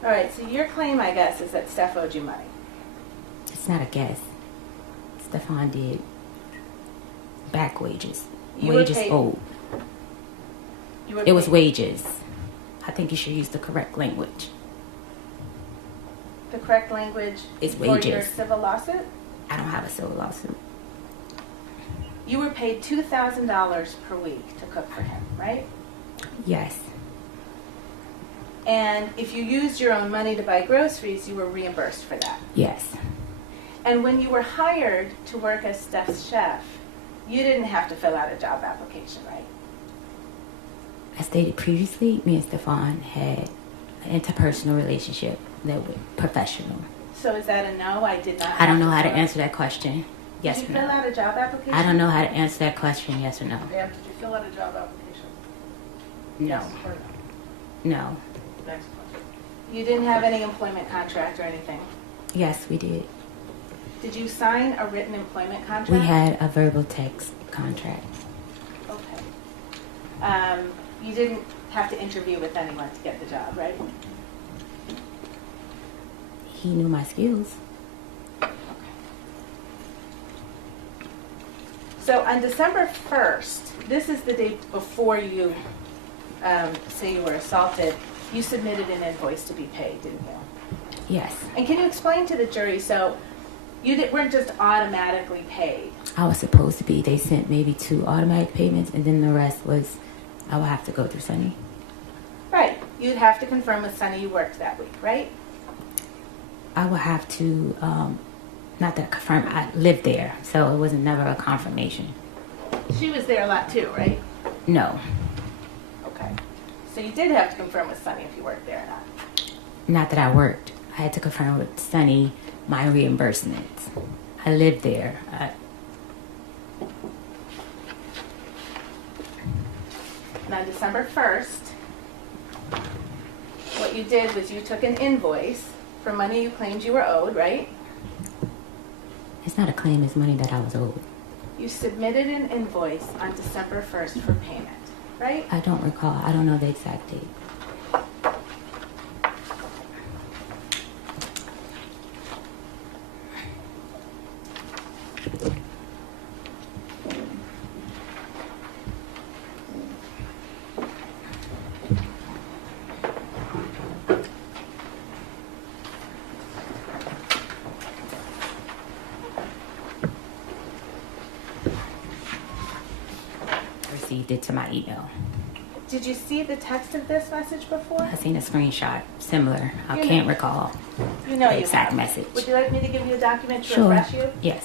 All right, so your claim, I guess, is that Steph owed you money. It's not a guess. Stefon did back wages. You were Wages paid- owed. You were It was paid- wages. I think you should use the correct language. The correct language It's for your wages. civil lawsuit? I don't have a civil lawsuit. You were paid $2,000 per week to cook for him, right? Yes. And if you used your own money to buy groceries, you were reimbursed for that. Yes. And when you were hired to work as Steph's chef, you didn't have to fill out a job application, right? As stated previously, me and Stefon had an interpersonal relationship that was professional. So is that a no? I did not. I don't know how to fill out- answer that question. Yes Did or you fill no. out a job application? I don't know how to answer that question. Yes or no. Yeah, did you fill out a job application? No. Yes or no? No. Next question. You didn't have any employment contract or anything? Yes, we did. Did you sign a written employment contract? We had a verbal text contract. Okay. You didn't have to interview with anyone to get the job, right? He knew my skills. So on December 1st, this is the day before you say you were assaulted, you submitted an invoice to be paid, didn't you? Yes. And can you explain to the jury, so you weren't just automatically paid? I was supposed to be. They sent maybe 2 automatic payments, and then the rest was I would have to go through Sunny. Right. You'd have to confirm with Sunny you worked that week, right? I would have to, not that confirm, I lived there, so it was never a confirmation. She was there a lot too, right? No. Okay. So you did have to confirm with Sunny if you worked there or not. Not that I worked. I had to confirm with Sunny my reimbursements. I lived there. And on December 1st, what you did was you took an invoice for money you claimed you were owed, right? It's not a claim, it's money that I was owed. You submitted an invoice on December 1st for payment, right? I don't recall. I don't know the exact date. Received it to my email. Did you see the text of this message before? I seen a screenshot similar. I You know- can't recall You know the you exact have. message. Would you like me to give you a document to Sure. refresh you? Yes.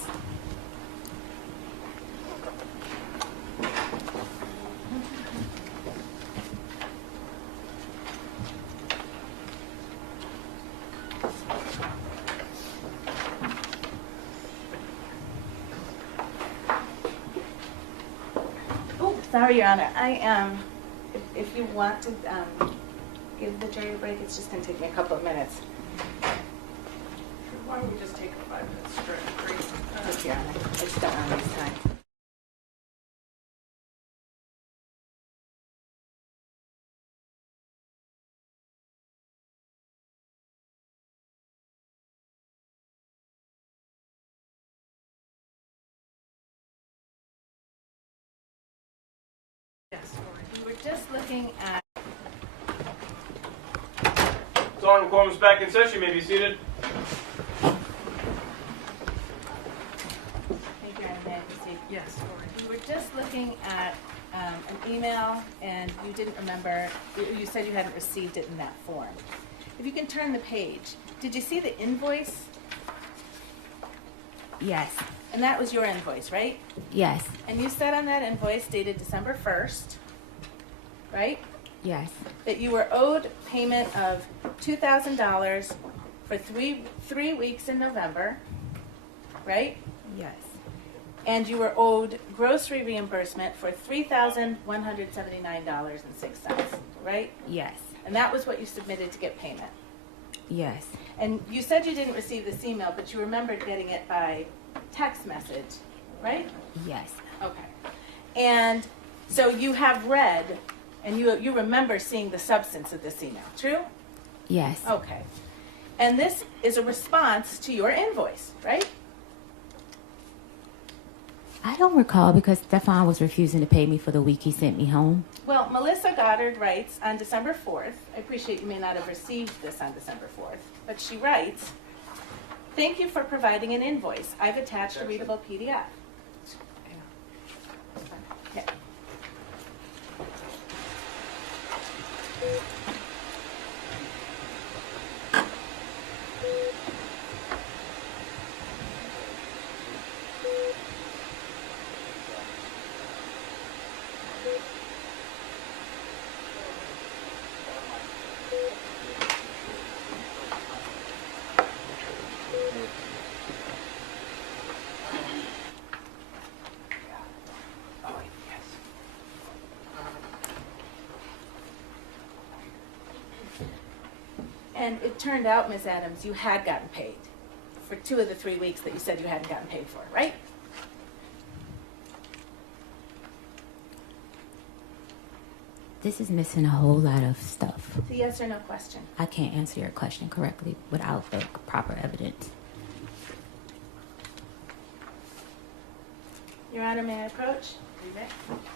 Oh, sorry, Your Honor. If you want to give the jury a break, it's just going to take me a couple of minutes. Why don't we just take a 5-minute stretch break? Thank you, Your Honor. I just don't want to waste time. Yes. We were just looking at... Sergeant McCormick's back in session. You may be seated. Thank you, Your Honor. May I proceed? Yes. We were just looking at an email, and you didn't remember, you said you hadn't received it in that form. If you can turn the page, did you see the invoice? Yes. And that was your invoice, right? Yes. And you said on that invoice dated December 1st, right, Yes. that you were owed payment of $2,000 for three weeks in November, right? Yes. And you were owed grocery reimbursement for $3,179.06, right? Yes. And that was what you submitted to get payment. Yes. And you said you didn't receive this email, but you remembered getting it by text message, right? Yes. Okay. And so you have read, and you remember seeing the substance of this email, true? Yes. Okay. And this is a response to your invoice, right? I don't recall because Stefon was refusing to pay me for the week he sent me home. Well, Melissa Goddard writes on December 4th, I appreciate you may not have received this on December 4th, but she writes, "Thank you for providing an invoice. I've attached a readable PDF." Yeah. And it turned out, Ms. Adams, you had gotten paid for 2 of the 3 weeks that you said you hadn't gotten paid for, right? This is missing a whole lot of stuff. It's a yes or no question. I can't answer your question correctly without the proper evidence. Your Honor, may I approach? You may.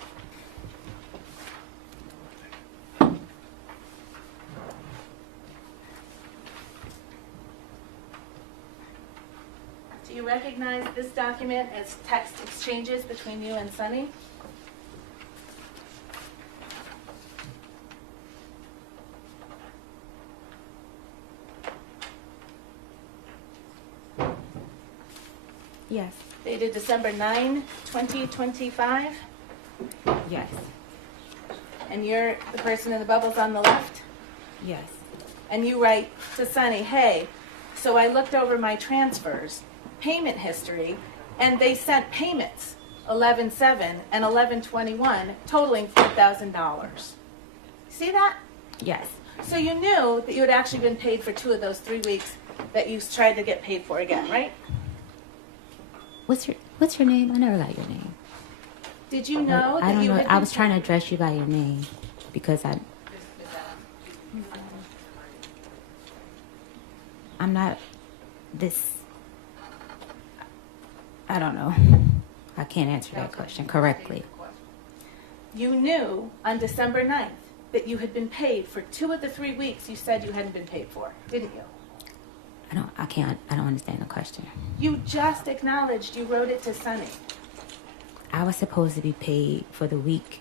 Do you recognize this document as text exchanges between you and Sunny? Yes. Dated December 9, 2025, Yes. and you're the person in the bubbles on the left? Yes. And you write to Sunny, hey, so I looked over my transfers, payment history, and they sent payments, 11/7 and 11/21, totaling $4,000. See that? Yes. So you knew that you had actually been paid for 2 of those 3 weeks that you tried to get paid for again, right? What's your name? I never got your name. Did you know that I don't you know. had I been was trying to paid? address you by your name because I'm not this. I don't know. I can't answer that question correctly. You knew on December 9th that you had been paid for 2 of the 3 weeks you said you hadn't been paid for, didn't you? I don't understand the question. You just acknowledged you wrote it to Sunny. I was supposed to be paid for the week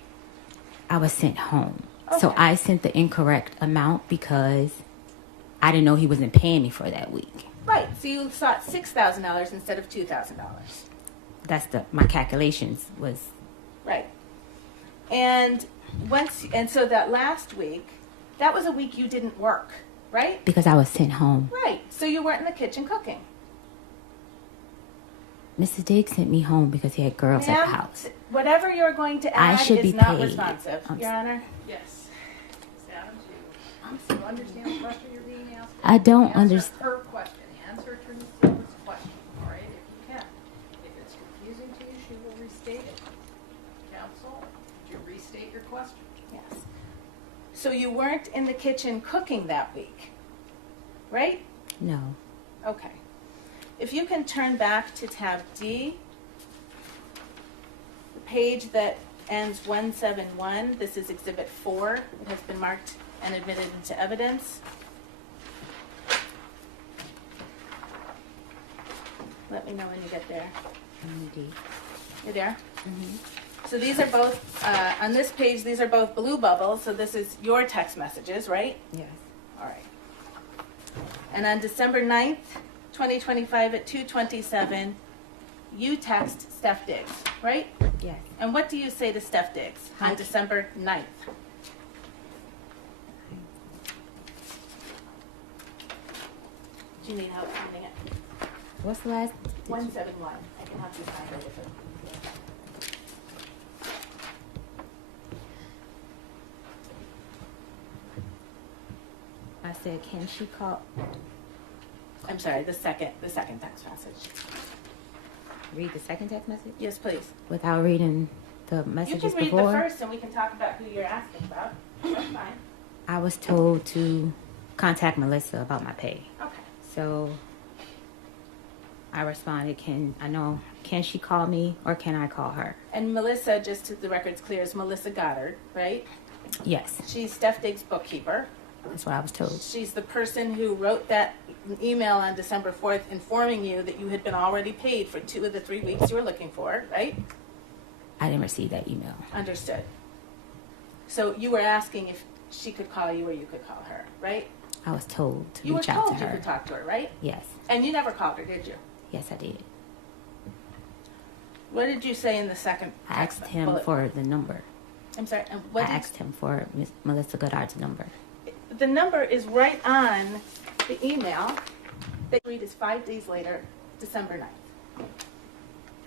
I was sent home. So Okay. I sent the incorrect amount because I didn't know he wasn't paying me for that week. Right, so you sought $6,000 instead of $2,000. That's my calculations was Right. And so that last week, that was a week you didn't work, right? because I was sent home. Right, so you weren't in the kitchen cooking. Mr. Diggs sent me home because he had girls at the Ma'am, house. whatever you're going to I add should is be not paid. responsive, I'm Your Honor. Yes. Ms. Adams, you understand the question you're being asked? I don't Answer understand. her question. Answer Attorney Stewart's question, all right, if you can. If it's confusing to you, she will restate it. Counsel, would you restate your question? Yes. So you weren't in the kitchen cooking that week, right? No. Okay. If you can turn back to tab D, the page that ends 171, this is Exhibit 4. It has been marked and admitted into evidence. Let me know when you get there. Indeed. You're there? Mm-hmm. So these are both, on this page, these are both blue bubbles, so this is your text messages, right? Yes. All right. And on December 9th, 2025 at 2:27, you text Steph Diggs, right? Yes. And what do you say to Steph Diggs on Hi. December 9th? Do you need help finding it? What's the last? 171. I can help you find it if it. I said, can she call? I'm sorry, the second text message. Read the second text message Yes, please. without reading the You messages can read before. the first and we can talk about who you're asking about. That's fine. I was told to contact Melissa about my pay. Okay. So I responded, can she call me or can I call her? And Melissa, just to the record's clear, is Melissa Goddard, right? Yes, She's Steph Diggs' bookkeeper. that's what I was told. She's the person who wrote that email on December 4th informing you that you had been already paid for 2 of the 3 weeks you were looking for, right? I didn't receive that email. Understood. So you were asking if she could call you or you could call her, right? I was told to You were reach out to told you her. could talk to her, right? Yes, And you never called her, did you? yes, I did. What did you say in the second I text asked him bullet? for the number. I'm sorry, and I what did asked him for Miss Melissa Goddard's number. the number is right on the email that read is 5 days later, December 9th.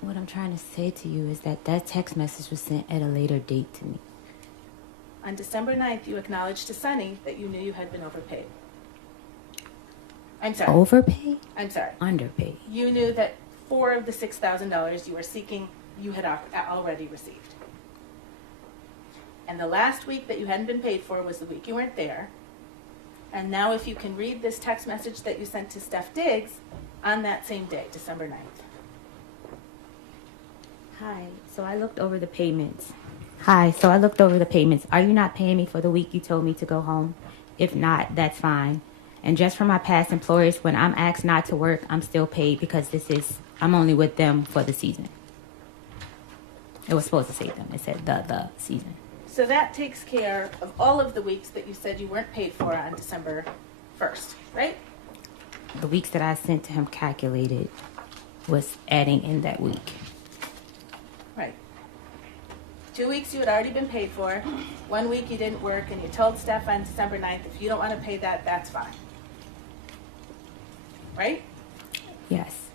What I'm trying to say to you is that that text message was sent at a later date to me. On December 9th, you acknowledged to Sunny that you knew you had been overpaid. I'm sorry. Overpay? I'm sorry. Underpay. You knew that 4 of the $6,000 you were seeking, you had already received. And the last week that you hadn't been paid for was the week you weren't there. And now if you can read this text message that you sent to Steph Diggs on that same day, December 9th. Hi, so I looked over the payments. Are you not paying me for the week you told me to go home? If not, that's fine. And just for my past employers, when I'm asked not to work, I'm still paid because I'm only with them for the season. It was supposed to say them. It said the season. So that takes care of all of the weeks that you said you weren't paid for on December 1st, right? The weeks that I sent to him calculated was adding in that week. Right. 2 weeks you had already been paid for. 1 week you didn't work, and you told Steph on December 9th, if you don't want to pay that, that's fine. Right? Yes.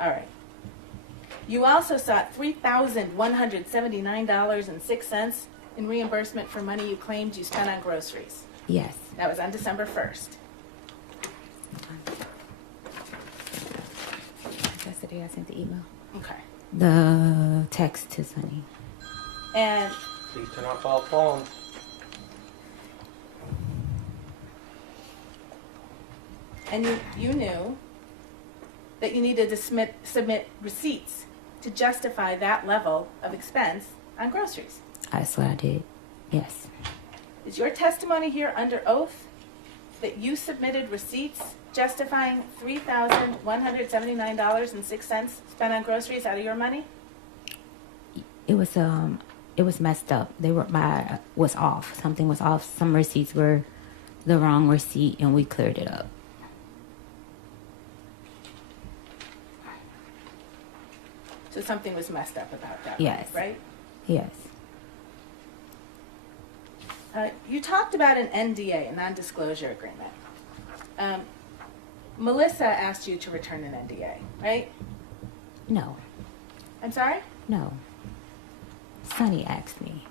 All right. You also sought $3,179.06 in reimbursement for money you claimed you spent on groceries. Yes. That was on December 1st. That's the day I sent the email. Okay. The text to Sunny. And Please turn off all phones. you knew that you needed to submit receipts to justify that level of expense on groceries. That's what I did. Yes. Is your testimony here under oath that you submitted receipts justifying $3,179.06 spent on groceries out of your money? It was messed up. Was off. Something was off. Some receipts were the wrong receipt, and we cleared it up. So something was messed up about that. Yes. Right? Yes. You talked about an NDA, a non-disclosure agreement. Melissa asked you to return an NDA, right? No. I'm sorry? No. Sunny asked me.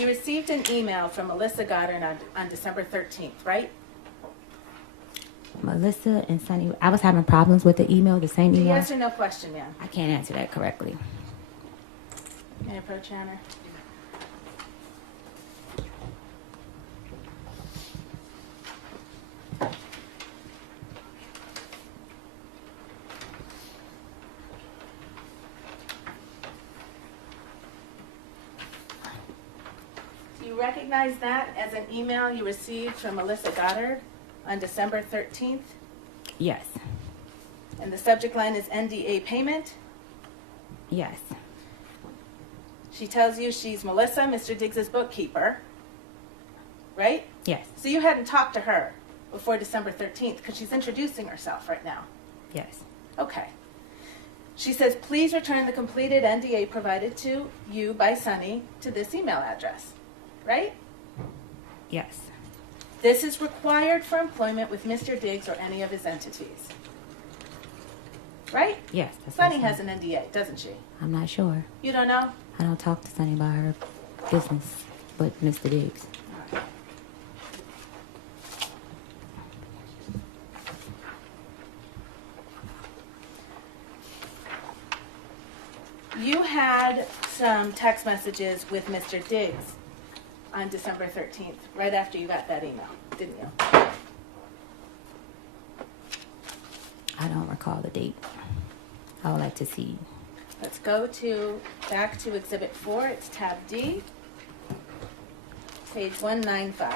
You received an email from Melissa Goddard on December 13th, right? Melissa and Sunny, I was having problems with the email, the same email. Yes or no question, ma'am. I can't answer that correctly. May I approach, Your Honor? Do you recognize that as an email you received from Melissa Goddard on December 13th? Yes. And the subject line is NDA payment? Yes. She tells you she's Melissa, Mr. Diggs's bookkeeper, right? Yes. So you hadn't talked to her before December 13th because she's introducing herself right now. Yes. Okay. She says, please return the completed NDA provided to you by Sunny to this email address, right? Yes. This is required for employment with Mr. Diggs or any of his entities. Right? Yes. That's Sunny what has an NDA, doesn't she? I'm not sure. You don't know? I don't talk to Sunny about her business, but Mr. Diggs. You had some text messages with Mr. Diggs on December 13th, right after you got that email, didn't you? I don't recall the date. I would like to see. Let's go back to Exhibit 4. It's tab D, page 195.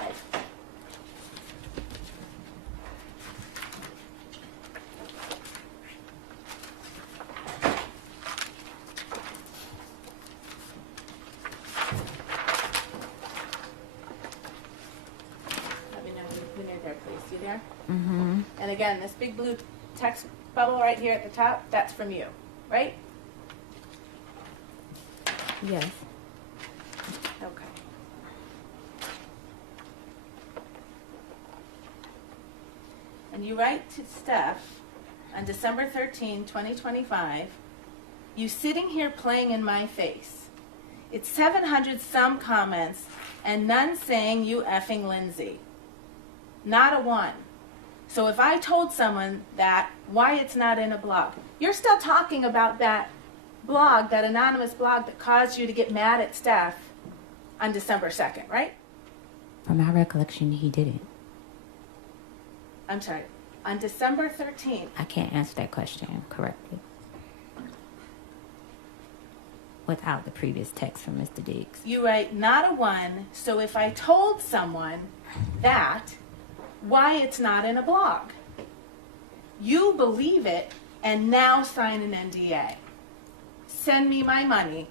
Let me know when And again, this big blue text bubble right here at the top, that's from you, right? Yes. Okay. And you write to Steph on December 13, 2025, you sitting here playing in my face. It's 700 some comments and none saying you effing Lindsay. Not a one. So if I told someone that, why it's not in a blog? You're still talking about that blog, that anonymous blog that caused you to get mad at Steph on December 2nd, right? From my recollection, he didn't. I'm sorry. On December 13th, I can't answer that question correctly without the previous text from Mr. Diggs. you write not a one, so if I told someone that, why it's not in a blog? You believe it and now sign an NDA. Send me my money.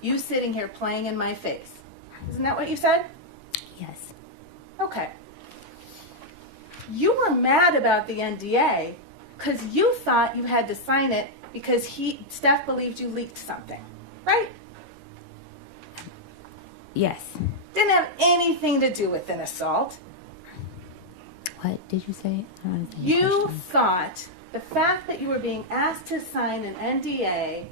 You sitting here playing in my face. Isn't that what you said? Yes. Okay. You were mad about the NDA because you thought you had to sign it because Steph believed you leaked something, right? Yes. Didn't have anything to do with an assault. What did you say? I don't understand your You question. thought the fact that you were being asked to sign an NDA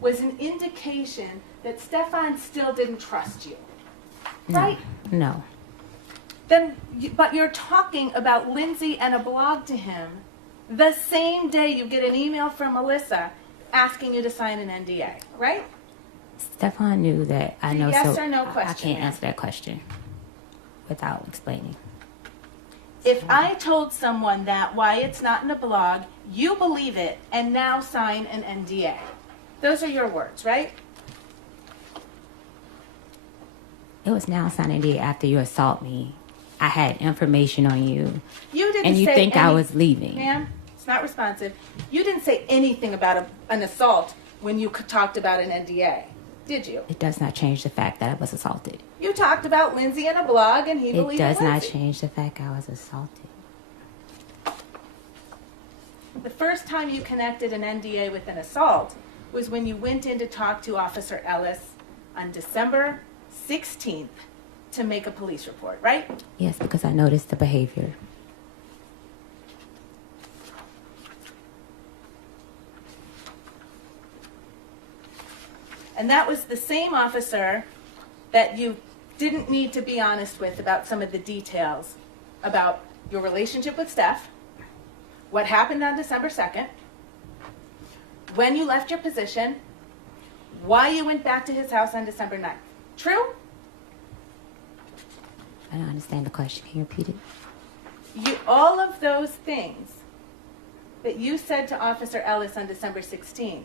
was an indication that Stefon still didn't trust you, right? No. But you're talking about Lindsay and a blog to him the same day you get an email from Melissa asking you to sign an NDA, right? Stefon knew that I know. Yes so or no I question, can't ma'am. answer that question without explaining. If I told someone that why it's not in a blog, you believe it and now sign an NDA. Those are your words, right? It was now signing NDA after you assault me. I had information on you, You didn't and you say think I was leaving. Ma'am, it's not responsive. You didn't say anything about an assault when you talked about an NDA, did you? It does not change the fact that I was assaulted. You talked about Lindsay in a blog and he It believed does not Lindsay. change the fact I was assaulted. The first time you connected an NDA with an assault was when you went in to talk to Officer Ellis on December 16th to make a police report, right? Yes, because I noticed the behavior. And that was the same officer that you didn't need to be honest with about some of the details about your relationship with Steph, what happened on December 2nd, when you left your position, why you went back to his house on December 9th. True? I don't understand the question. Can you repeat it? All of those things that you said to Officer Ellis on December 16th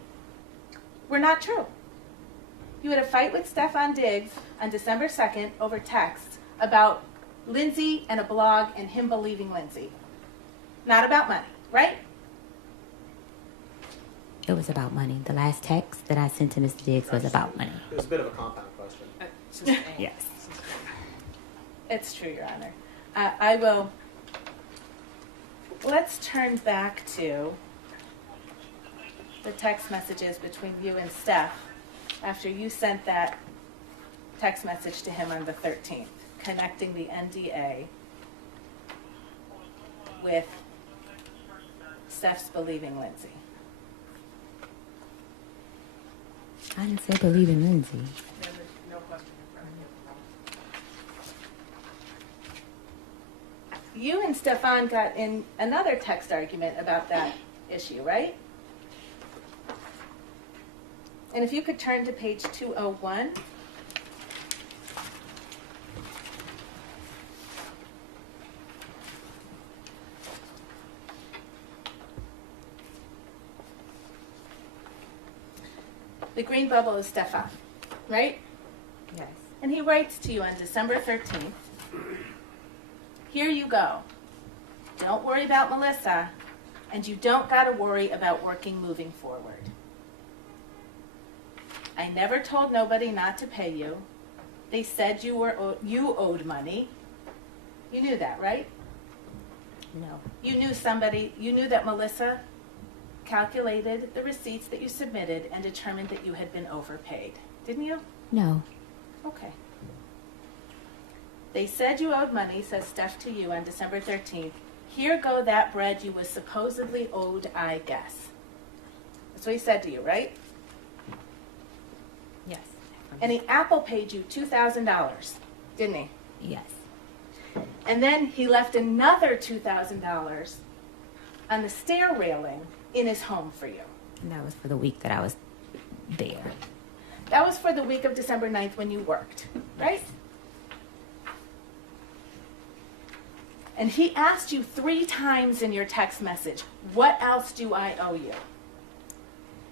were not true. You had a fight with Stefon Diggs on December 2nd over text about Lindsay and a blog and him believing Lindsay. Not about money, right? It was about money. The last text that I sent to Mr. Diggs was about money. It was a bit of a compound question. Yes. It's true, Your Honor. I will. Let's turn back to the text messages between you and Steph after you sent that text message to him on the 13th, connecting the NDA with Steph's believing Lindsay. I didn't say believe in Lindsay. No question in front of you. You and Stefon got in another text argument about that issue, right? And if you could turn to page 201. The green bubble is Stefon, right? Yes. And he writes to you on December 13th, here you go. Don't worry about Melissa, and you don't got to worry about working moving forward. I never told nobody not to pay you. They said you owed money. You knew that, right? No. You knew that Melissa calculated the receipts that you submitted and determined that you had been overpaid, didn't you? No. Okay. They said you owed money, says Steph to you on December 13th. Here go that bread you was supposedly owed, I guess. That's what he said to you, right? Yes. And he Apple paid you $2,000, didn't he? Yes. And then he left another $2,000 on the stair railing in his home for you. And that was for the week that I was there. That was for the week of December 9th when you worked, right? And he asked you 3 times in your text message, what else do I owe you?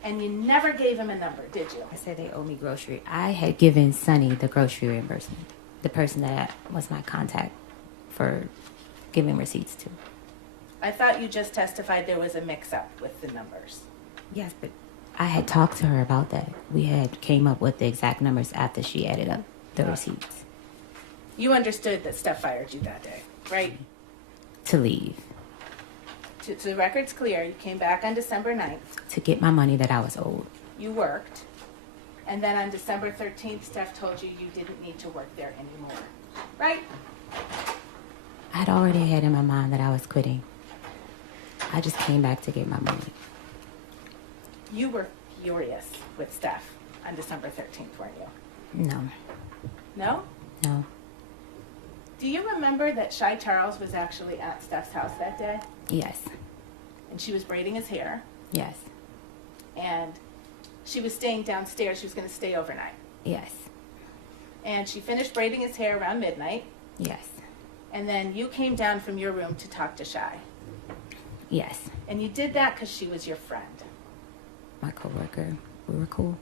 And you never gave him a number, did you? I said they owe me grocery. I had given Sonny the grocery reimbursement, the person that was my contact for giving receipts to. I thought you just testified there was a mix-up with the numbers. Yes, but I had talked to her about that. We had came up with the exact numbers after she added up the receipts. You understood that Steph fired you that day, right? To leave. So the record's clear. You came back on December 9th. To get my money that I was owed. You worked. And then on December 13th, Steph told you you didn't need to work there anymore, right? I'd already had in my mind that I was quitting. I just came back to get my money. You were furious with Steph on December 13th, weren't you? No. No? No. Do you remember that Shy Charles was actually at Steph's house that day? Yes. And she was braiding his hair, Yes. and she was staying downstairs. She was going to stay overnight. Yes. And she finished braiding his hair around midnight, Yes. and then you came down from your room to talk to Shy. Yes. And you did that because she was your friend. My coworker. We were cool.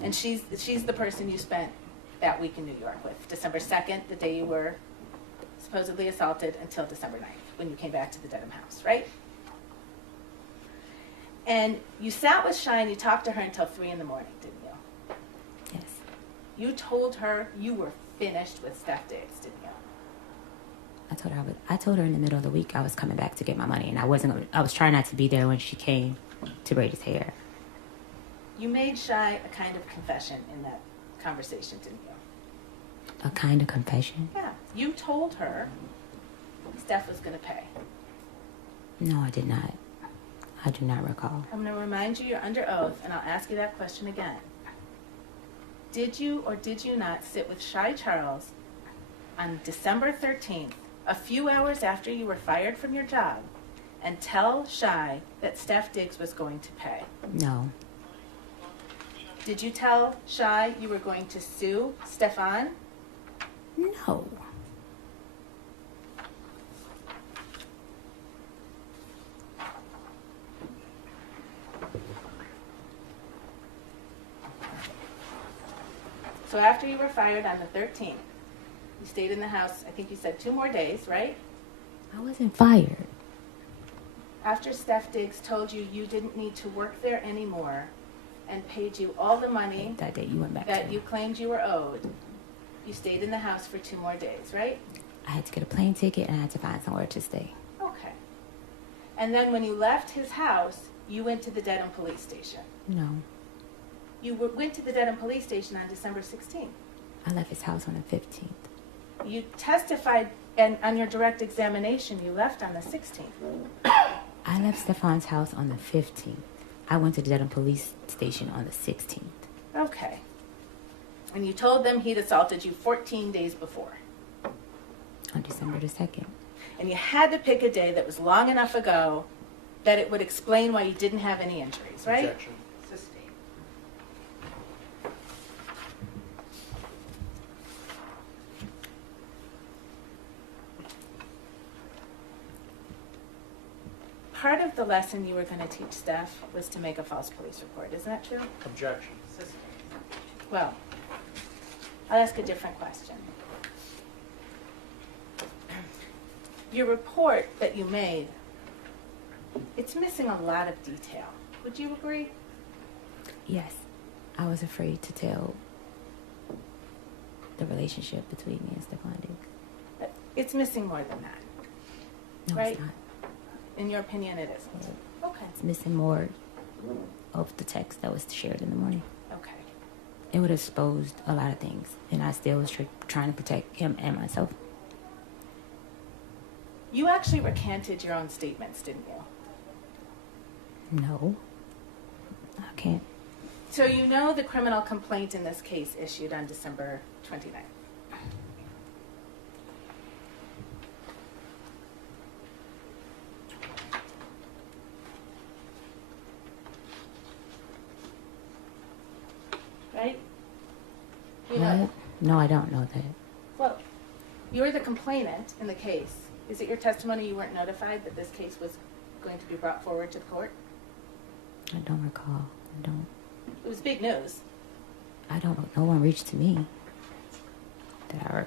And she's the person you spent that week in New York with. December 2nd, the day you were supposedly assaulted, until December 9th, when you came back to the Dedham house, right? And you sat with Shy and you talked to her until 3 in the morning, didn't you? Yes. You told her you were finished with Steph Diggs, didn't you? I told her in the middle of the week I was coming back to get my money, and I was trying not to be there when she came to braid his hair. You made Shy a kind of confession in that conversation, didn't you? A kind of confession? Yeah. You told her Steph was going to pay. No, I did not. I do not recall. I'm going to remind you you're under oath, and I'll ask you that question again. Did you or did you not sit with Shy Charles on December 13th, a few hours after you were fired from your job, and tell Shy that Steph Diggs was going to pay? No. Did you tell Shy you were going to sue Stefon? No. So after you were fired on the 13th, you stayed in the house, I think you said 2 more days, right? I wasn't fired. After Steph Diggs told you you didn't need to work there anymore and paid you all the money That day you went back that to you claimed you were owed, you stayed in the house for 2 more days, right? I had to get a plane ticket and I had to find somewhere to stay. Okay. And then when you left his house, you went to the Dedham police station. No. You went to the Dedham police station on December 16th. I left his house on the 15th. You testified, and on your direct examination, you left on the 16th. I left Stefon's house on the 15th. I went to the Dedham police station on the 16th. Okay. And you told them he'd assaulted you 14 days before. On December the 2nd. And you had to pick a day that was long enough ago that it would explain why you didn't have any injuries, right? Objection. Part of the lesson you were going to teach Steph was to make a false police report. Isn't that true? Objection. Well, I'll ask a different question. Your report that you made, it's missing a lot of detail. Would you agree? Yes. I was afraid to tell the relationship between me and Stefon Diggs. It's missing more than that. No, right? it's not. In your opinion, it isn't. Okay. It's missing more of the text that was shared in the morning. Okay. It would have exposed a lot of things, and I still was trying to protect him and myself. You actually recanted your own statements, didn't you? No, I can't. So you know the criminal complaint in this case issued on December 29th. Right? You know, What? No, I don't know that. well, you're the complainant in the case. Is it your testimony you weren't notified that this case was going to be brought forward to the court? I don't recall. I don't. It was big news. I don't. No one reached to me that I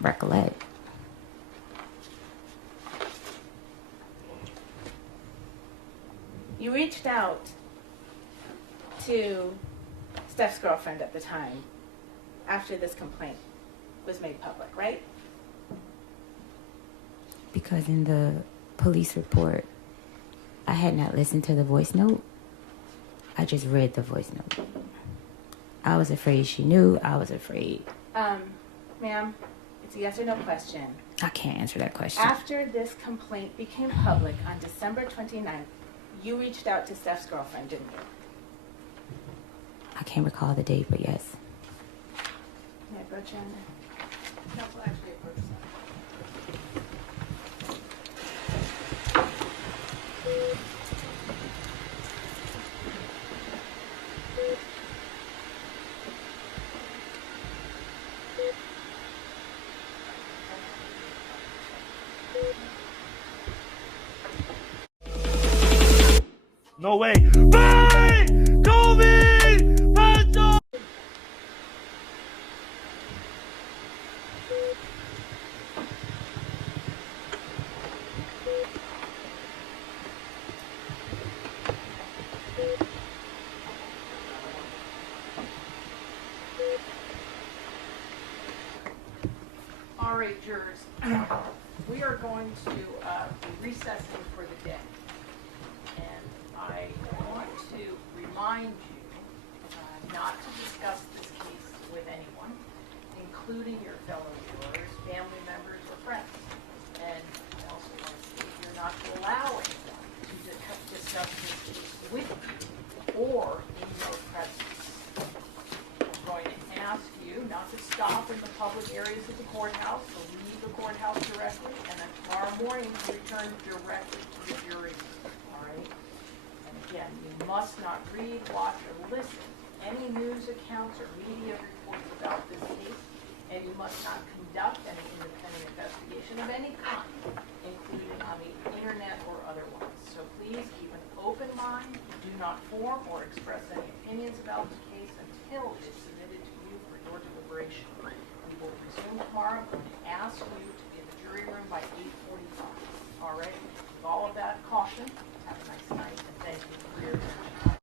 recollect. You reached out to Steph's girlfriend at the time after this complaint was made public, right? Because in the police report, I had not listened to the voice note. I just read the voice note. I was afraid she knew. I was afraid. Ma'am, it's a yes or no question. I can't answer that question. After this complaint became public on December 29th, you reached out to Steph's girlfriend, didn't you? I can't recall the date, but yes. May I approach you on that? Counsel, actually approach that. No way. Bye! Kobe! Pancho! All right, jurors, we are going to be recessing for the day. And I want to remind you not to discuss this case with anyone, including your fellow jurors, family members, or friends. And I also want to state you're not to allow anyone to discuss this case with you or in your presence. I'm going to ask you not to stop in the public areas of the courthouse, to leave the courthouse directly, and then tomorrow morning to return directly to the jury room, all right? And again, you must not read, watch, or listen to any news accounts or media reports about this case, and you must not conduct any independent investigation of any kind, including on the internet or otherwise. So please keep an open mind, do not form or express any opinions about the case until it is submitted to you for your deliberation. We will resume tomorrow